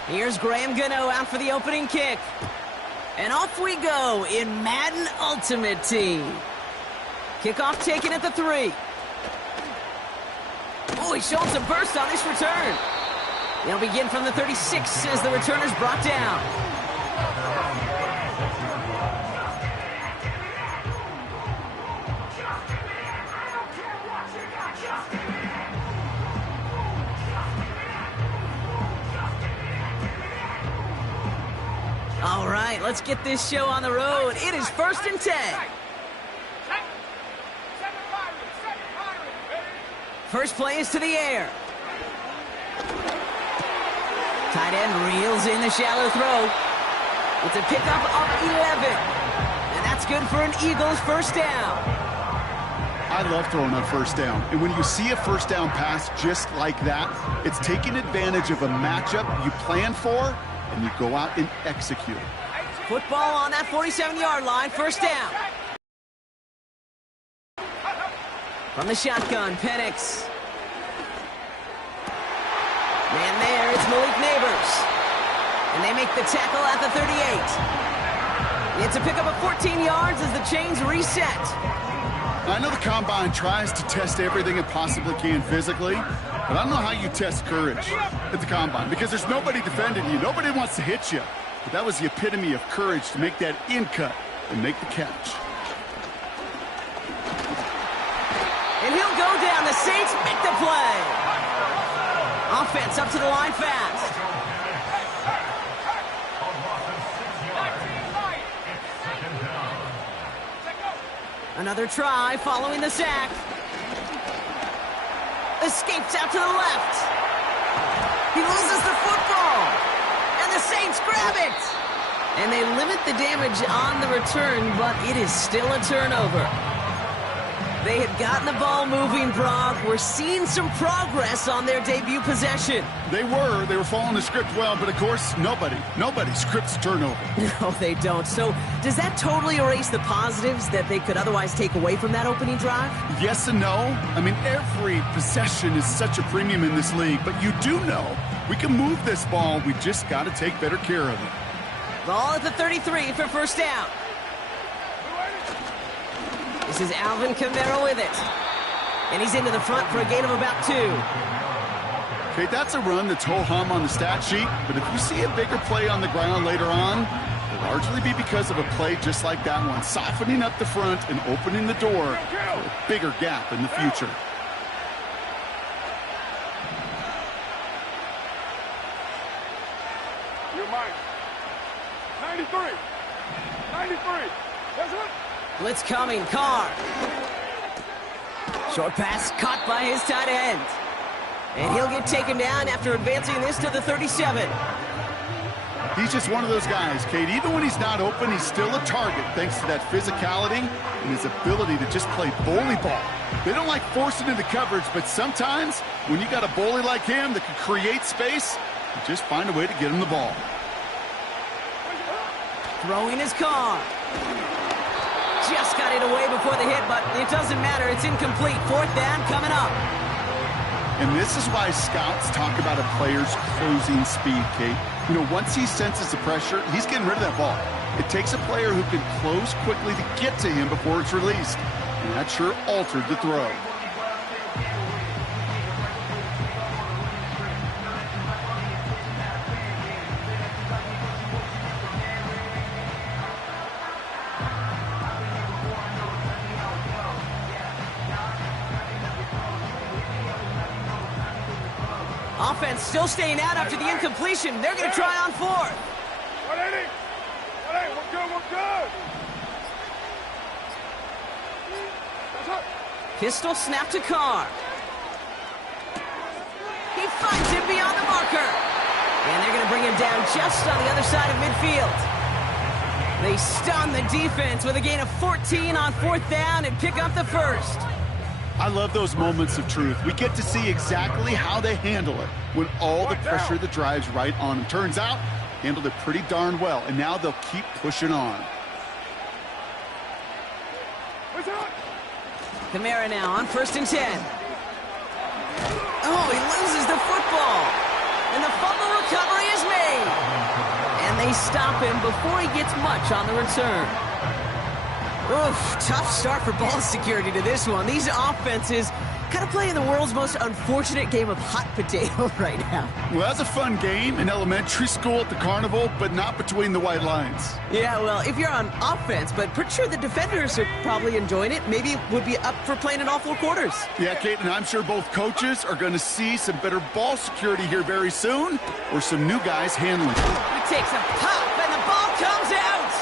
Here's Graham Gano out for the opening kick. And off we go in Madden Ultimate Team. Kickoff taken at the 3. Oh, he's showing some burst on this return. They'll begin from the 36 as the returner's brought down. All right, let's get this show on the road. It is 1st and 10. First play is to the air. Tight end reels in the shallow throw. It's a pickup of 11. And that's good for an Eagles first down. I love throwing on first down. And when you see a first down pass just like that, it's taking advantage of a matchup you plan for, and you go out and execute. Football on that 47-yard line, first down. From the shotgun, Penix. Man there, it's Malik Neighbors. And they make the tackle at the 38. It's a pickup of 14 yards as the chains reset. I know the Combine tries to test everything it possibly can physically, but I don't know how you test courage at the Combine because there's nobody defending you. Nobody wants to hit you. But that was the epitome of courage to make that in cut and make the catch. And he'll go down. The Saints make the play. Offense up to the line fast. Another try following the sack. Escapes out to the left. He loses the football. And the Saints grab it. And they limit the damage on the return, but it is still a turnover. They had gotten the ball moving, Brock. We're seeing some progress on their debut possession. They were following the script well, but of course, nobody scripts a turnover. No, they don't. So does that totally erase the positives that they could otherwise take away from that opening drive? Yes and no. I mean, every possession is such a premium in this league, but you do know we can move this ball. We just got to take better care of it. Ball at the 33 for first down. This is Alvin Kamara with it. And he's into the front for a gain of about 2. Okay, that's a run that's ho-hum on the stat sheet, but if you see a bigger play on the ground later on, it'll largely be because of a play just like that one, softening up the front and opening the door for a bigger gap in the future. You're mine. 93. 93. That's what? Blitz coming, Carr. Short pass caught by his tight end. And he'll get taken down after advancing this to the 37. He's just one of those guys, Kate. Even when he's not open, he's still a target thanks to that physicality and his ability to just play bully ball. They don't like forcing into coverage, but sometimes when you got a bully like him that can create space, you just find a way to get him the ball. Throwing his Carr. Just got it away before the hit, but it doesn't matter. It's incomplete. Fourth down coming up. And this is why scouts talk about a player's closing speed, Kate. You know, once he senses the pressure, he's getting rid of that ball. It takes a player who can close quickly to get to him before it's released. And that sure altered the throw. Offense still staying out after the incompletion. They're going to try on 4th. 180. 180. We're good. We're good. That's up. Pistol snap to Carr. He finds him beyond the marker. And they're going to bring him down just on the other side of midfield. They stun the defense with a gain of 14 on 4th down and pick up the first. I love those moments of truth. We get to see exactly how they handle it when all the pressure that drives right on them. Turns out, handled it pretty darn well, and now they'll keep pushing on. Kamara now on 1st and 10. ball. And the fumble recovery is made. And they stop him before he gets much on the return. Oof, tough start for ball security to this one. These offenses kind of play in the world's most unfortunate game of hot potato right now. Well, that's a fun game in elementary school at the carnival, but not between the white lines. Yeah, well, if you're on offense, but pretty sure the defenders are probably enjoying it. Maybe would be up for playing in all four quarters. Yeah, Kate, and I'm sure both coaches are going to see some better ball security here very soon, or some new guys handling it. He takes a pop, and the ball comes out!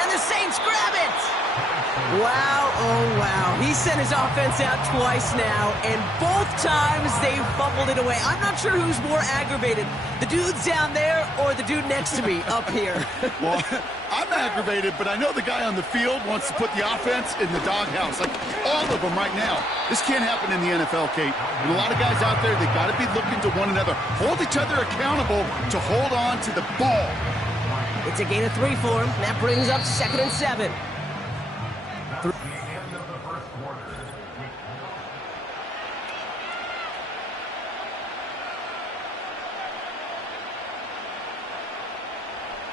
And the Saints grab it! Wow, oh wow. He sent his offense out twice now, and both times they fumbled it away. I'm not sure who's more aggravated, the dudes down there or the dude next to me up here. Well, I'm aggravated, but I know the guy on the field wants to put the offense in the doghouse, like all of them right now. This can't happen in the NFL, Kate. And a lot of guys out there, they got to be looking to one another, hold each other accountable to hold on to the ball. It's a gain of 3 for him. That brings up 2nd and 7.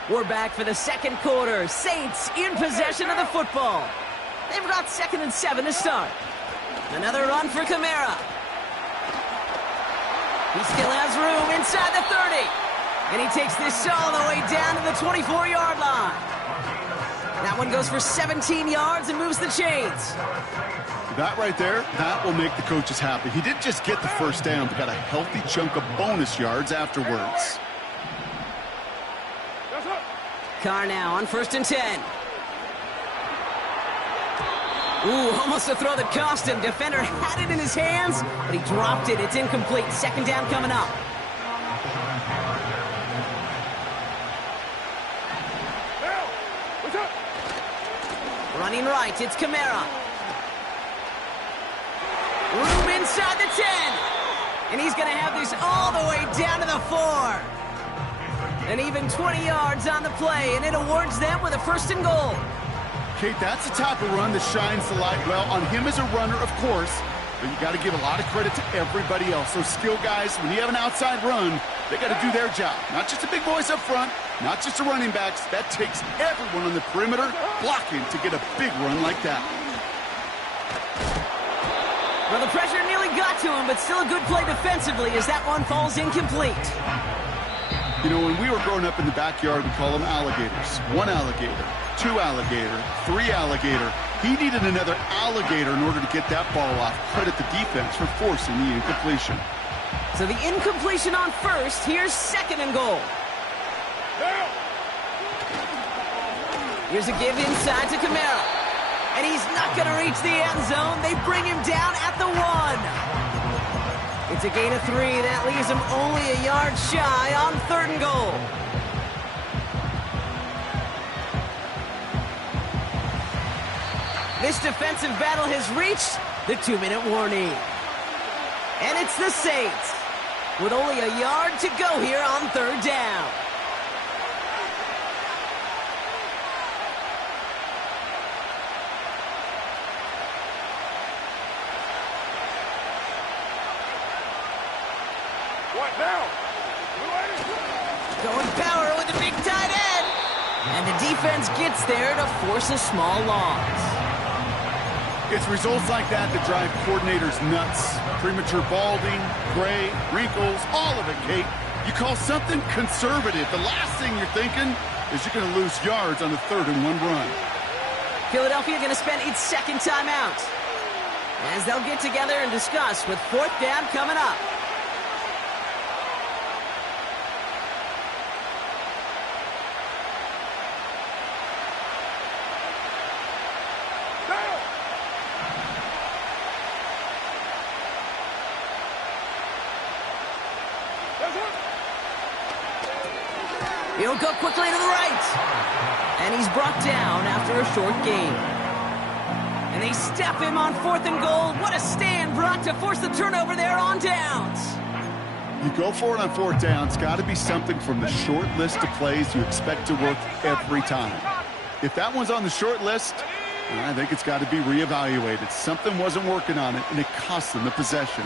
We're back for the second quarter. Saints in possession of the football. They've got 2nd and 7 to start. Another run for Kamara. He still has room inside the 30. And he takes this all the way down to the 24-yard line. That one goes for 17 yards and moves the chains. That right there, that will make the coaches happy. He didn't just get the first down, but got a healthy chunk of bonus yards afterwards. Carr now on 1st and 10. Ooh, almost a throw that cost him. Defender had it in his hands, but he dropped it. It's incomplete. 2nd down coming up. Running right, it's Kamara. Room inside the 10. And he's going to have this all the way down to the 4. And even 20 yards on the play, and it awards them with a 1st and goal. Kate, that's the type of run that shines the light well on him as a runner, of course, but you got to give a lot of credit to everybody else. Those skill guys, when you have an outside run, they got to do their job. Not just the big boys up front, not just the running backs. That takes everyone on the perimeter blocking to get a big run like that. Well, the pressure nearly got to him, but still a good play defensively as that one falls incomplete. You know, when we were growing up in the backyard, we call them alligators. 1 alligator, 2 alligator, 3 alligator. He needed another alligator in order to get that ball off. Credit the defense for forcing the incompletion. So the incompletion on 1st. Here's 2nd and goal. Here's a give inside to Kamara. And he's not going to reach the end zone. They bring him down at the 1. It's a gain of 3. That leaves him only a yard shy on 3rd and goal. This defensive battle has reached the 2-minute warning. And it's the Saints with only a yard to go here on 3rd down. What now? Going power with the big tight end. And the defense gets there to force a small loss. It's results like that that drive coordinators nuts. Premature balding, gray, wrinkles, all of it, Kate. You call something conservative. The last thing you're thinking is you're going to lose yards on a 3rd and 1 run. Philadelphia going to spend its 2nd timeout as they'll get together and discuss with 4th down coming up. He'll go quickly to the right. And he's brought down after a short gain. And they step him on 4th and goal. What a stand, Brock, to force the turnover there on downs. You go for it on 4th down. It's got to be something from the short list of plays you expect to work every time. If that one's on the short list, I think it's got to be reevaluated. Something wasn't working on it, and it cost them the possession.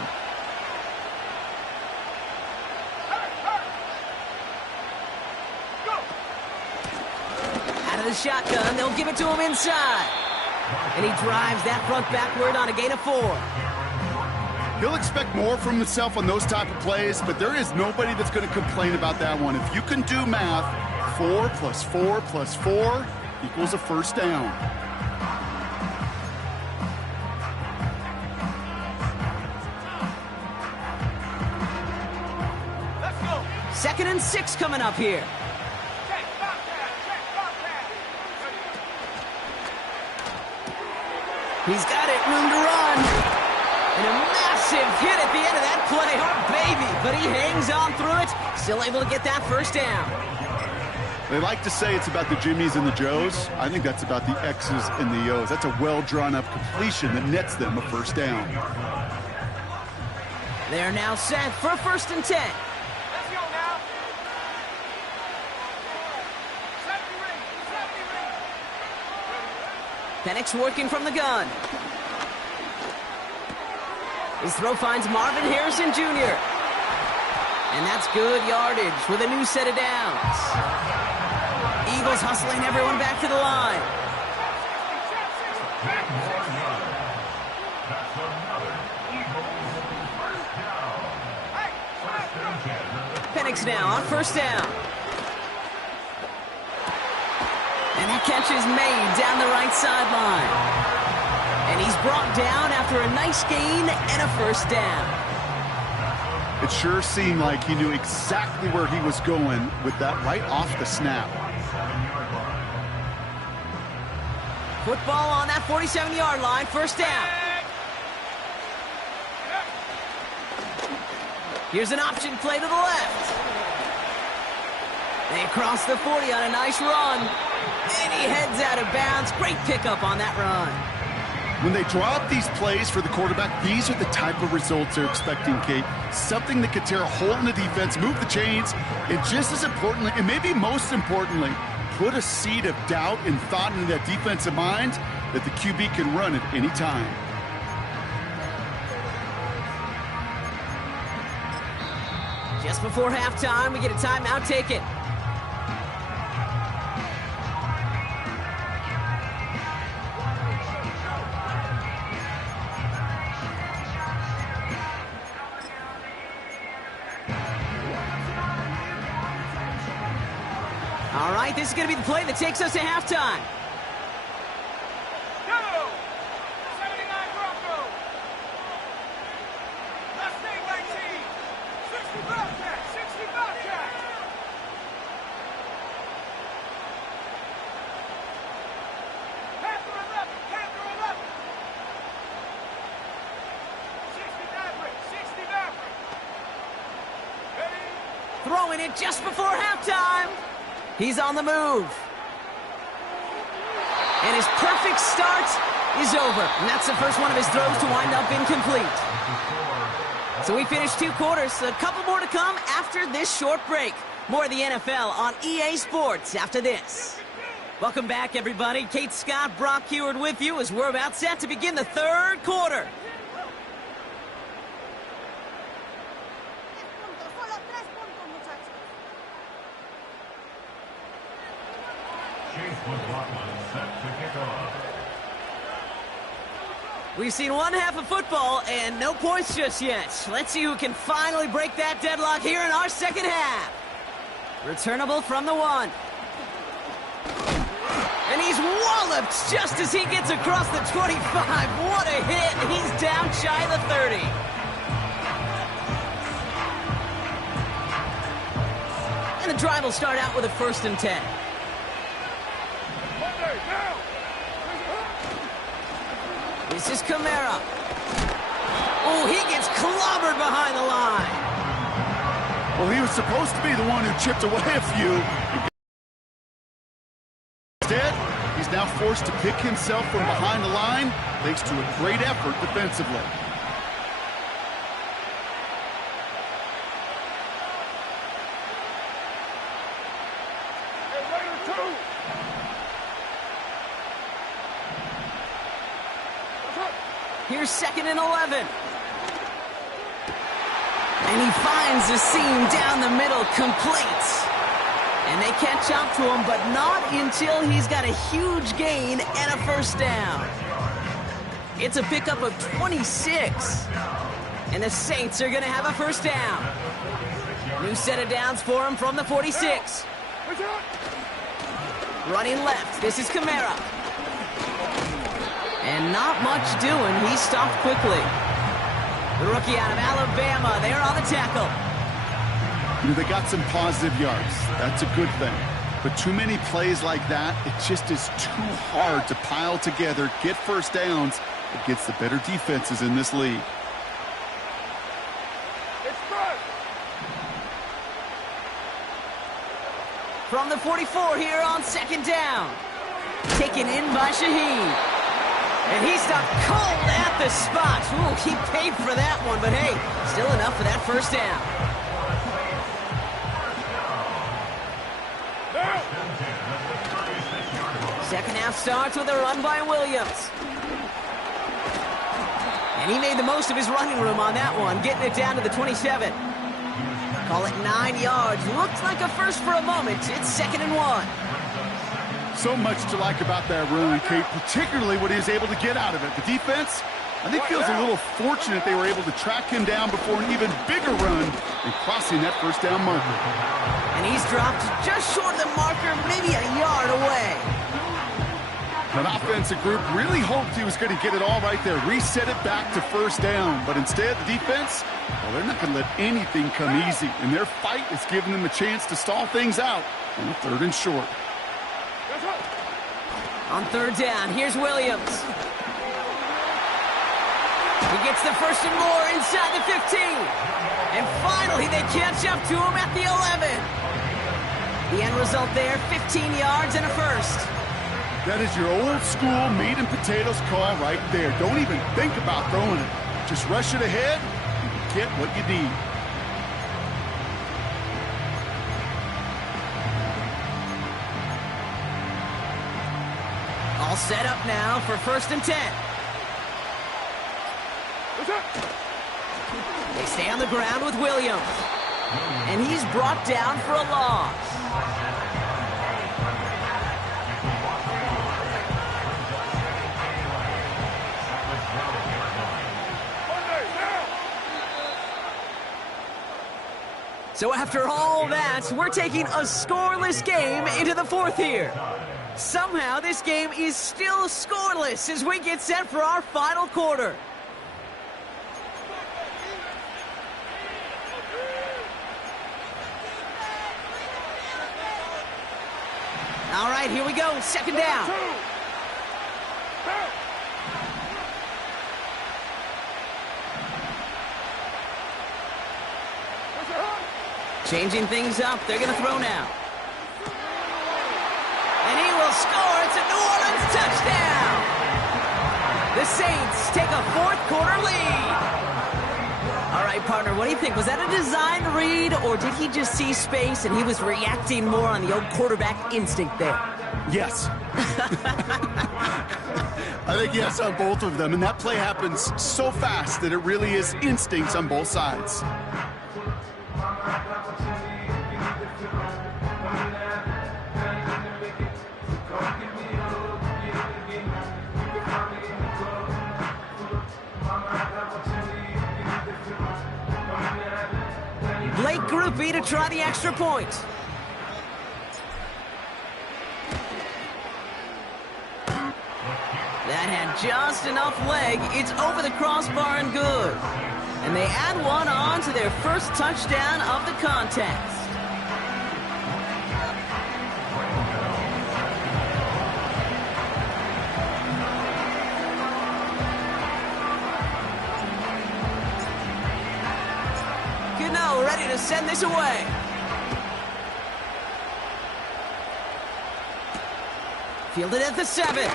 of the shotgun. They'll give it to him inside. And he drives that front backward on a gain of 4. He'll expect more from himself on those type of plays, but there is nobody that's going to complain about that one. If you can do math, 4 plus 4 plus 4 equals a first down. Let's go. 2nd and 6 coming up here. Check, bobcat, check, bobcat. He's got it, room to run. And a massive hit at the end of that play. Oh, baby. But he hangs on through it. Still able to get that first down. They like to say it's about the Jimmies and the Joes. I think that's about the X's and the O's. That's a well-drawn-up completion that nets them a first down. They're now set for a 1st and 10. Let's go now. 70 ring, 70 ring. Penix working from the gun. His throw finds Marvin Harrison Jr. And that's good yardage with a new set of downs. Eagles hustling everyone back to the line. Penix now on 1st down. And that catch is made down the right sideline. And he's brought down after a nice gain and a first down. It sure seemed like he knew exactly where he was going with that right off the snap. Football on that 47-yard line, 1st down. Here's an option play to the left. They cross the 40 on a nice run. And he heads out of bounds. Great pickup on that run. When they draw up these plays for the quarterback, these are the type of results they're expecting, Kate. Something that could tear a hole in the defense, move the chains, and just as importantly, and maybe most importantly, put a seed of doubt and thought into that defensive mind that the QB can run at any time. Just before halftime, we get a timeout taken. All right, this is going to be the play that takes us to halftime. Go! 79 Broncos. Let's stay 19. 60 Bobcat, 60 Bobcat. Panther 11, Panther 11. 60 Maverick, 60 Maverick. Ready? Throwing it just before halftime. He's on the move. And his perfect start is over. And that's the first one of his throws to wind up incomplete. So we finished 2 quarters. A couple more to come after this short break. More of the NFL on EA Sports after this. Welcome back, everybody. Kate Scott, Brock Heward with you as we're about set to begin the 3rd quarter. We've seen one half of football and no points just yet. Let's see who can finally break that deadlock here in our 2nd half. Returnable from the 1. And he's walloped just as he gets across the 25. What a hit. He's down shy of the 30. And the drive will start out with a 1st and 10. This is Kamara. Oh, he gets clobbered behind the line. Well, he was supposed to be the one who chipped away a few. Instead, he's now forced to pick himself from behind the line, thanks to a great effort defensively. Here's 2nd and 11. And he finds the seam down the middle, complete. And they catch up to him, but not until he's got a huge gain and a first down. It's a pickup of 26. And the Saints are going to have a first down. New set of downs for him from the 46. Running left, this is Kamara. And not much doing, he stopped quickly. The rookie out of Alabama, they're on the tackle. They got some positive yards. That's a good thing. But too many plays like that, it just is too hard to pile together, get first downs against the better defenses in this league. From the 44 here on second down. Taken in by Shaheed. And he stopped cold at the spot. Ooh, he paid for that one, but hey, still enough for that first down. Second half starts with a run by Williams. And he made the most of his running room on that one, getting it down to the 27. Call it 9 yards. Looks like a first for a moment. It's 2nd and 1. So much to like about that run, Kate, particularly what he was able to get out of it. The defense, I think, feels a little fortunate they were able to track him down before an even bigger run and crossing that first down marker. And he's dropped just short of the marker, maybe a yard away. That offensive group really hoped he was going to get it all right there, reset it back to first down. But instead, the defense, well, they're not going to let anything come easy. And their fight is giving them a chance to stall things out on the 3rd and short. On 3rd down, here's Williams. He gets the 1st and more inside the 15. And finally, they catch up to him at the 11. The end result there, 15 yards and a first. That is your old school meat and potatoes call right there. Don't even think about throwing it. Just rush it ahead and get what you need. All set up now for 1st and 10. They stay on the ground with Williams. And he's brought down for a loss. So after all that, we're taking a scoreless game into the 4th here. Somehow this game is still scoreless as we get set for our final quarter. All right, here we go, 2nd down. Changing things up, they're going to throw now. And he will score. It's a New Orleans touchdown. The Saints take a 4th quarter lead. All right, partner, what do you think? Was that a designed read, or did he just see space and he was reacting more on the old quarterback instinct there? Yes. I think yes on both of them, and that play happens so fast that it really is instincts on both sides. Blake Groupie to try the extra point. That had just enough leg. It's over the crossbar and good. And they add one on to their first touchdown of the contest. Gano ready to send this away. Fielded at the 7.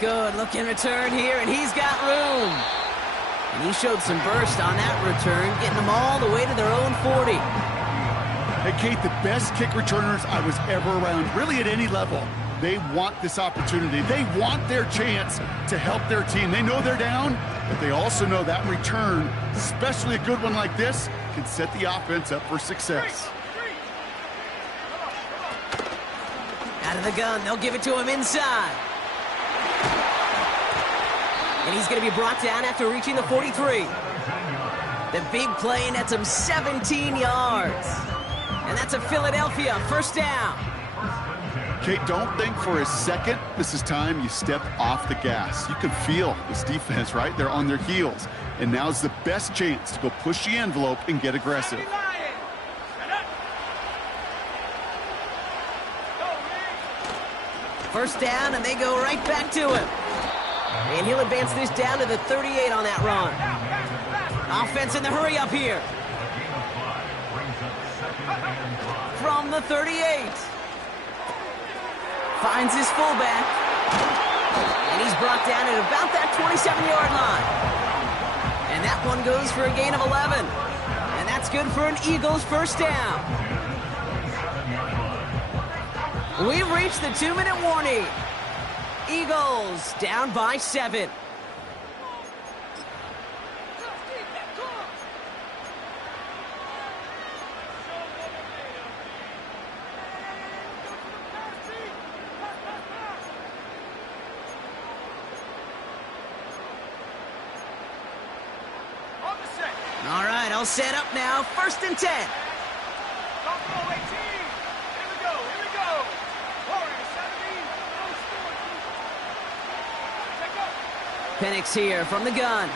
Good looking return here, and he's got room. And he showed some burst on that return, getting them all the way to their own 40. Hey, Kate, the best kick returners I was ever around, really at any level, they want this opportunity. They want their chance to help their team. They know they're down, but they also know that return, especially a good one like this, can set the offense up for success. Out of the gun, they'll give it to him inside. And he's going to be brought down after reaching the 43. The big play nets him 17 yards. And that's a Philadelphia first down. Kate, don't think for a second this is time you step off the gas. You can feel this defense, right? They're on their heels. And now's the best chance to go push the envelope and get aggressive. First down, and they go right back to him. And he'll advance this down to the 38 on that run. Offense in the hurry up here. From the 38. Finds his fullback. And he's brought down at about that 27-yard line. And that one goes for a gain of 11. And that's good for an Eagles first down. We've reached the 2-minute warning. Eagles down by 7. All right, I'll set up now. 1st and 10. Penix here from the gun.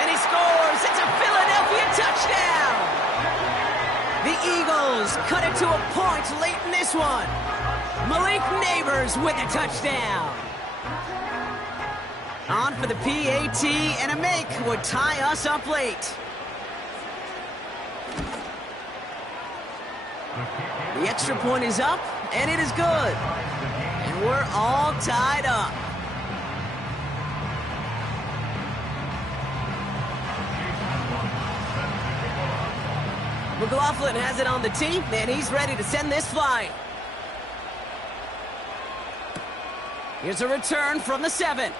And he scores! It's a Philadelphia touchdown! The Eagles cut it to a point late in this one. Malik Neighbors with a touchdown. On for the PAT, and a make would tie us up late. The extra point is up, and it is good. And we're all tied up. McLaughlin has it on the tee, and he's ready to send this flying. Here's a return from the 7.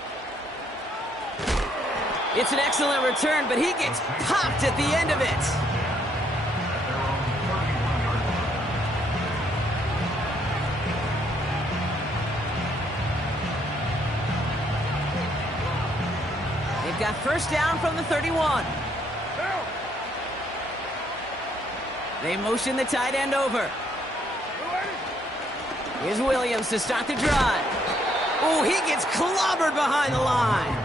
It's an excellent return, but he gets popped at the end of it. They've got first down from the 31. They motion the tight end over. Here's Williams to start the drive. Oh, he gets clobbered behind the line.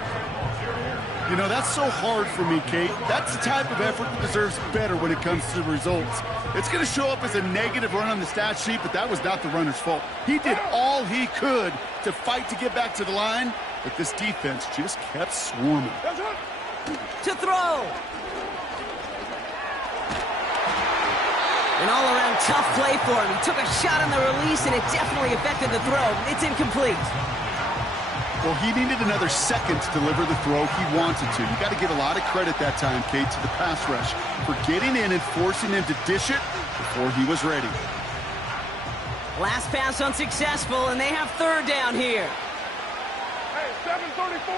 You know, that's so hard for me, Kate. That's the type of effort that deserves better when it comes to the results. It's going to show up as a negative run on the stat sheet, but that was not the runner's fault. He did all he could to fight to get back to the line, but this defense just kept swarming. To throw. An all-around tough play for him. He took a shot on the release, and it definitely affected the throw. It's incomplete. Well, he needed another second to deliver the throw he wanted to. You got to give a lot of credit that time, Kate, to the pass rush for getting in and forcing him to dish it before he was ready. Last pass unsuccessful, and they have third down here. Hey, 734.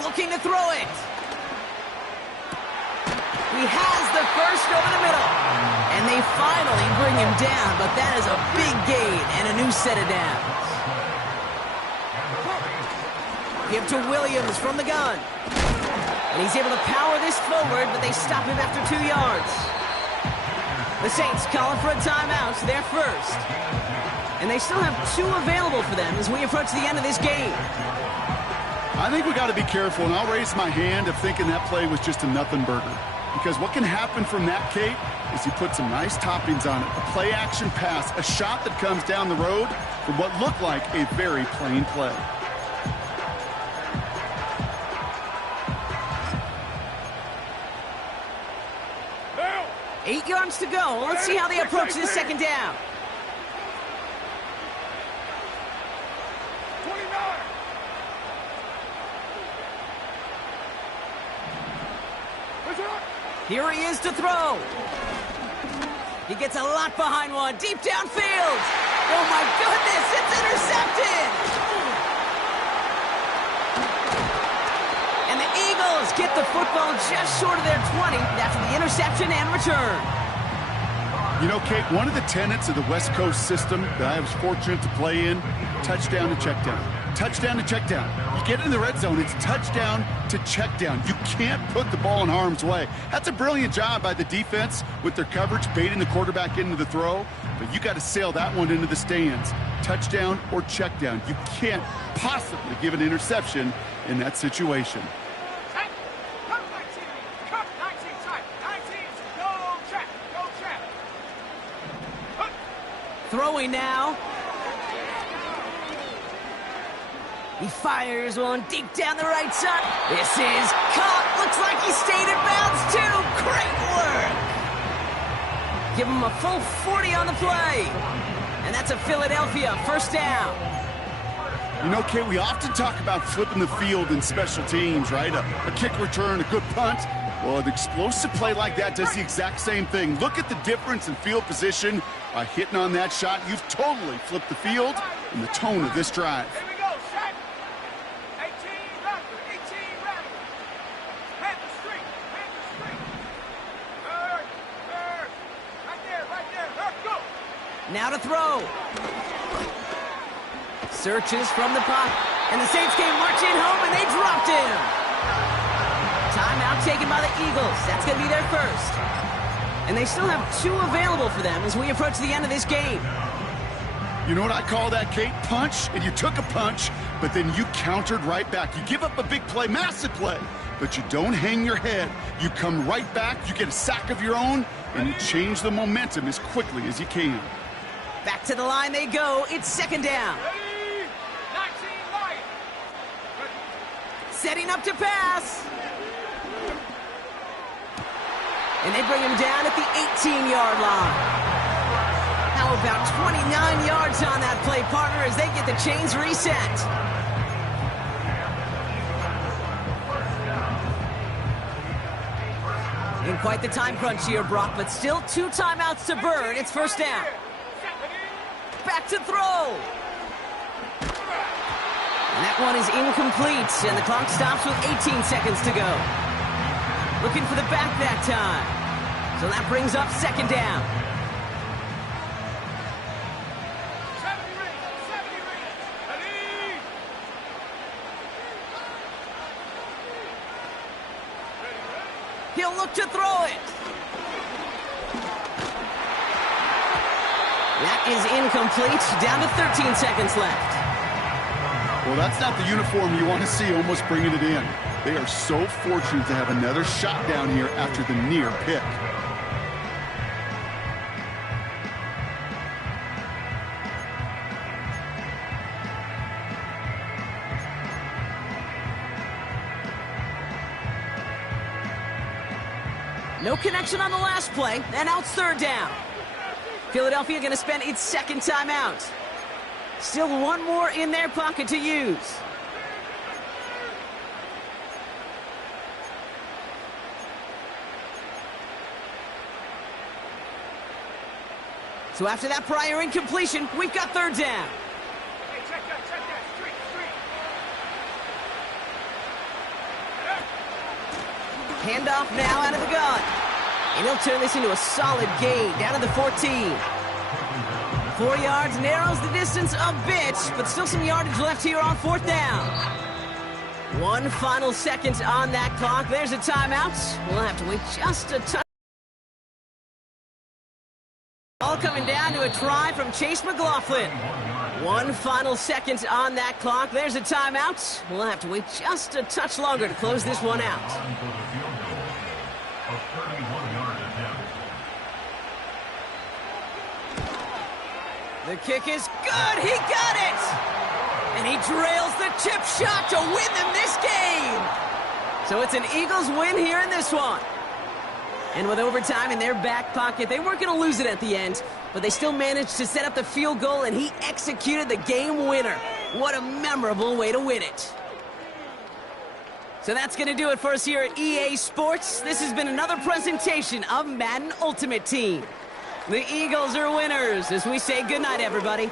Looking to throw it. He has the first over the middle. And they finally bring him down, but that is a big gain and a new set of downs. Give to Williams from the gun. And he's able to power this forward, but they stop him after 2 yards. The Saints calling for a timeout, their first. And they still have 2 available for them as we approach the end of this game. I think we got to be careful, and I'll raise my hand of thinking that play was just a nothing burger. Because what can happen from that, Kate, is you put some nice toppings on it. A play-action pass, a shot that comes down the road from what looked like a very plain play. Now. 8 yards to go. Let's see how they approach this second down. 29. Here he is to throw. He gets a lot behind one. Deep downfield. Oh, my goodness. It's intercepted. And the Eagles Eagles get the football just short of their 20 after the interception and return. You know, Kate, one of the tenets of the West Coast system that I was fortunate to play in, touchdown to check down. Touchdown to check down. You get in the red zone, it's touchdown to check down. You can't put the ball in harm's way. That's a brilliant job by the defense with their coverage, baiting the quarterback into the throw. But you got to sail that one into the stands. Touchdown or check down. You can't possibly give an interception in that situation. Throwing now. He fires one deep down the right side. This is caught. Looks like he stayed in bounds too. Great work. Give him a full 40 on the play. And that's a Philadelphia first down. You know, Kate, we often talk about flipping the field in special teams, right? A kick return, a good punt. Well, an explosive play like that does the exact same thing. Look at the difference in field position. By hitting on that shot, you've totally flipped the field and the tone of this drive. Here we go, set. 18 rapid, 18 rapid. Hand the street, hand the street. Hurt. Right there, hurt, go. Now to throw. Searches from the pocket. And the Saints came marching home, and they dropped him. Timeout taken by the Eagles. That's going to be their first. And they still have 2 available for them as we approach the end of this game. You know what I call that, Kate? Punch, and you took a punch, but then you countered right back. You give up a big play, massive play, but you don't hang your head. You come right back, you get a sack of your own, and you change the momentum as quickly as you can. Back to the line they go. It's second down. Ready? 19 Lions. Setting up to pass. And they bring him down at the 18-yard line. How about 29 yards on that play, partner, as they get the chains reset. In quite the time crunch here, Brock, but still 2 timeouts to burn. It's first down. Back to throw. And that one is incomplete, and the clock stops with 18 seconds to go. Looking for the back that time. So that brings up second down. 70 rings. Ready? He'll look to throw it. That is incomplete. Down to 13 seconds left. Well, that's not the uniform you want to see almost bringing it in. They are so fortunate to have another shot down here after the near pick. No connection on the last play, and now it's third down. Philadelphia going to spend its second timeout. Still 1 more in their pocket to use. So after that prior incompletion, we've got third down. Hey, check that. Street. Handoff now out of the gun. And he'll turn this into a solid gain down to the 14. 4 yards, narrows the distance a bit, but still some yardage left here on fourth down. 1 final second on that clock. There's a timeout. We'll have to wait just a touch. All coming down to a try from Chase McLaughlin. 1 final second on that clock. There's a timeout. We'll have to wait just a touch longer to close this one out. The kick is good. He got it. And he drills the chip shot to win them this game. So it's an Eagles win here in this one. And with overtime in their back pocket, they weren't going to lose it at the end, but they still managed to set up the field goal, and he executed the game winner. What a memorable way to win it. So that's going to do it for us here at EA Sports. This has been another presentation of Madden Ultimate Team. The Eagles are winners as we say goodnight, everybody.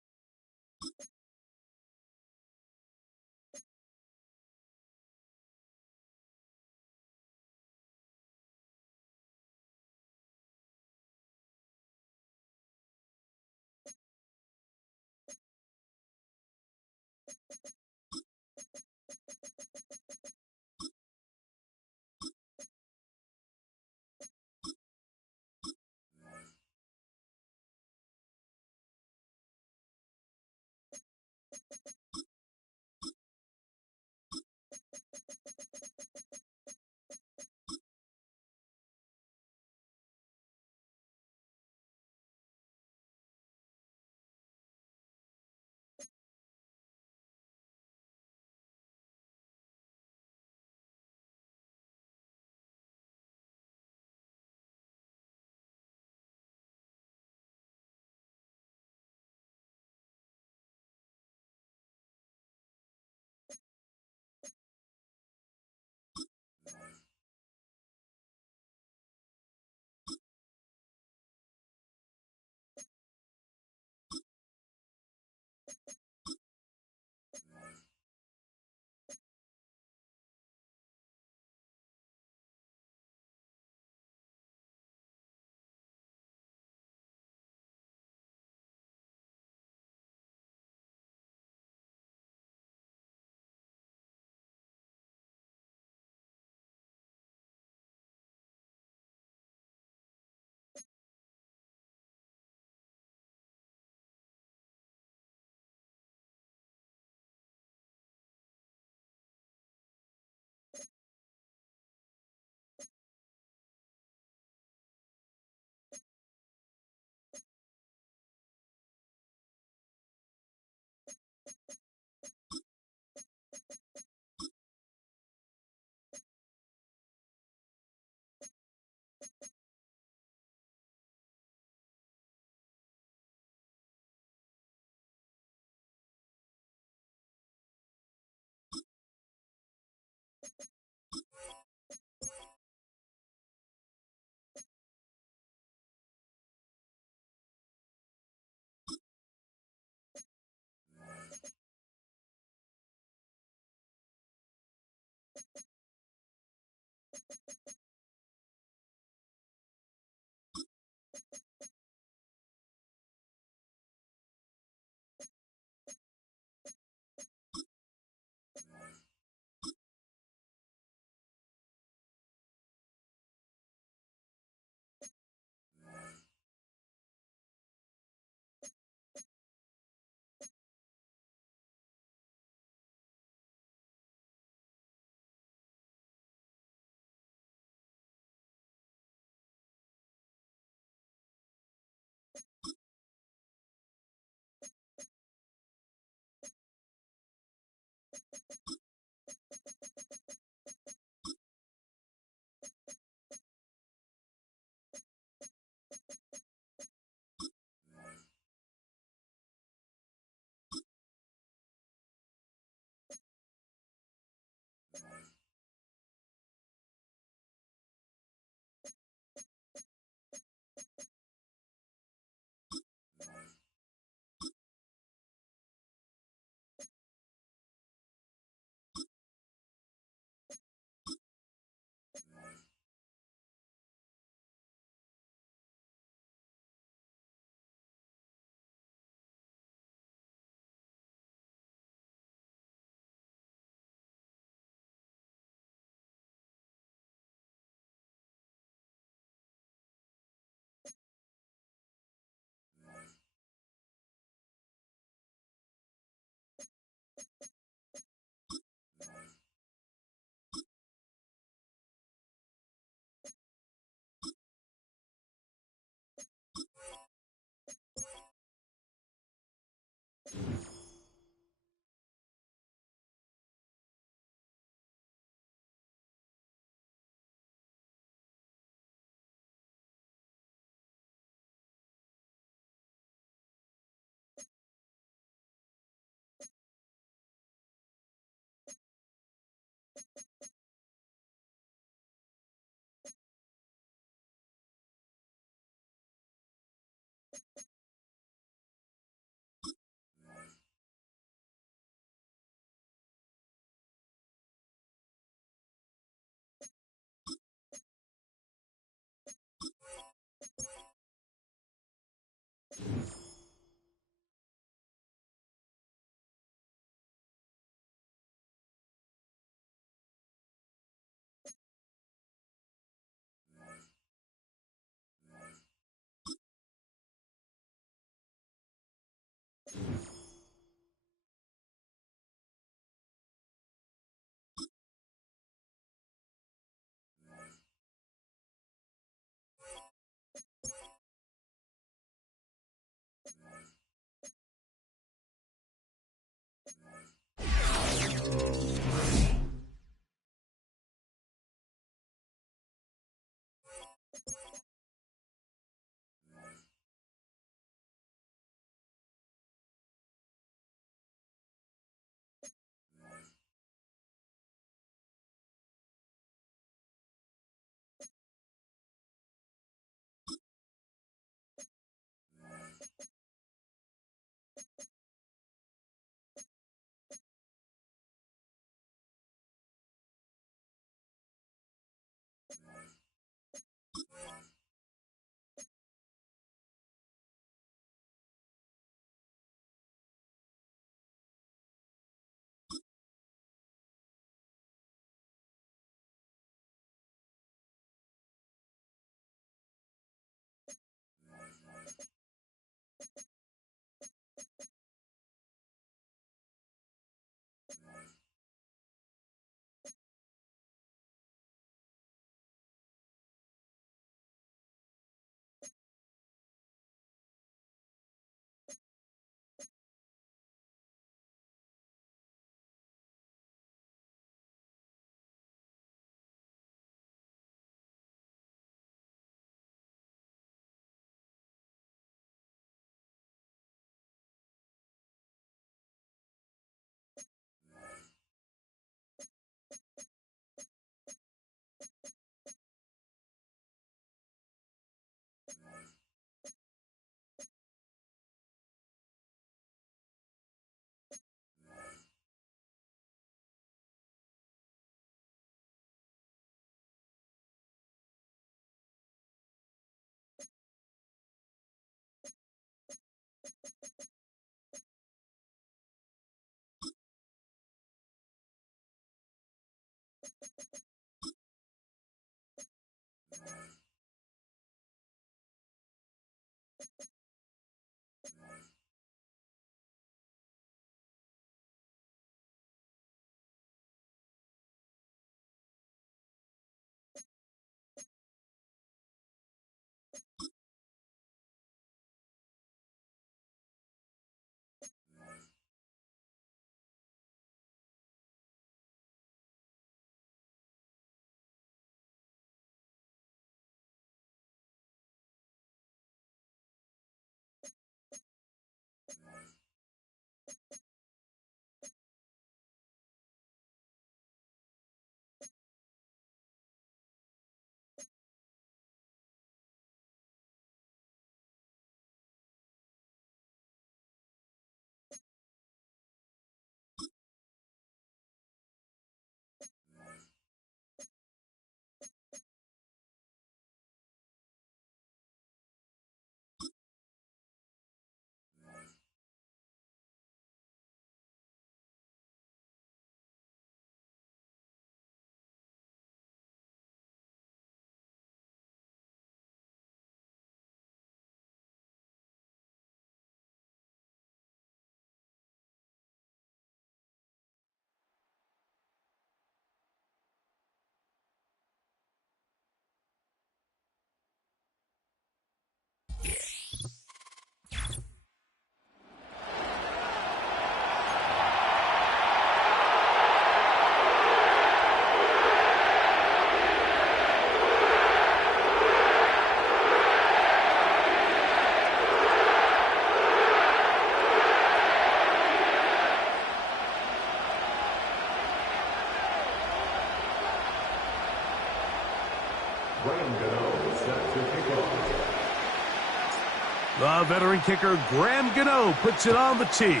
The veteran kicker, Graham Gano, puts it on the tee.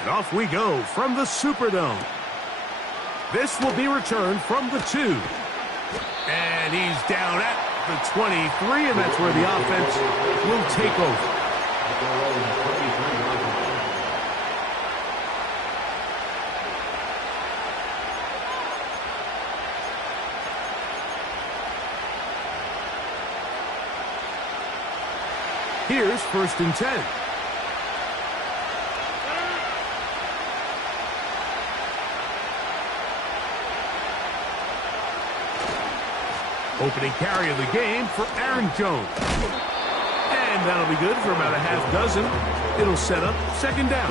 And off we go from the Superdome. This will be returned from the 2. And he's down at the 23, and that's where the offense will take over. Here's 1st and 10. Opening carry of the game for Aaron Jones. And that'll be good for about a half dozen. It'll set up 2nd down.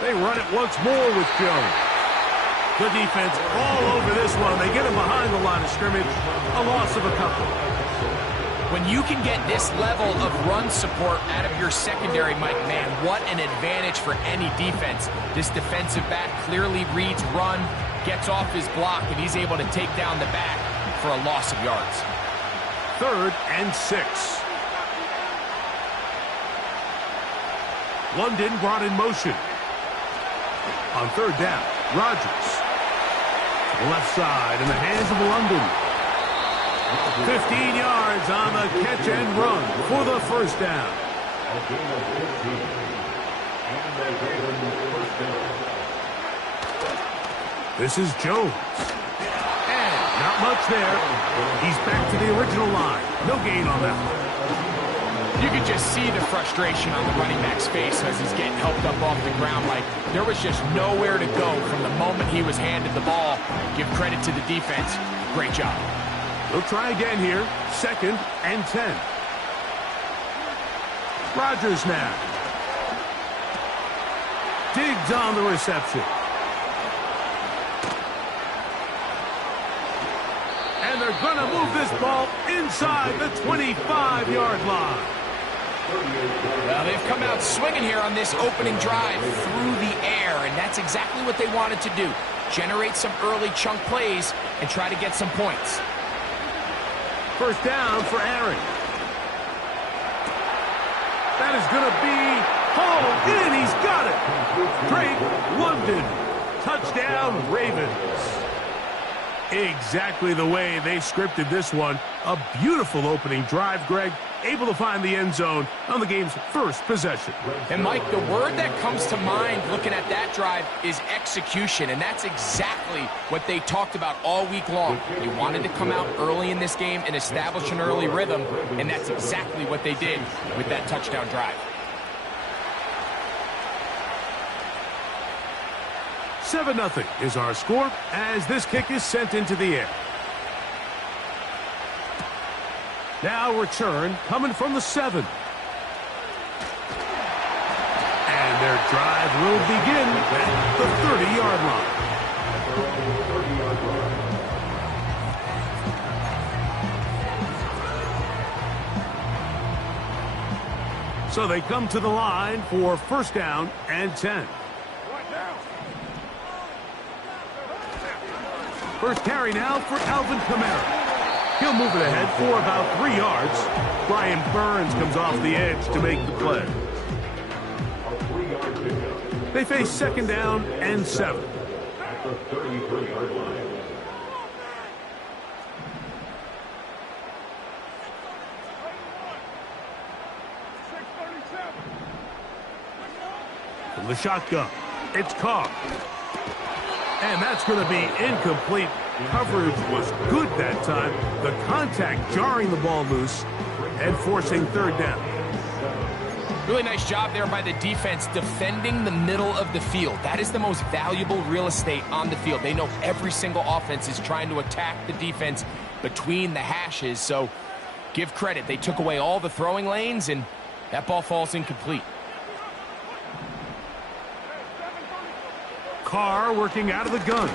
They run it once more with Jones. The defense all over this one. They get him behind the line of scrimmage. A loss of a couple. When you can get this level of run support out of your secondary, Mike, man, what an advantage for any defense. This defensive back clearly reads run, gets off his block, and he's able to take down the back for a loss of yards. 3rd and 6. London brought in motion. On 3rd down, Rodgers. To the left side in the hands of London. 15 yards on the catch and run for the first down. This is Jones. And not much there. He's back to the original line. No gain on that one. You could just see the frustration on the running back's face as he's getting helped up off the ground. Like, there was just nowhere to go from the moment he was handed the ball. Give credit to the defense. Great job. We'll try again here. 2nd and 10. Rodgers now. Diggs on the reception. And they're going to move this ball inside the 25-yard line. Well, they've come out swinging here on this opening drive through the air, and that's exactly what they wanted to do. Generate some early chunk plays and try to get some points. First down for Aaron. That is going to be hauled in. He's got it. Drake London. Touchdown, Ravens. Exactly the way they scripted this one. A beautiful opening drive, Greg. Able to find the end zone on the game's first possession. And, Mike, the word that comes to mind looking at that drive is execution, and that's exactly what they talked about all week long. They wanted to come out early in this game and establish an early rhythm, and that's exactly what they did with that touchdown drive. 7-0 is our score as this kick is sent into the air. Now return coming from the 7. And their drive will begin at the 30-yard line. So they come to the line for first down and 10. First carry now for Alvin Kamara. He'll move it ahead for about 3 yards. Brian Burns comes off the edge to make the play. They face 2nd down and 7. At the 33-yard line. From the shotgun, it's Carr. And that's going to be incomplete. Coverage was good that time. The contact jarring the ball loose and forcing 3rd down. Really nice job there by the defense defending the middle of the field. That is the most valuable real estate on the field. They know every single offense is trying to attack the defense between the hashes. So give credit. They took away all the throwing lanes, and that ball falls incomplete. Carr working out of the gun.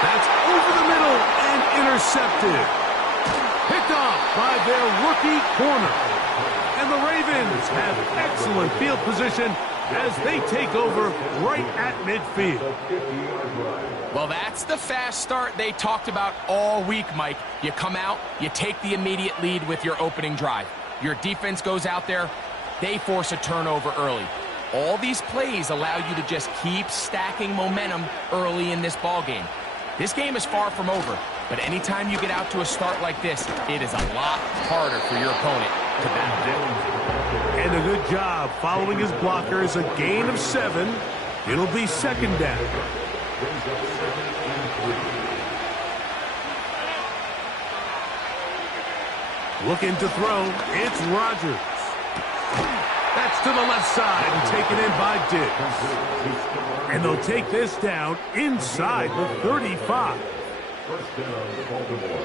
That's over the middle and intercepted. Picked off by their rookie corner. And the Ravens have excellent field position as they take over right at midfield. Well, that's the fast start they talked about all week, Mike. You come out, you take the immediate lead with your opening drive. Your defense goes out there, they force a turnover early. All these plays allow you to just keep stacking momentum early in this ball game. This game is far from over, but anytime you get out to a start like this, it is a lot harder for your opponent to battle back. And a good job following his blockers, a gain of 7. It'll be 2nd down. Looking to throw, it's Rodgers. That's Gets to the left side and taken in by Diggs. And they'll take this down inside the 35. First down, Baltimore.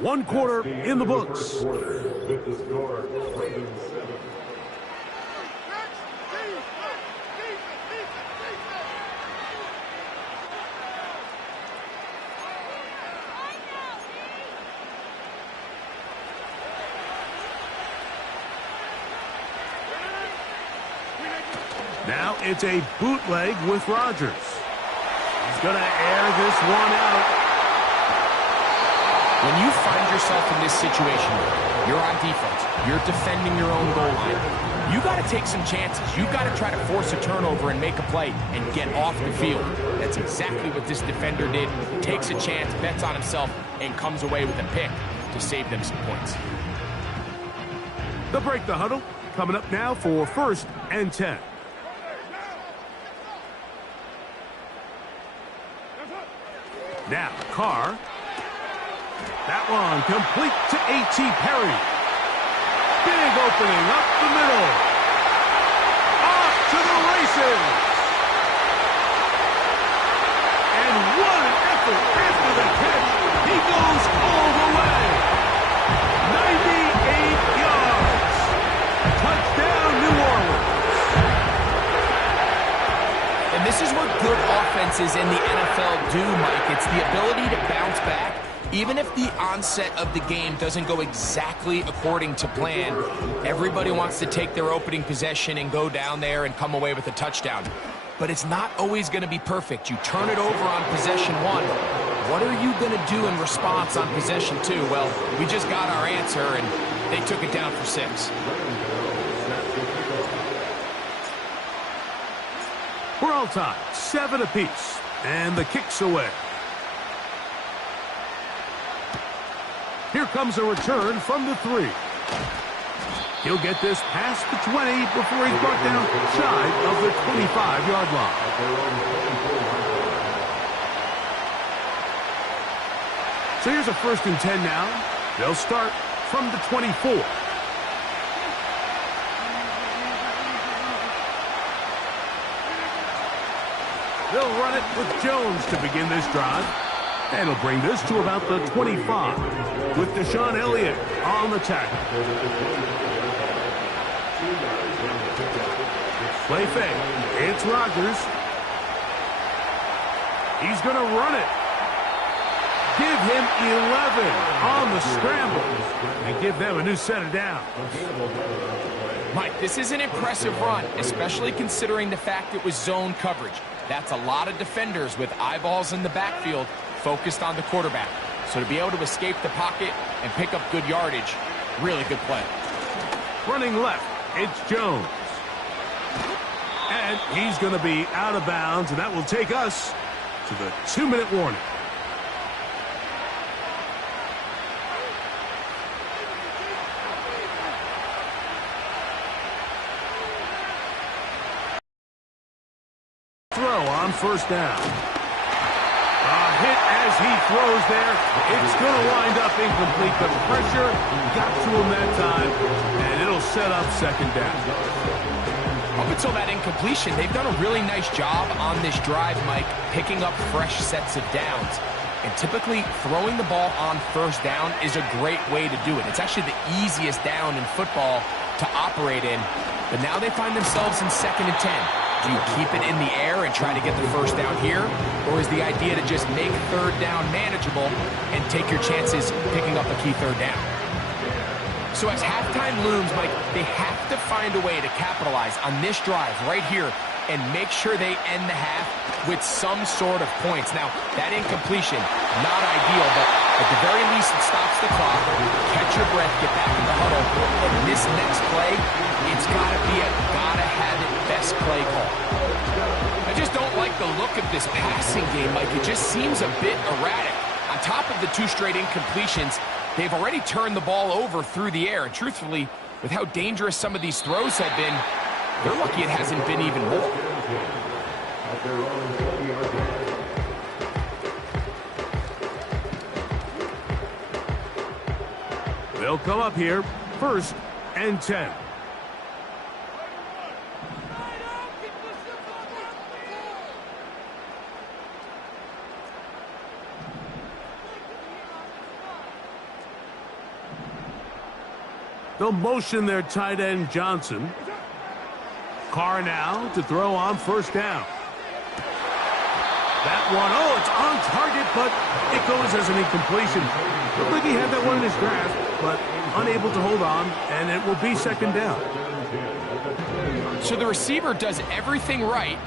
One quarter in the books. With the score, Ravens 7. Now it's a bootleg with Rodgers. He's going to air this one out. When you find yourself in this situation, you're on defense, you're defending your own goal line, you got to take some chances. You got to try to force a turnover and make a play and get off the field. That's exactly what this defender did. Takes a chance, bets on himself, and comes away with a pick to save them some points. They'll break the huddle. Coming up now for 1st and 10. Now, Carr. That one complete to A.T. Perry. Big opening up the middle. Off to the races. And what an effort after the catch. He goes all the way. 98 yards. Touchdown, New Orleans. And this is what good offenses in the NFL do, Mike. It's the ability to bounce back. Even if the onset of the game doesn't go exactly according to plan, everybody wants to take their opening possession and go down there and come away with a touchdown. But it's not always going to be perfect. You turn it over on possession 1. What are you going to do in response on possession 2? Well, we just got our answer, and they took it down for 6. We're all tied, 7 apiece, and the kick's away. Here comes a return from the 3. He'll get this past the 20 before he's brought down shy of the 25-yard line. So here's a 1st and 10 now. They'll start from the 24. They'll run it with Jones to begin this drive. And he'll bring this to about the 25 with Deshaun Elliott on the tackle. Play fake. It's Rodgers. He's going to run it. Give him 11 on the scramble and give them a new set of downs. Mike, this is an impressive run, especially considering the fact it was zone coverage. That's a lot of defenders with eyeballs in the backfield focused on the quarterback. So to be able to escape the pocket and pick up good yardage, really good play. Running left, it's Jones. And he's going to be out of bounds, and that will take us to the 2-minute warning. Throw on 1st down. Hit as he throws there. It's going to wind up incomplete, but pressure got to him that time, and it'll set up 2nd down. Up until that incompletion, they've done a really nice job on this drive, Mike, picking up fresh sets of downs. And typically, throwing the ball on 1st down is a great way to do it. It's actually the easiest down in football to operate in. But now they find themselves in 2nd and 10. Do you keep it in the air and try to get the 1st down here? Or is the idea to just make 3rd down manageable and take your chances picking up a key 3rd down? So as halftime looms, Mike, they have to find a way to capitalize on this drive right here and make sure they end the half with some sort of points. Now, that incompletion, not ideal, but at the very least it stops the clock. Catch your breath, get back in the huddle. And this next play, it's got to be a gotta-have-it best play call. I just don't like the look of this passing game, Mike. It just seems a bit erratic. On top of the 2 straight incompletions, they've already turned the ball over through the air. And truthfully, with how dangerous some of these throws have been, They're lucky it hasn't been even more. At their own 20-yard line. They'll come up here, 1st and 10. They'll motion their tight end, Johnson. Carr now to throw on 1st down. That one, oh, it's on target, but it goes as an incompletion. Looked like he had that one in his grasp, but unable to hold on, and it will be 2nd down. So the receiver does everything right,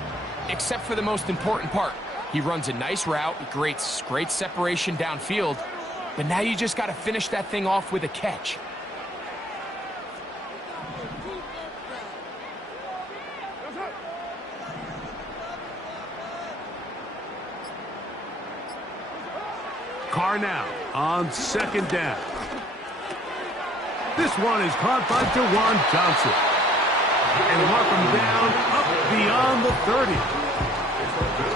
except for the most important part. He runs a nice route, great separation downfield, but now you just got to finish that thing off with a catch. Carr now on 2nd down. This one is caught by Dewan Johnson. And mark him down up beyond the 30.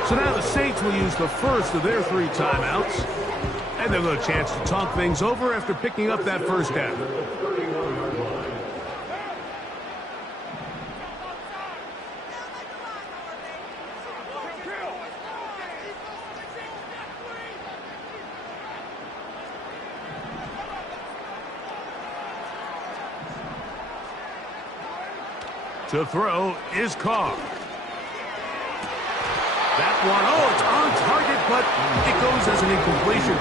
So now the Saints will use the first of their 3 timeouts. And they'll get a chance to talk things over after picking up that 1st down. To throw is Carr. That one, oh, it's on target, but it goes as an incompletion.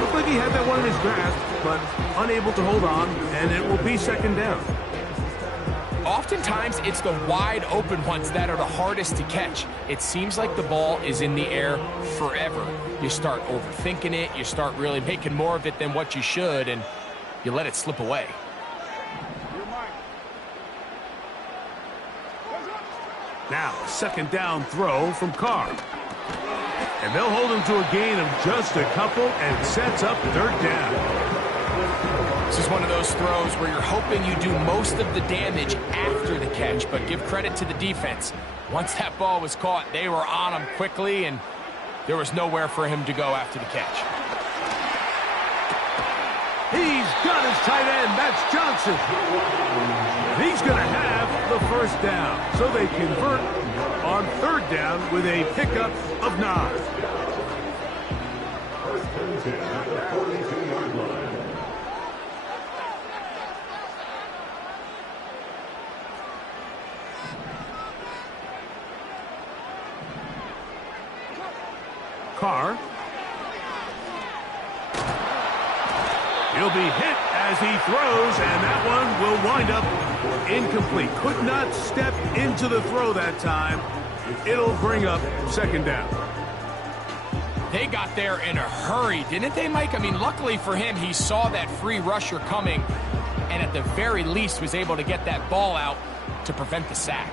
Looked like he had that one in his grasp, but unable to hold on, and it will be 2nd down. Oftentimes, it's the wide open ones that are the hardest to catch. It seems like the ball is in the air forever. You start overthinking it, you start really making more of it than what you should, and you let it slip away. Now, 2nd down throw from Carr. And they'll hold him to a gain of just a couple and sets up 3rd down. This is one of those throws where you're hoping you do most of the damage after the catch, but give credit to the defense. Once that ball was caught, they were on him quickly, and there was nowhere for him to go after the catch. He's got his tight end. That's Johnson. He's going to have the 1st down. So they convert on 3rd down with a pickup of 9. 1st and 10 at the 42-yard line. Carr. He'll be hit as he throws, and that one will wind up incomplete. Could not step into the throw that time. It'll bring up 2nd down. They got there in a hurry, didn't they, Mike? I mean, luckily for him, he saw that free rusher coming, and at the very least was able to get that ball out to prevent the sack.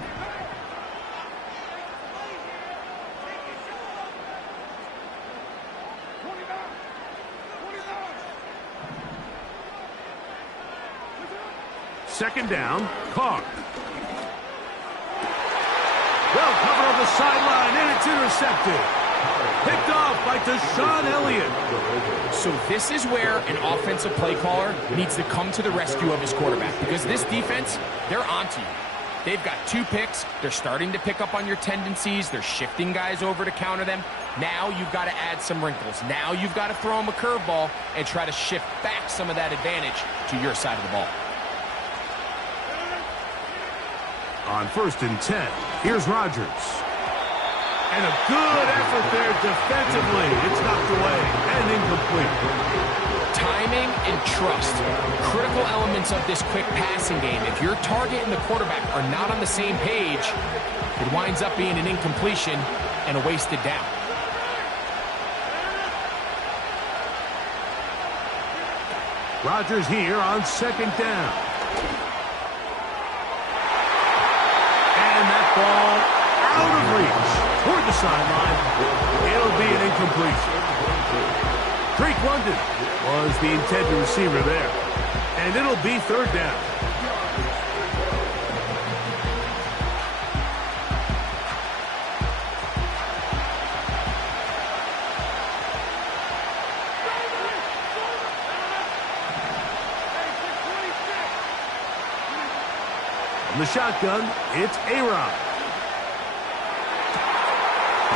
Second down, Carr. Well covered on the sideline, and it's intercepted. Picked off by Deshaun Elliott. So this is where an offensive play caller needs to come to the rescue of his quarterback, because this defense, they're onto you. They've got 2 picks. They're starting to pick up on your tendencies. They're shifting guys over to counter them. Now you've got to add some wrinkles. Now you've got to throw them a curveball and try to shift back some of that advantage to your side of the ball. On 1st and 10, here's Rodgers. And a good effort there defensively. It's knocked away and incomplete. Timing and trust, critical elements of this quick passing game. If your target and the quarterback are not on the same page, it winds up being an incompletion and a wasted down. Rodgers here on 2nd down. And that ball out of reach toward the sideline. It'll be an incompletion. Drake London was the intended receiver there. And it'll be 3rd down. the shotgun, it's A-Rod.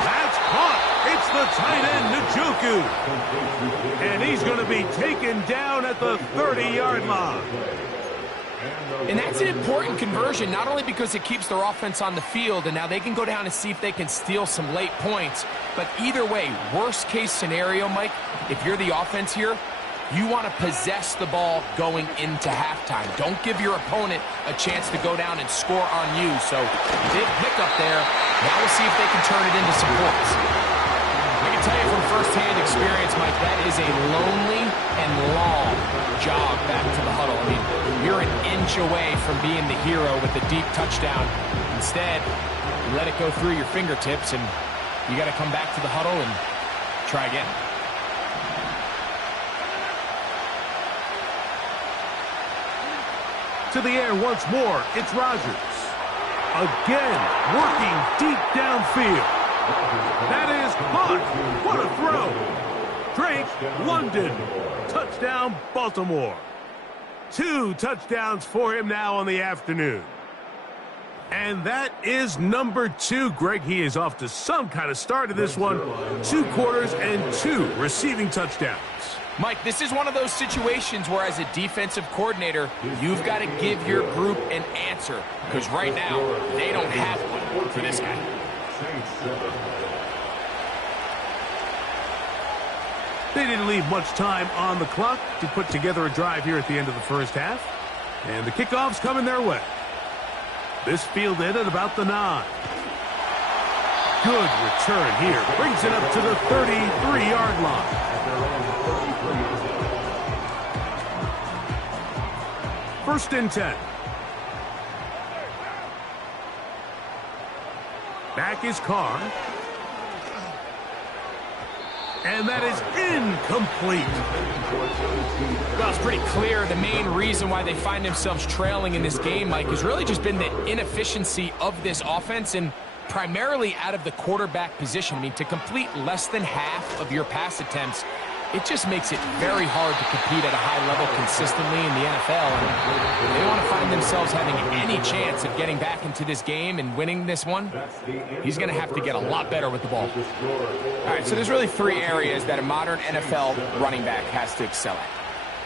That's caught. It's the tight end, Njoku. And he's going to be taken down at the 30-yard line. And that's an important conversion, not only because it keeps their offense on the field, and now they can go down and see if they can steal some late points. But either way, worst case scenario, Mike, if you're the offense here, you want to possess the ball going into halftime. Don't give your opponent a chance to go down and score on you. So big hiccup there. Now we'll see if they can turn it into some points. I can tell you from firsthand experience, Mike, that is a lonely and long jog back to the huddle. I mean, you're an inch away from being the hero with a deep touchdown. Instead, you let it go through your fingertips, and you got to come back to the huddle and try again. To the air once more, it's Rodgers. Again, working deep downfield. That is caught. What a throw. Drake London. Touchdown, Baltimore. 2 touchdowns for him now on the afternoon. And that is number 2, Greg. He is off to some kind of start in this one. 2 quarters and 2 receiving touchdowns. Mike, this is one of those situations where as a defensive coordinator, you've got to give your group an answer. Because right now, they don't have one for this guy. They didn't leave much time on the clock to put together a drive here at the end of the first half. And the kickoff's coming their way. This fielded at about the 9. Good return here. Brings it up to the 33-yard line. First and 10. Back is Carr. And that is incomplete. Well, it's pretty clear the main reason why they find themselves trailing in this game, Mike, has really just been the inefficiency of this offense and primarily out of the quarterback position. I mean, to complete less than half of your pass attempts, it just makes it very hard to compete at a high level consistently in the NFL. And they want to find themselves having any chance of getting back into this game and winning this one. He's going to have to get a lot better with the ball. All right, so there's really 3 areas that a modern NFL running back has to excel at.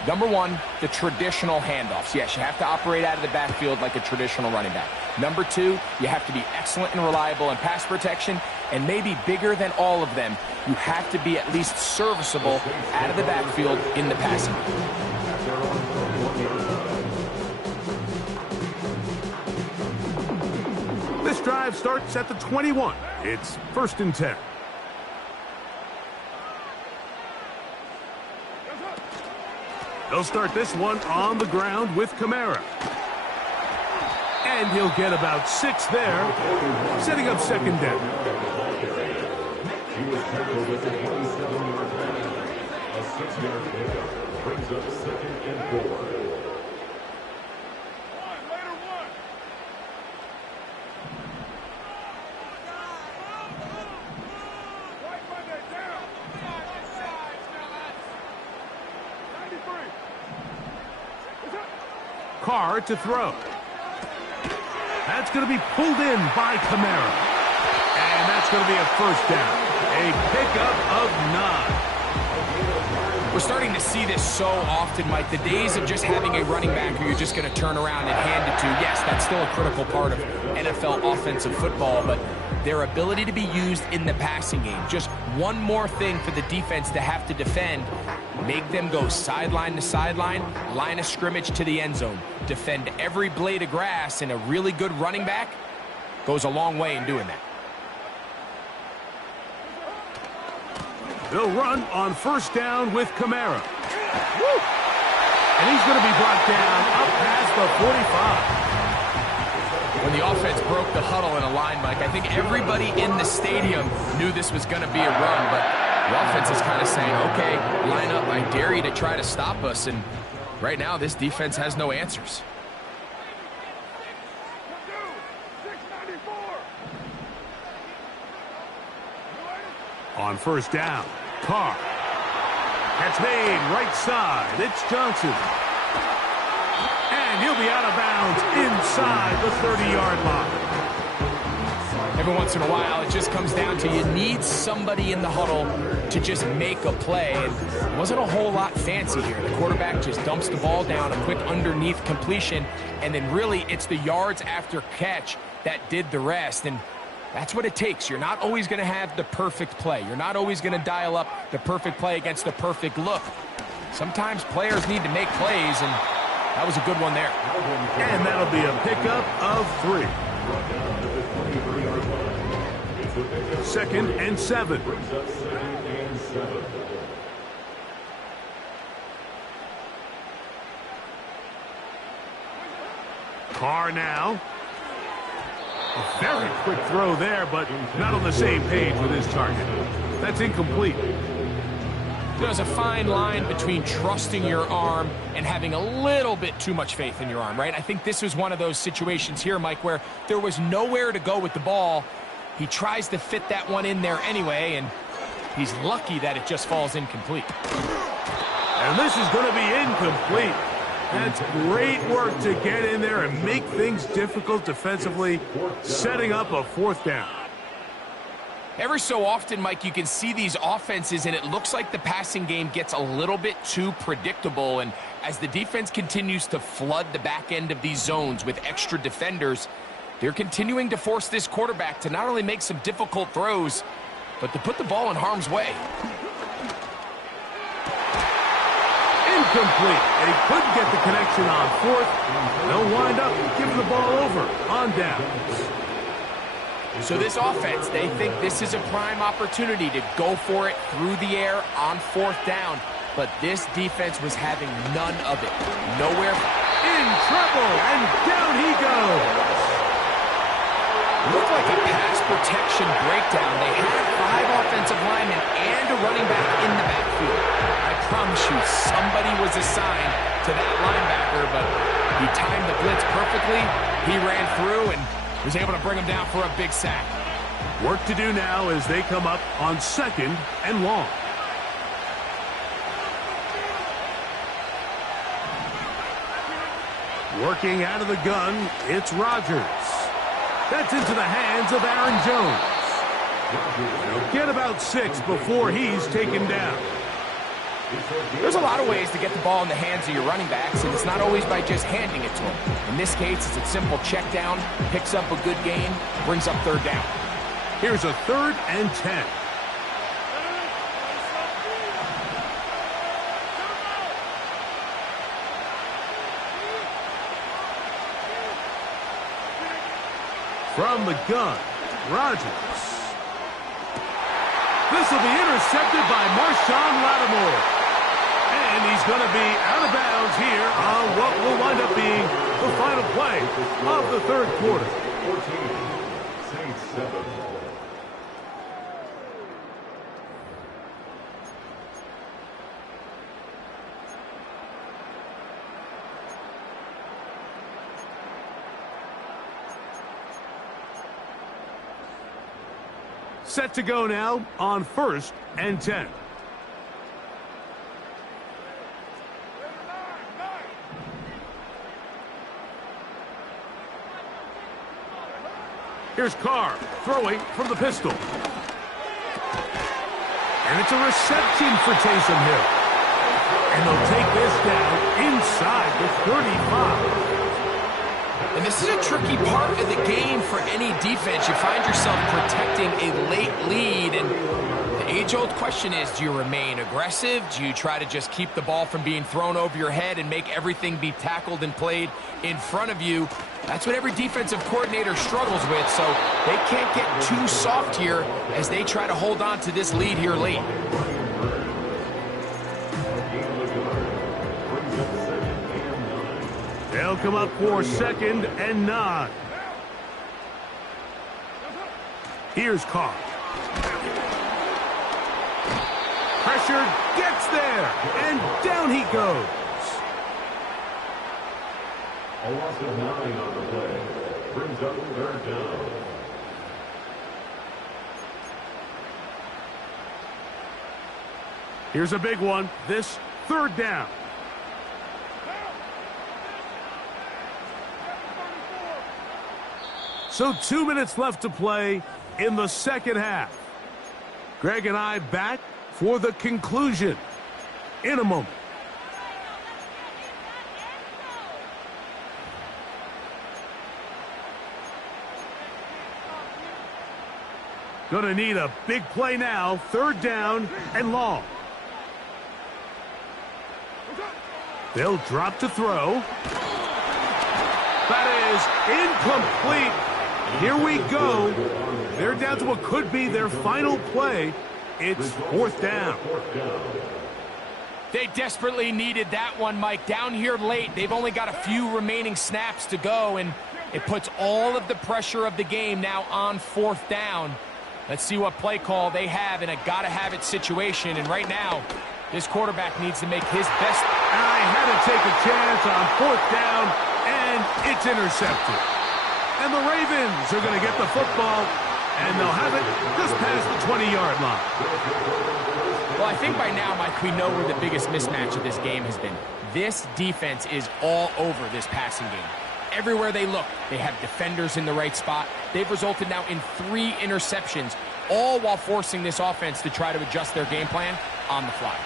Number 1, the traditional handoffs. Yes, you have to operate out of the backfield like a traditional running back. Number 2, you have to be excellent and reliable in pass protection. And maybe bigger than all of them, you have to be at least serviceable out of the backfield in the passing game. This drive starts at the 21. It's first and 10. They'll start this one on the ground with Kamara. And he'll get about 6 there, setting up second down. He was tackled at the 27-yard line. A 6-yard pickup brings up second and 4. Carr to throw. That's going to be pulled in by Kamara. And that's going to be a first down. A pickup of 9. We're starting to see this so often, Mike. The days of just having a running back who you're just going to turn around and hand it to, yes, that's still a critical part of NFL offensive football, but their ability to be used in the passing game. Just one more thing for the defense to have to defend. Make them go sideline to sideline, line of scrimmage to the end zone. Defend every blade of grass, and a really good running back goes a long way in doing that. They'll run on first down with Kamara. Woo! And he's going to be brought down up past the 45. When the offense broke the huddle in a line, Mike, I think everybody in the stadium knew this was going to be a run, but the offense is kind of saying, okay, line up, I dare you to try to stop us, and right now this defense has no answers. On first down, Carr. Catch made right side. It's Johnson. And And he'll be out of bounds inside the 30-yard line. Every once in a while, it just comes down to you need somebody in the huddle to just make a play. And it wasn't a whole lot fancy here. The quarterback just dumps the ball down, a quick underneath completion, and then really it's the yards after catch that did the rest. And that's what it takes. You're not always going to have the perfect play. You're not always going to dial up the perfect play against the perfect look. Sometimes players need to make plays, and that was a good one there. And that'll be a pickup of 3. 2nd and 7. Carr now. A very quick throw there, but not on the same page with his target. That's incomplete. There's a fine line between trusting your arm and having a little bit too much faith in your arm, right? I think this was one of those situations here, Mike, where there was nowhere to go with the ball. He tries to fit that one in there anyway, and he's lucky that it just falls incomplete. And this is going to be incomplete. That's great work to get in there and make things difficult defensively, setting up a 4th down. Every so often, Mike, you can see these offenses, and it looks like the passing game gets a little bit too predictable. And as the defense continues to flood the back end of these zones with extra defenders, they're continuing to force this quarterback to not only make some difficult throws, but to put the ball in harm's way. Incomplete. They couldn't get the connection on 4th. They'll wind up giving the ball over on downs. So this offense, they think this is a prime opportunity to go for it through the air on 4th down. But this defense was having none of it. Nowhere. In trouble, and down he goes. Looked like a pass protection breakdown. They had 5 offensive linemen and a running back in the backfield. I promise you, somebody was assigned to that linebacker, but he timed the blitz perfectly. He ran through and was able to bring him down for a big sack. Work to do now as they come up on 2nd and long. Working out of the gun, it's Rodgers. That's into the hands of Aaron Jones. He'll get about 6 before he's taken down. There's a lot of ways to get the ball in the hands of your running backs, and it's not always by just handing it to them. In this case, it's a simple check down, picks up a good gain, brings up 3rd down. Here's a 3rd and 10. From the gun, Rodgers. This will be intercepted by Marshawn Lattimore. And he's going to be out of bounds here on what will wind up being the final play of the 3rd quarter. 14-7. Set to go now on 1st and 10. Here's Carr throwing from the pistol. And it's a reception for Taysom Hill. And they'll take this down inside the 35. And this is a tricky part of the game for any defense. You find yourself protecting a late lead, and the age-old question is, do you remain aggressive? Do you try to just keep the ball from being thrown over your head and make everything be tackled and played in front of you? That's what every defensive coordinator struggles with, so they can't get too soft here as they try to hold on to this lead here late. They'll come up for 2nd and 9. Here's Carr. Pressure gets there, and down he goes. A loss of 9 on the play. Brings up 3rd down. Here's a big one. This 3rd down. So 2 minutes left to play in the second half. Greg and I back for the conclusion in a moment. Gonna need a big play now. 3rd down and long. They'll drop to throw. That is incomplete. Here we go. They're down to what could be their final play. It's 4th down. They desperately needed that one, Mike. Down here late, they've only got a few remaining snaps to go, and it puts all of the pressure of the game now on 4th down. Let's see what play call they have in a gotta-have-it situation. And right now, this quarterback needs to make his best. And I had to take a chance on 4th down, and it's intercepted. And the Ravens are going to get the football, and they'll have it just past the 20-yard line. Well, I think by now, Mike, we know where the biggest mismatch of this game has been. This defense is all over this passing game. Everywhere they look, they have defenders in the right spot. They've resulted now in 3 interceptions, all while forcing this offense to try to adjust their game plan on the fly.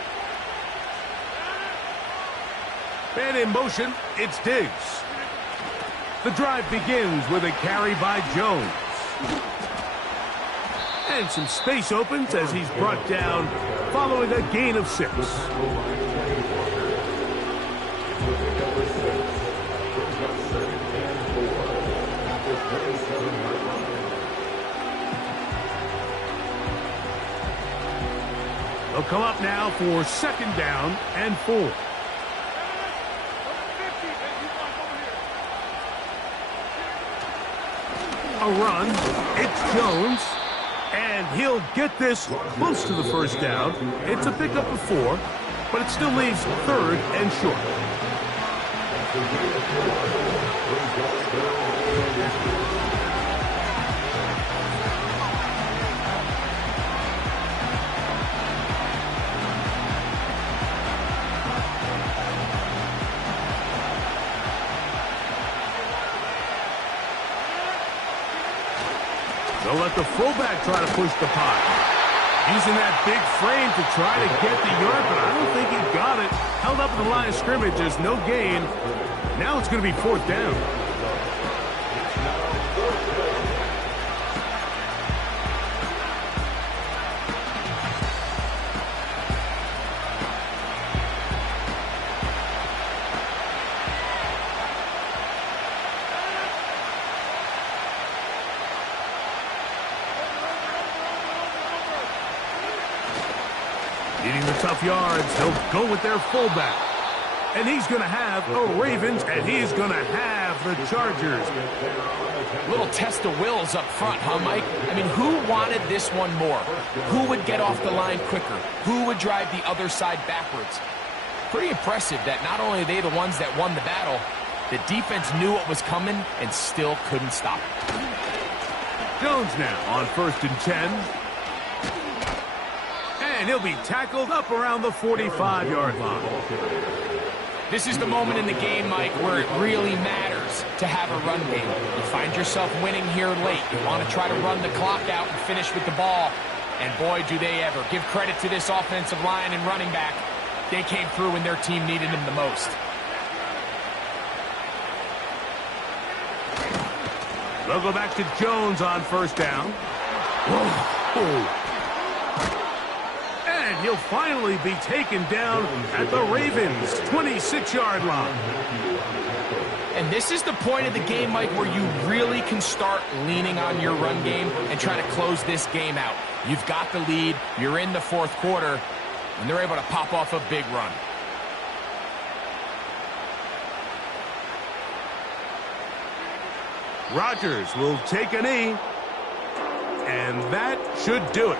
And in motion, it's Diggs. The drive begins with a carry by Jones. And some space opens as he's brought down following a gain of 6. They'll come up now for 2nd down and 4. A run. It's Jones. And he'll get this close to the 1st down. It's a pickup of 4, but it still leaves 3rd and short. They'll let the fullback try to push the pot. Using that big frame to try to get the yard, but I don't think he got it. Held up in the line of scrimmage, there's no gain. Now it's going to be 4th down. Needing the tough yards, they'll go with their fullback. And he's going to have the Ravens, and he's going to have the Chargers. Little test of wills up front, huh, Mike? I mean, who wanted this one more? Who would get off the line quicker? Who would drive the other side backwards? Pretty impressive that not only are they the ones that won the battle, the defense knew what was coming and still couldn't stop it. Jones now on 1st and 10. And he'll be tackled up around the 45-yard line. This is the moment in the game, Mike, where it really matters to have a run game. You find yourself winning here late. You want to try to run the clock out and finish with the ball. And boy, do they ever. Give credit to this offensive line and running back. They came through when their team needed them the most. They'll go back to Jones on 1st down. Whoa. And he'll finally be taken down at the Ravens' 26-yard line. And this is the point of the game, Mike, where you really can start leaning on your run game and try to close this game out. You've got the lead, you're in the 4th quarter, and they're able to pop off a big run. Rodgers will take a knee, and that should do it.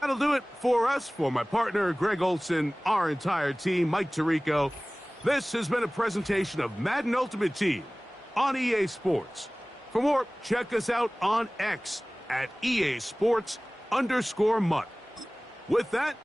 That'll do it for us. For my partner, Greg Olson, our entire team, Mike Tirico, this has been a presentation of Madden Ultimate Team on EA Sports. For more, check us out on X at EA Sports_MUT. With that,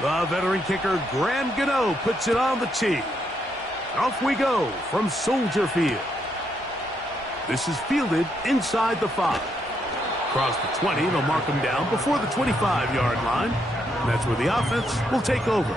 the veteran kicker, Graham Gano, puts it on the tee. Off we go from Soldier Field. This is fielded inside the 5. Across the 20, they'll mark him down before the 25-yard line. And that's where the offense will take over.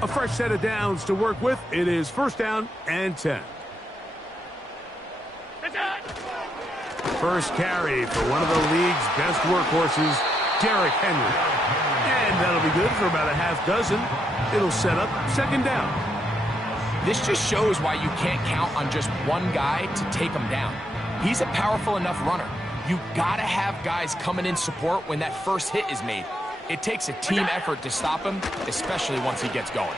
A fresh set of downs to work with. It is first down and 10. First carry for one of the league's best workhorses, Derrick Henry. And that'll be good for about a half dozen. It'll set up second down. This just shows why you can't count on just one guy to take him down. He's a powerful enough runner. You gotta have guys coming in support when that first hit is made. It takes a team effort to stop him, especially once he gets going.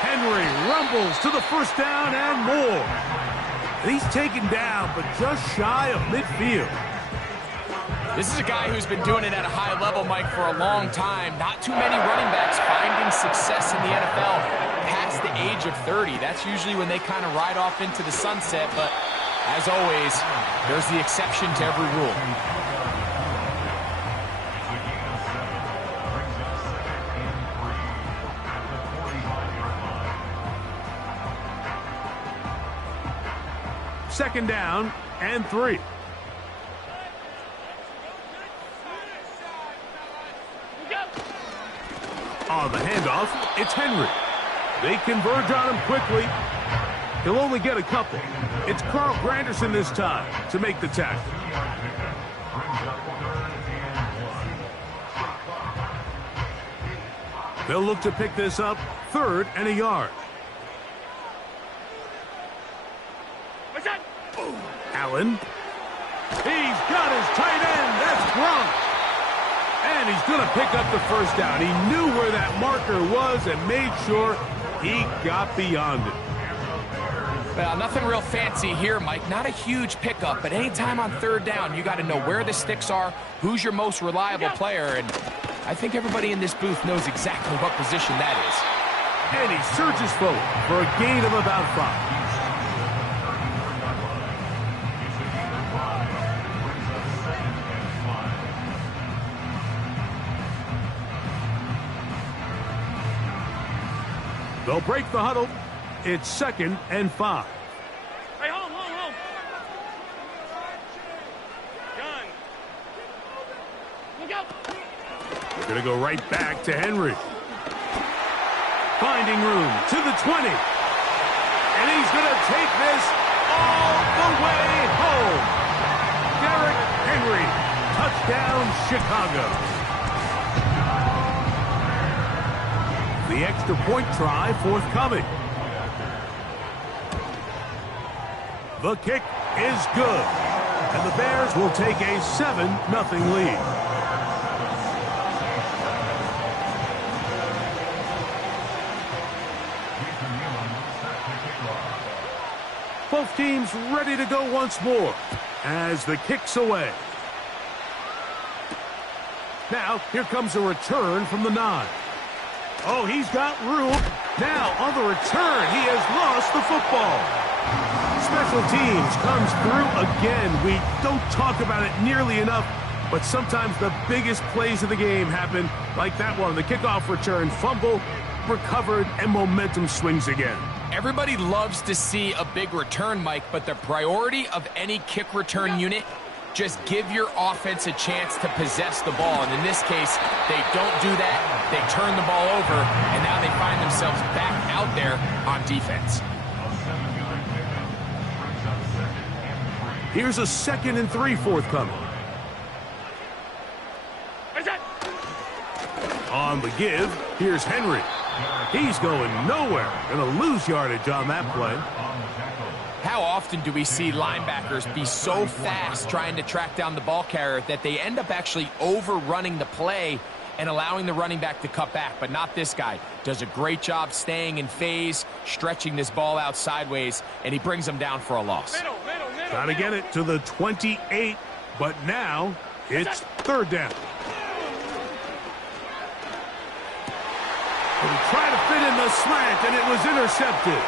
Henry rumbles to the first down and more. He's taken down, but just shy of midfield. This is a guy who's been doing it at a high level, Mike, for a long time. Not too many running backs finding success in the NFL past the age of 30. That's usually when they kind of ride off into the sunset, but as always, there's the exception to every rule. second down and 3. On the handoff, it's Henry. They converge on him quickly. He'll only get a couple. It's Carl Granderson this time to make the tackle. They'll look to pick this up, 3rd and a yard. Allen. He's got his tight end. That's Gronk. And he's going to pick up the first down. He knew where that marker was and made sure he got beyond it. Well, nothing real fancy here, Mike. Not a huge pickup, but anytime on 3rd down, you got to know where the sticks are, who's your most reliable player, and I think everybody in this booth knows exactly what position that is. And he surges forward for a gain of about 5. They'll break the huddle. It's 2nd and 5. Hey, home. Done. Look out. They're going to go right back to Henry. Finding room to the 20. And he's going to take this all the way home. Derrick Henry. Touchdown, Chicago. The extra point try forthcoming. The kick is good. And the Bears will take a 7-0 lead. Both teams ready to go once more as the kick's away. Now, here comes a return from the 9. Oh, he's got room. Now, on the return, he has lost the football. Special teams comes through again. We don't talk about it nearly enough, but sometimes the biggest plays of the game happen like that one. The kickoff return, fumble, recovered, and momentum swings again. Everybody loves to see a big return, Mike, but the priority of any kick return unit, just give your offense a chance to possess the ball. And in this case, they don't do that. They turn the ball over, and now they find themselves back out there on defense. Here's a 2nd and 3 forthcoming. On the give, here's Henry. He's going nowhere. Going to lose yardage on that play. How often do we see linebackers be so fast trying to track down the ball carrier that they end up actually overrunning the play and allowing the running back to cut back? But not this guy. Does a great job staying in phase, stretching this ball out sideways, and he brings them down for a loss. Got to get it to the 28, but now it's 3rd down. He tried to fit in the slant, and it was intercepted.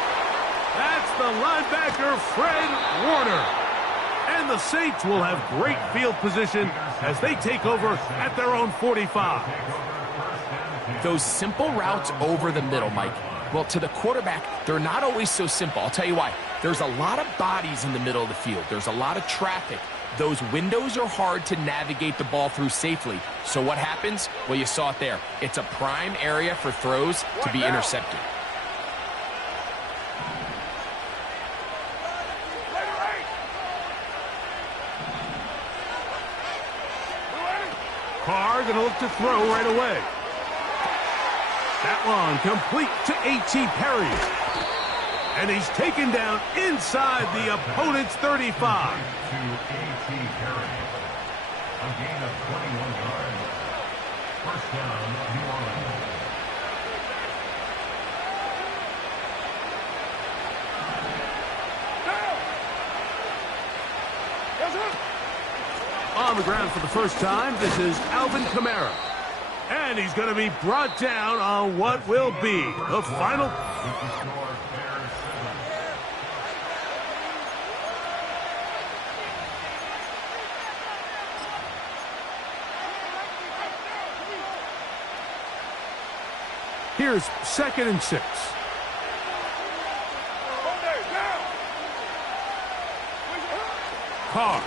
That's the linebacker, Fred Warner. And the Saints will have great field position as they take over at their own 45. Those simple routes over the middle, Mike, well, to the quarterback, they're not always so simple. I'll tell you why. There's a lot of bodies in the middle of the field. There's a lot of traffic. Those windows are hard to navigate the ball through safely. So what happens? Well, you saw it there. It's a prime area for throws to be intercepted. Carr going to look to throw right away. That one complete to A.T. Perry. And he's taken down inside the opponent's 35. A gain of 21 yards. First down, New Orleans. On the ground for the first time, this is Alvin Kamara. And he's going to be brought down on what will be the final. Here's 2nd and 6. Carr.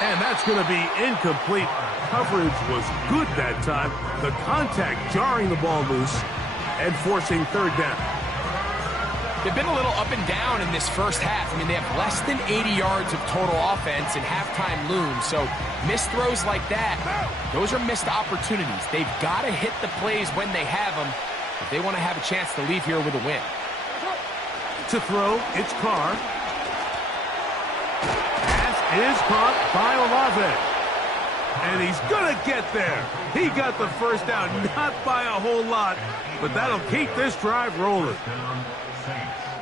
And that's going to be incomplete. Coverage was good that time. The contact jarring the ball loose and forcing third down. They've been a little up and down in this first half. I mean, they have less than 80 yards of total offense and halftime looms. So missed throws like that, those are missed opportunities. They've got to hit the plays when they have them if they want to have a chance to leave here with a win. To throw, it's Carr. Pass is caught by Olave. And he's going to get there. He got the first down, not by a whole lot, but that'll keep this drive rolling.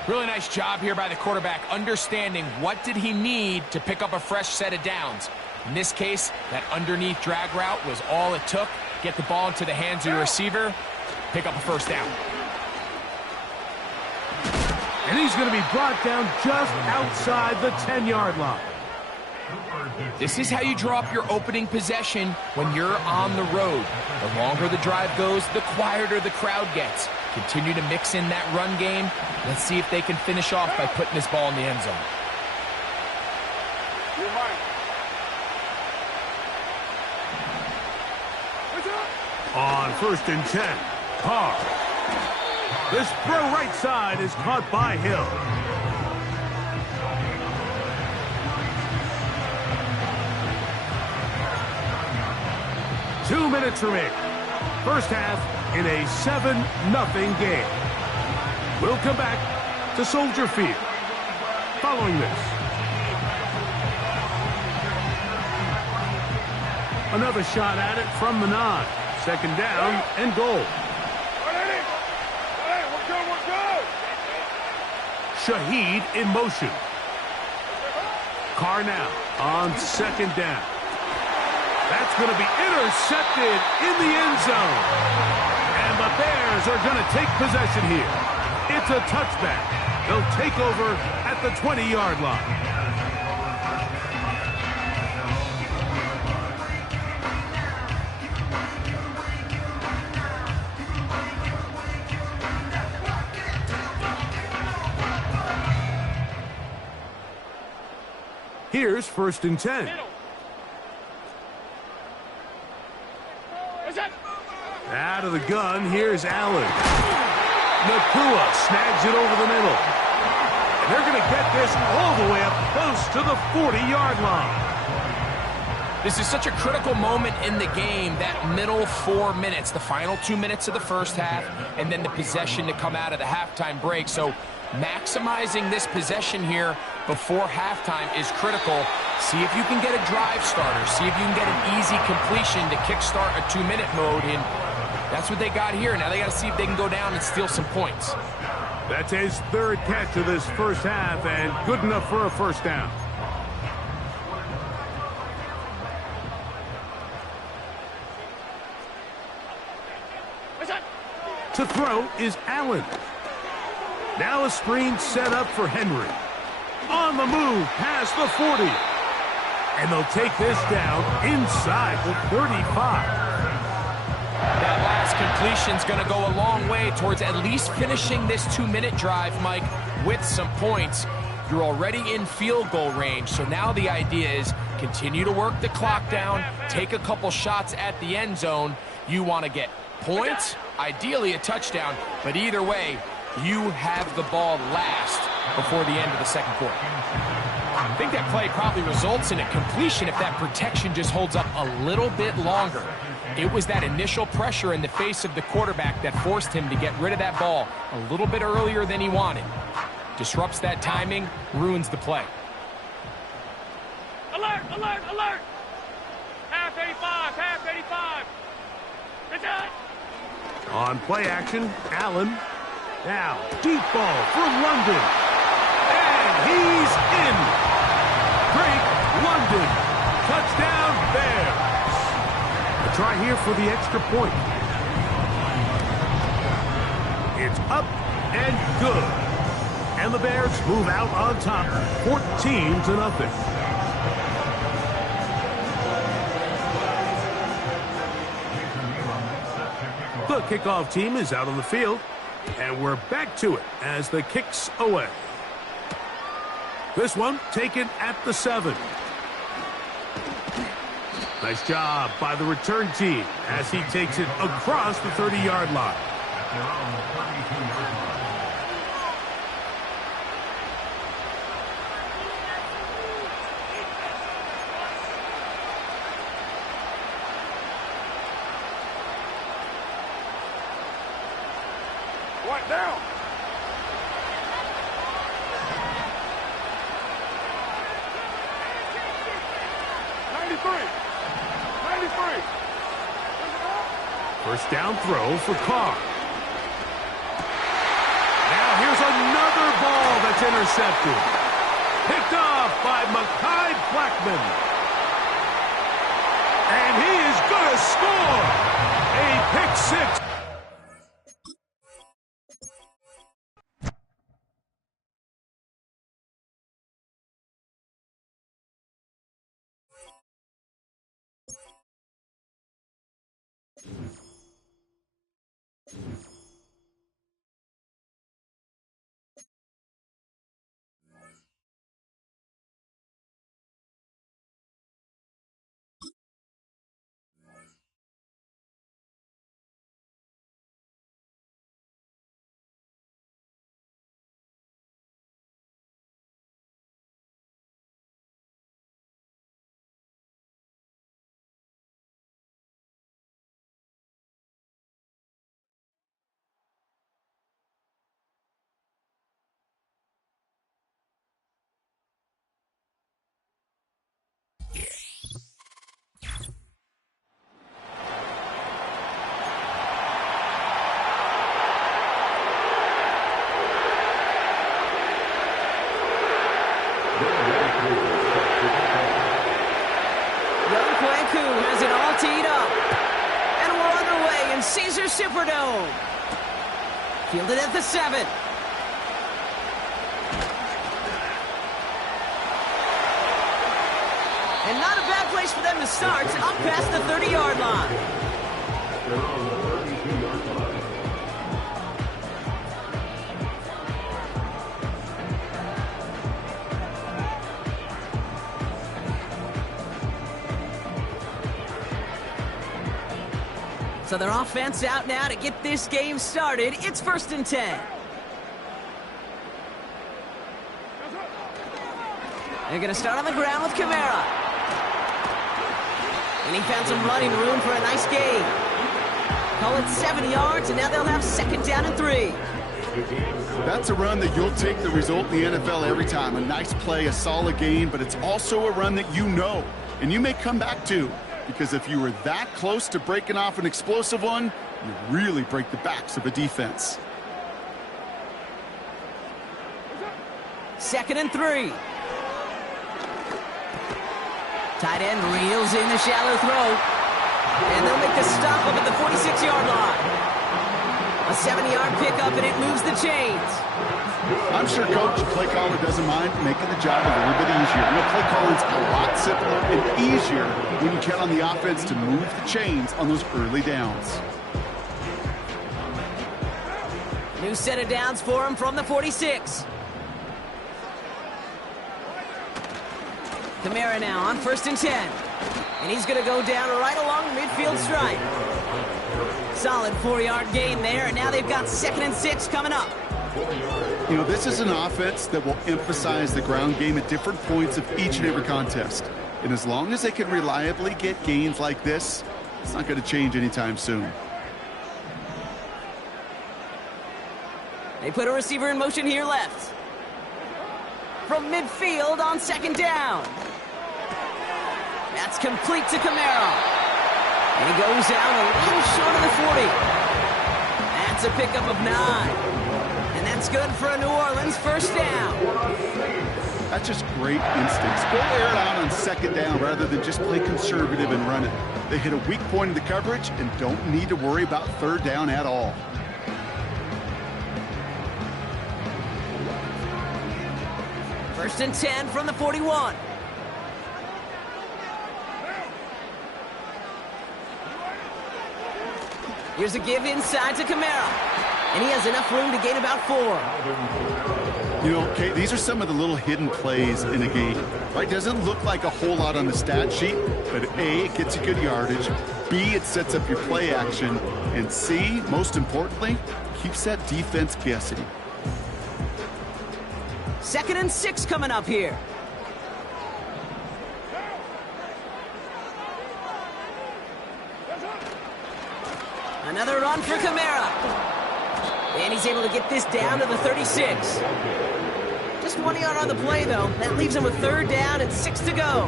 Really nice job here by the quarterback, understanding what did he need to pick up a fresh set of downs. In this case, that underneath drag route was all it took. Get the ball into the hands of your receiver, pick up a first down. And he's going to be brought down just outside the 10-yard line. This is how you draw up your opening possession when you're on the road. The longer the drive goes, the quieter the crowd gets. Continue to mix in that run game. Let's see if they can finish off by putting this ball in the end zone. On 1st and 10, Carr. This throw right side is caught by Hill. Two minutes remaining. First half in a 7-0 game. We'll come back to Soldier Field following this. Another shot at it from the 9. Second down and goal. Shaheed in motion. Carr now on second down. That's going to be intercepted in the end zone. And the Bears are going to take possession here. It's a touchback. They'll take over at the 20-yard line. Here's 1st and 10. Out of the gun, here's Allen. Nakua snags it over the middle. And they're going to get this all the way up close to the 40-yard line. This is such a critical moment in the game, that middle 4 minutes, the final 2 minutes of the first half, and then the possession to come out of the halftime break. So maximizing this possession here before halftime is critical. See if you can get a drive starter. See if you can get an easy completion to kickstart a 2-minute mode. And that's what they got here. Now they got to see if they can go down and steal some points. That's his third catch of this first half, and good enough for a first down. To throw is Allen. Now a screen set up for Henry. On the move past the 40. And they'll take this down inside the 35. That last completion's going to go a long way towards at least finishing this 2-minute drive, Mike, with some points. You're already in field goal range, so now the idea is continue to work the clock down, take a couple shots at the end zone. You want to get points, ideally a touchdown, but either way, you have the ball last before the end of the second quarter. I think that play probably results in a completion if that protection just holds up a little bit longer. It was that initial pressure in the face of the quarterback that forced him to get rid of that ball a little bit earlier than he wanted. Disrupts that timing, ruins the play. Alert, alert, alert! Half 85, half 85. It's out. On play action, Allen. Now, deep ball for London. And he's in. Drake London. Touchdown Bears. A try here for the extra point. It's up and good. And the Bears move out on top, 14-0. The kickoff team is out on the field, and we're back to it as the kick's away. This one taken at the 7. Nice job by the return team as he takes it across the 30-yard line. What down? First down throw for Carr. Now here's another ball that's intercepted. Picked off by Mekhi Blackman. And he is going to score. A pick six. Has it all teed up. And we're underway in Caesar Superdome. Fielded at the 7. And not a bad place for them to start, up past the 30-yard line. They're on the 32-yard line. So their offense out now to get this game started. It's 1st and 10. They're going to start on the ground with Kamara. And he found some running room for a nice gain. Call it 7 yards, and now they'll have 2nd down and 3. That's a run that you'll take the result in the NFL every time. A nice play, a solid gain, but it's also a run that you know, and you may come back to. Because if you were that close to breaking off an explosive one, you really break the backs of a defense. 2nd and 3. Tight end reels in the shallow throw. And they'll make the stop up at the 46-yard line. A 7-yard pickup, and it moves the chains. I'm sure Coach, play caller doesn't mind making the job a little bit easier. You know, play calling's a lot simpler and easier when you count on the offense to move the chains on those early downs. New set of downs for him from the 46. Kamara now on 1st and 10. And he's going to go down right along the midfield stripe. Solid 4-yard gain there, and now they've got 2nd and 6 coming up. You know, this is an offense that will emphasize the ground game at different points of each and every contest. And as long as they can reliably get gains like this, it's not going to change anytime soon. They put a receiver in motion here left. From midfield on 2nd down. That's complete to Kamara. And he goes down a little short of the 40. That's a pickup of 9. And that's good for a New Orleans 1st down. That's just great instincts. Go air it out on 2nd down rather than just play conservative and run it. They hit a weak point in the coverage and don't need to worry about 3rd down at all. First and 10 from the 41. Here's a give inside to Kamara. And he has enough room to gain about 4. You know, okay, these are some of the little hidden plays in a game, right? Doesn't look like a whole lot on the stat sheet, but A, it gets you good yardage, B, it sets up your play action, and C, most importantly, keeps that defense guessing. 2nd and 6 coming up here. Another run for Kamara. And he's able to get this down to the 36. Just 1 yard on the play, though. That leaves him with 3rd down and 6 to go.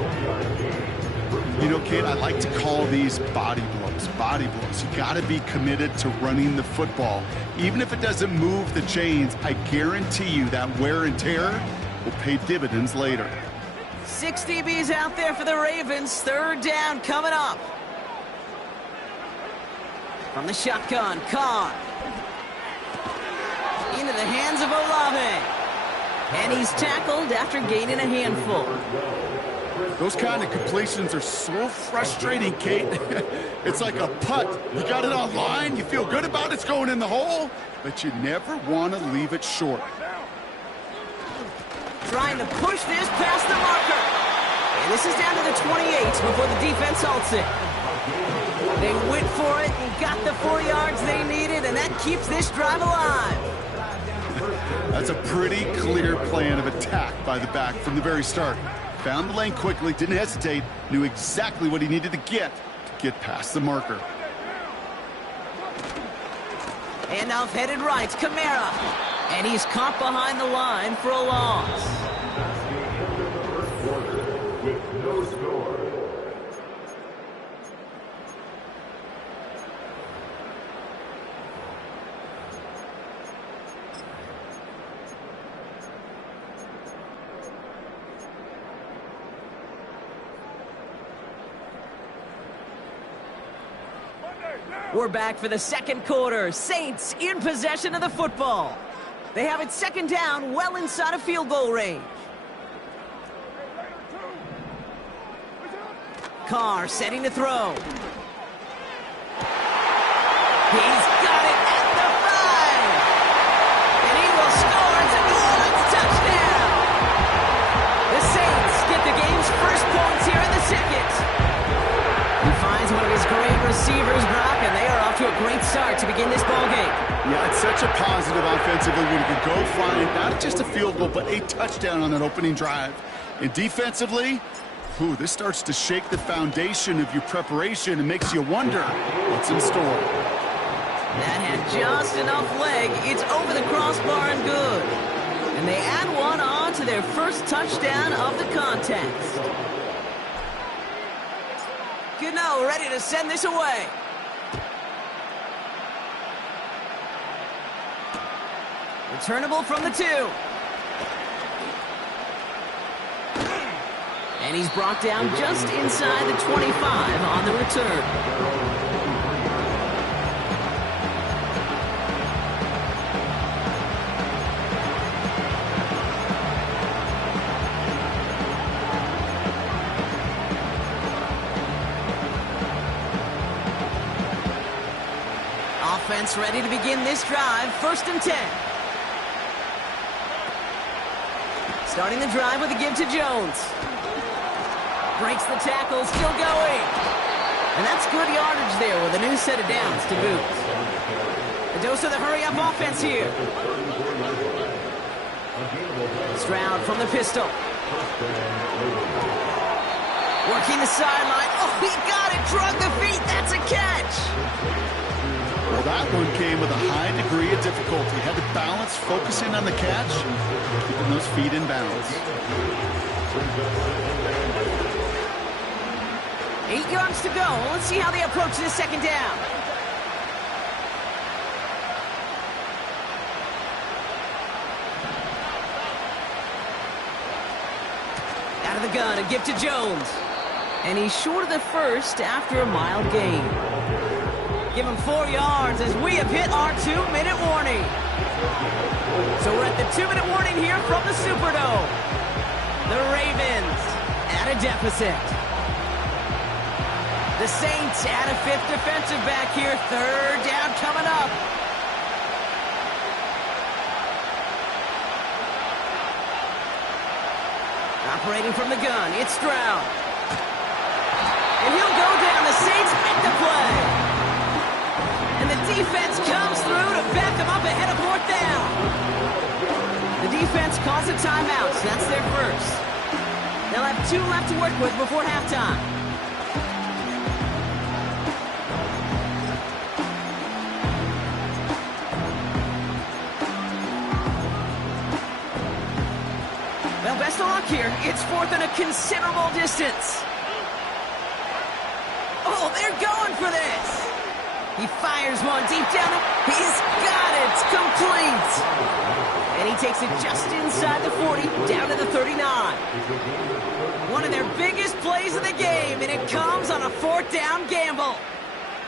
You know, kid, I like to call these body blows. Body blows. You got to be committed to running the football. Even if it doesn't move the chains, I guarantee you that wear and tear will pay dividends later. 6 DBs out there for the Ravens. 3rd down coming up. From the shotgun, Carr. Into the hands of Olave. And he's tackled after gaining a handful. Those kind of completions are so frustrating, Kate. It's like a putt. You got it on line, you feel good about it's going in the hole, but you never want to leave it short. Trying to push this past the marker. And this is down to the 28 before the defense halts it. They went for it and got the 4 yards they needed, and that keeps this drive alive. That's a pretty clear plan of attack by the back from the very start. Found the lane quickly, didn't hesitate, knew exactly what he needed to get past the marker. Handoff headed right, Kamara. And he's caught behind the line for a loss. With no score. We're back for the 2nd quarter. Saints in possession of the football. They have it 2nd down, well inside of field goal range. Carr setting to throw. He's got it at the 5. And he will score. It's a New Orleans touchdown. The Saints get the game's first points here in the 2nd. He finds one of his great receivers, Brock, and they are off to a great start to begin this ball game. Yeah, it's such a positive offensively when you can go find not just a field goal, but a touchdown on that opening drive. And defensively, this starts to shake the foundation of your preparation and makes you wonder what's in store. That had just enough leg. It's over the crossbar and good. And they add one on to their first touchdown of the contest. Gano ready to send this away. Returnable from the 2. And he's brought down just inside the 25 on the return. Offense ready to begin this drive. 1st and 10. Starting the drive with a give to Jones. Breaks the tackle, still going. And that's good yardage there with a new set of downs to boot. A dose of the hurry-up offense here. Stroud from the pistol. Working the sideline. Oh, he got it. Drug the feet. That's a catch. Well, that one came with a high degree of difficulty. Had to balance, focusing on the catch, keeping those feet in balance. 8 yards to go. Let's see how they approach this 2nd down. Out of the gun, a give to Jones. And he's short of the first after a mild gain. Give him 4 yards as we have hit our 2-minute warning. So we're at the 2-minute warning here from the Superdome. The Ravens at a deficit. The Saints add a 5th defensive back here. 3rd down coming up. Operating from the gun, it's Stroud. And he'll go down. The Saints make the play. And the defense comes through to back them up ahead of 4th down. The defense calls a timeout, so that's their first. They'll have 2 left to work with before halftime. Well, best of luck here. It's 4th and a considerable distance. Oh, they're going for this. He fires one deep down. He's got it. Complete. And he takes it just inside the 40, down to the 39. One of their biggest plays of the game, and it comes on a 4th down gamble.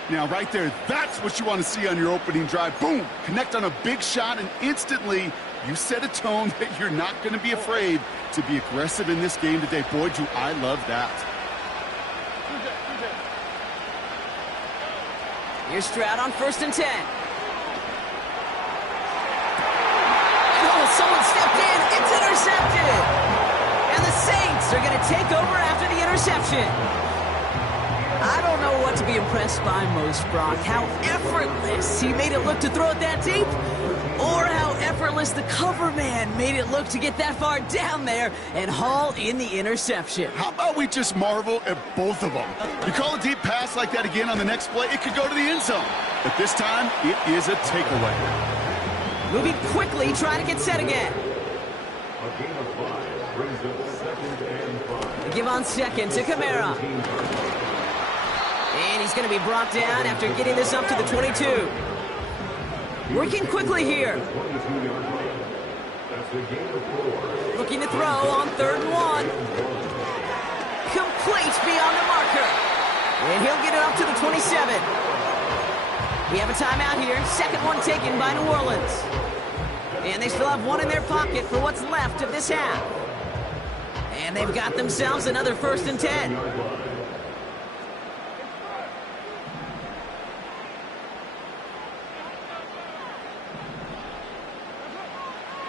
Now, right there, that's what you want to see on your opening drive. Boom! Connect on a big shot, and instantly you set a tone that you're not going to be afraid to be aggressive in this game today. Boy, do I love that. Here's Stroud on 1st and 10. Oh, someone stepped in. It's intercepted. And the Saints are going to take over after the interception. I don't know what to be impressed by most, Brock. How effortless he made it look to throw it that deep, or how effortless the cover man made it look to get that far down there and haul in the interception. How about we just marvel at both of them? You call a deep pass like that again on the next play, it could go to the end zone. But this time, it is a takeaway. Moving quickly, trying to get set again. A gain of 5 brings up 2nd and 5. They give on 2nd to Kamara. And he's going to be brought down after getting this up to the 22. Working quickly here. Looking to throw on 3rd and 1. Complete beyond the marker. And he'll get it up to the 27. We have a timeout here. 2nd one taken by New Orleans. And they still have 1 in their pocket for what's left of this half. And they've got themselves another 1st and 10.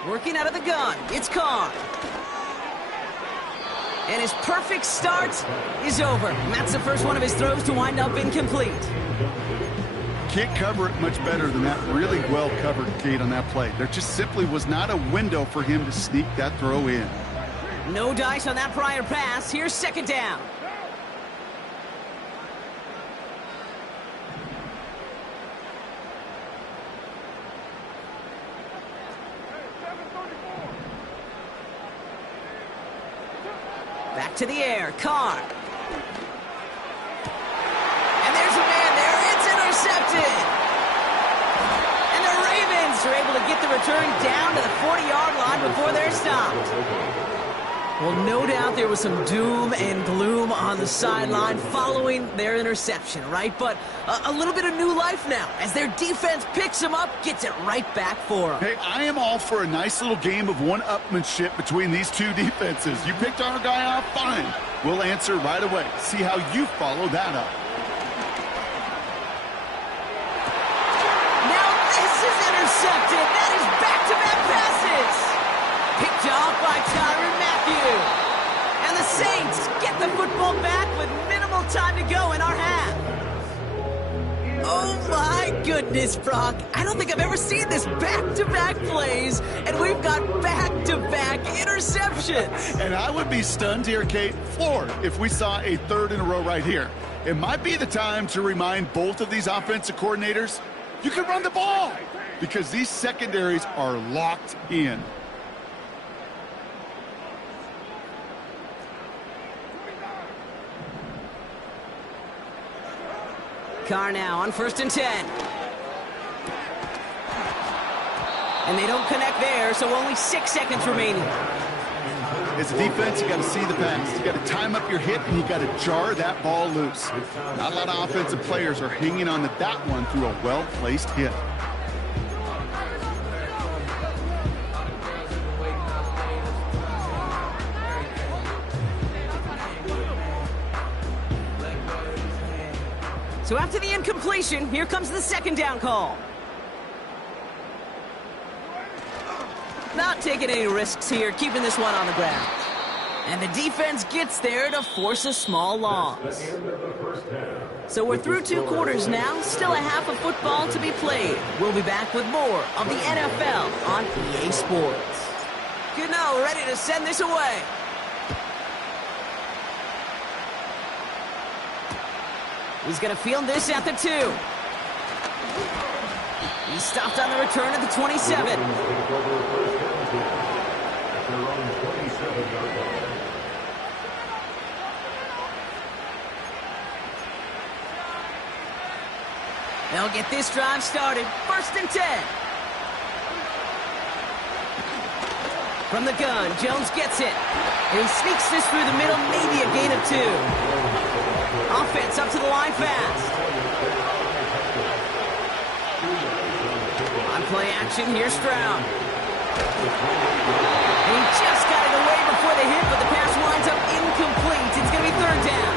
Working out of the gun, it's Carr. And his perfect start is over. And that's the first one of his throws to wind up incomplete. Can't cover it much better than that really well-covered gate on that play. There just simply was not a window for him to sneak that throw in. No dice on that prior pass. Here's 2nd down. Back to the air, Carr. And there's a man there. It's intercepted. And the Ravens are able to get the return down to the 40-yard line before they're stopped. Well, no doubt there was some doom and gloom on the sideline following their interception, right? But a little bit of new life now as their defense picks them up, gets it right back for them. Hey, I am all for a nice little game of one-upmanship between these two defenses. You picked our guy off, fine. We'll answer right away. See how you follow that up. Now this is intercepted. That is back-to-back passes. Picked off by Tyrann Mathieu. And the Saints get the football back with minimal time to go in our half. Oh my goodness, Brock. I don't think I've ever seen this back-to-back plays, and we've got back-to-back interceptions. And I would be stunned here, Kate, floored, if we saw a 3rd in a row right here. It might be the time to remind both of these offensive coordinators, you can run the ball, because these secondaries are locked in. Carr now on 1st and 10. And they don't connect there, so only 6 seconds remaining. As a defense, you got to see the pass. You got to time up your hit, and you got to jar that ball loose. Not a lot of offensive players are hanging on to that one through a well-placed hit. So after the incompletion, here comes the 2nd down call. Not taking any risks here, keeping this one on the ground. And the defense gets there to force a small loss. So we're through 2 quarters now. Still a half of football to be played. We'll be back with more of the NFL on EA Sports. Gano ready to send this away. He's going to field this at the 2. He stopped on the return at the 27. They'll get this drive started. 1st and 10. From the gun, Jones gets it. And he sneaks this through the middle, maybe a gain of 2. Offense up to the line fast. On play action, here's Stroud. And he just got it away before the hit, but the pass winds up incomplete. It's going to be 3rd down.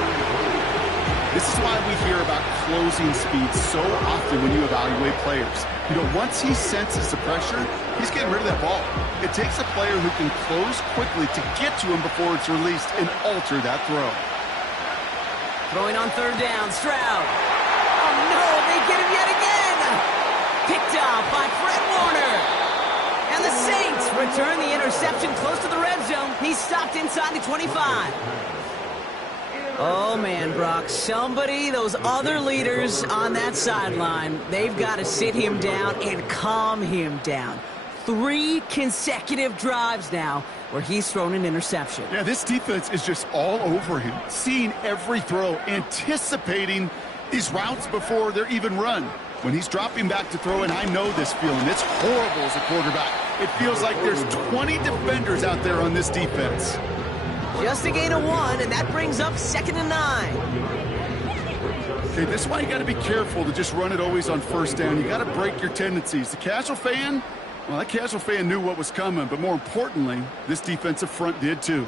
This is why we hear about closing speed so often when you evaluate players. You know, once he senses the pressure, he's getting rid of that ball. It takes a player who can close quickly to get to him before it's released and alter that throw. Throwing on 3rd down, Stroud. Oh no, they get him yet again. Picked off by Fred Warner. And the Saints return the interception close to the red zone. He's stopped inside the 25. Oh, man, Brock, those other leaders on that sideline, they've got to sit him down and calm him down. 3 consecutive drives now where he's thrown an interception. Yeah, this defense is just all over him, seeing every throw, anticipating these routes before they're even run. When he's dropping back to throw, and I know this feeling, it's horrible as a quarterback. It feels like there's 20 defenders out there on this defense. Just a gain of 1, and that brings up 2nd and 9. Okay, this is why you got to be careful to just run it always on 1st down. You got to break your tendencies. The casual fan, well, that casual fan knew what was coming, but more importantly, this defensive front did too.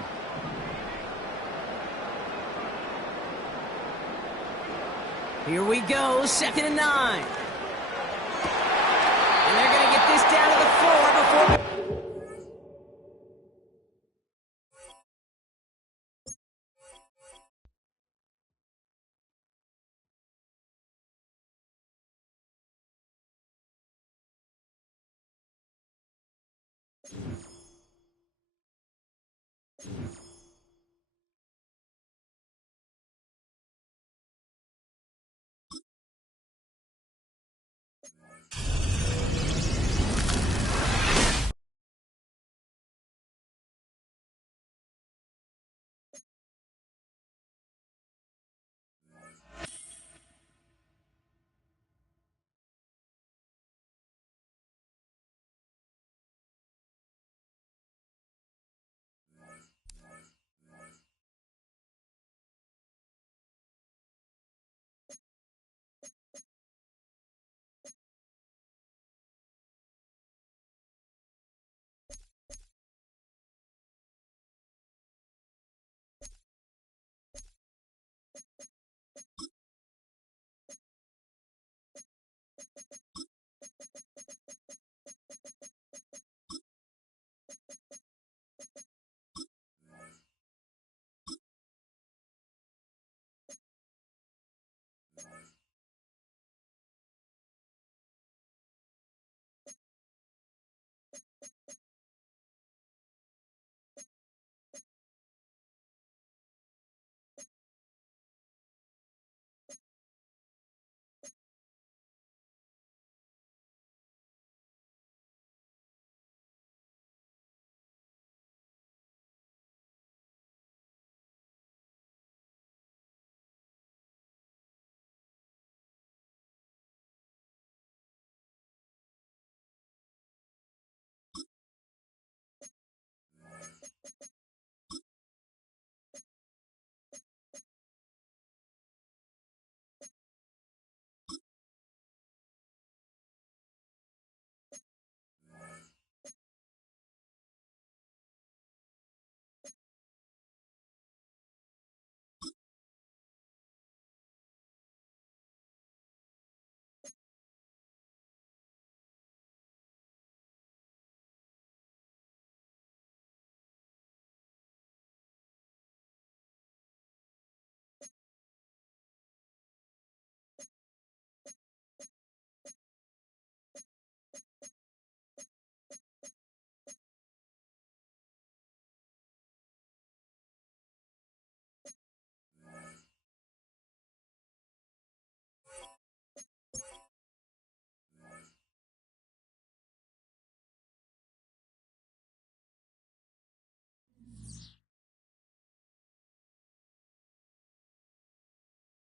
Here we go, 2nd and 9. And they're going to get this down to the 4 before...